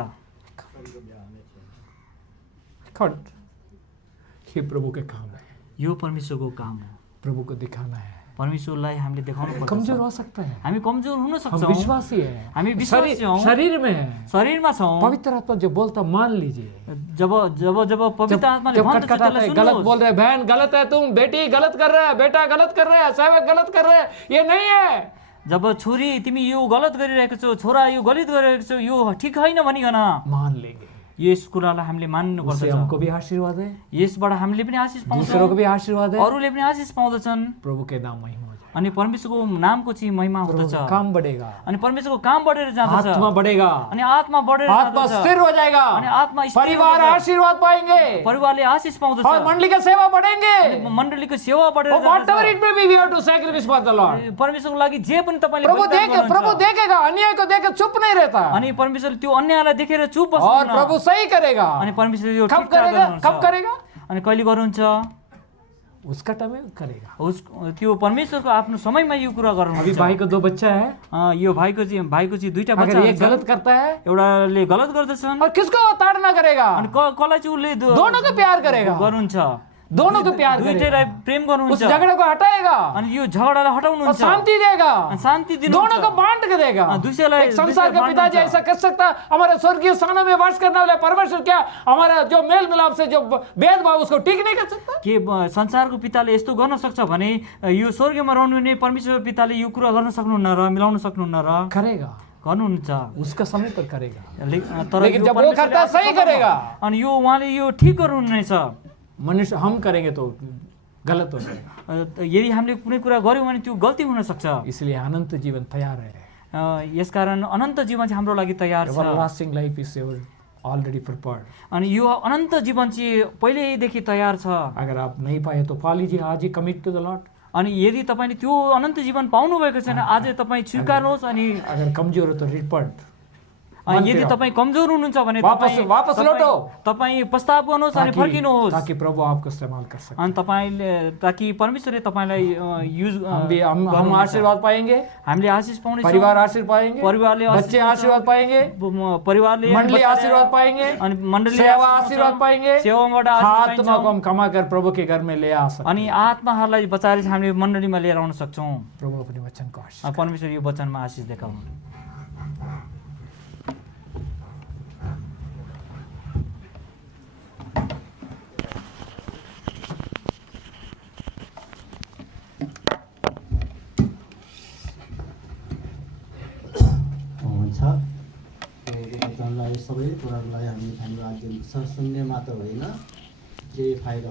ये प्रभु के काम है, यो परमेश्वरको काम हो। प्रभु को दिखाना है। परमेश्वरलाई हामीले देखाउनु पर्छ। कमजोर हो सकता है, हामी कमजोर हुन हम सक्छौँ, विश्वासी है, हामी विश्वासी हौँ, शरीर में है, शरीरमा छौँ। पवित्र आत्मा जो बोलता मान लीजिए। जब जब जब पवित्र आत्माले जब भन्छ खटखटाता त्यसलाई है, गलत सुन्नुहोस्। बोल रहे, बहन गलत है, तुम बेटी गलत कर रहे है, बेटा गलत कर रहे है, सेवक गलत कर रहे है, ये नहीं है। जब छोरी तिमी यो गलत गरिरहेको छौ, छोरा यो गलत गरिरहेको छौ, यो ठिक होइन भनिकन मान लेंगे, यस कुरालाई हामीले मान्नुपर्छ। उससे हमको भी आशीर्वाद है, यसबाट हामीले पनि आशिष दूसरों को पाउँछौँ, भी आशीर्वाद है, अरूले पनि आशिष पाउँदछन्। प्रभु के नाम महिमा हो जाए, अनि परमेश्वरको नामको चाहिँ महिमा प्रभु हुँदछ, का काम बढ़ेगा, अनि परमेश्वरको काम बढेर जाँदछ, आत्मा बढ़ेगा, अनि आत्मा बढेर आत्मा जाँदछ, स्थिर हो जाएगा, अनि आत्मा स्थिर परिवार हुन्छ। आशीर्वाद पाएंगे, परिवारले आशिष पाउँदछ, और मंडली का सेवा बढ़ेंगे। मण्डलीको सेवा बढेर Whatever जाँदछ। it may be, we have to sacrifice for the Lord. परमेश्वरको लागि जे पनि तपाईँले प्रभु बलिदान गर्नुहुन्छ। प्रभु देखेगा, अन्याय को देखे चुप नहीं रहता, अनि परमेश्वरले त्यो अन्यायलाई देखेर चुप और बस्नुहुन्न। प्रभु सही करेगा। अनि परमेश्वरले यो कब ठिक ठाक करेगा? गर्नुहुन्छ। कब करेगा? अनि कहिले गर्नुहुन्छ? उसका टाइम में करेगा। त्यो परमेश्वरको आफ्नो समयमा यो कुरा अभी गर्नुहुन्छ। भाई को 2 बच्चा है, यो भाइको चाहिँ दुईटा अगर बच्चा ये गलत करता है, एउटाले गलत गर्दछन्, और किसको ताड़ना करेगा? अनि कसलाई चाहिँ उसले दोनों को प्यार करेगा, गर्नुहुन्छ, दोनों को प्यार करेगा, दुईटैलाई प्रेम उस गर्नुहुन्छ, झगड़े को हटाएगा, अनि यो झगडालाई और हटाउनुहुन्छ, शांति देगा, अनि शान्ति दोनों दिनुहुन्छ। को बांट के देगा। दूसरेलाई एक संसार का बाँड्नुहुन्छ। पिताजी ऐसा कर सकता, हमारे स्वर्गीय स्थानों में वास करने वाले परमेश्वर क्या हमारा जो मेल मिलाप से जो भेदभाव उसको ठीक नहीं कर सकता? के संसारको पिताले यस्तो गर्न सक्छ भने यो स्वर्गमा रहनुहुने परमेश्वर पिताले यो कुरा गर्न सक्नुहुन्न र मिलाउन सक्नुहुन्न र करेगा, गर्नुहुन्छ। उसका समय पर करेगा, तर लेकिन यो जब वो परमेश्वरले करता है, सही आफ्नो करेगा। अनि यो उहाँले यो ठिक गर्नुहुनेछ। मनुष्य हम करेंगे तो गलत हो जाएगा। यदि हामीले कुनै कुरा गर्यौँ भने त्यो गल्ती हुन सक्छ। इसलिए अनंत जीवन तैयार है। यसकारण अनन्त जीवन चाहिँ हाम्रो लागि तयार छ। Everlasting life is already prepared. अनि यो अनन्त जीवन चाहिँ पहिल्यैदेखि तयार छ। अगर आप नहीं पाए तो पा लीजिए, आज ही कमिट टू द लॉर्ड। अनि यदि तपाईँले त्यो अनन्त जीवन पाउनु भएको छैन, आज तपाईँ स्वीकार्नुहोस्। अनि अगर कमजोर हो तो रिपेंट, यदि तपाईँ कमजोर हुनुहुन्छ भने वापस लौटो, तपाईँ प्रस्ताव गर्नुहोस् अनि फर्किनुहोस्, ताकि प्रभु आपको इस्तेमाल कर सके। अनि तपाईँले ताकि परमेश्वरले तपाईँलाई युज हम आशीर्वाद पाएंगे, हामीले आशिष पाउने छौँ। परिवार आशीर्वाद पाएंगे, परिवारले बच्चे आशीर्वाद पाएंगे, परिवारले मंडली आशीर्वाद पाएंगे, अनि मण्डली सेवा आशीर्वाद पाएंगे, सेवाबाट आशीष आत्मा को हम कमा कर प्रभु के घर में ले आ सकते। अनि आत्माहरूलाई बचाएर हामीले मण्डलीमा लिएर आउन सक्छौँ। प्रभु अपने वचन को आशीष। परमेश्वर यो वचनमा आशिष देखाउनु। हुन्छ वचनलाई सबै कुराहरूलाई हामी धन्यवाद दिनुपर्छ। सुन्ने मात्र होइन, जे फाइदा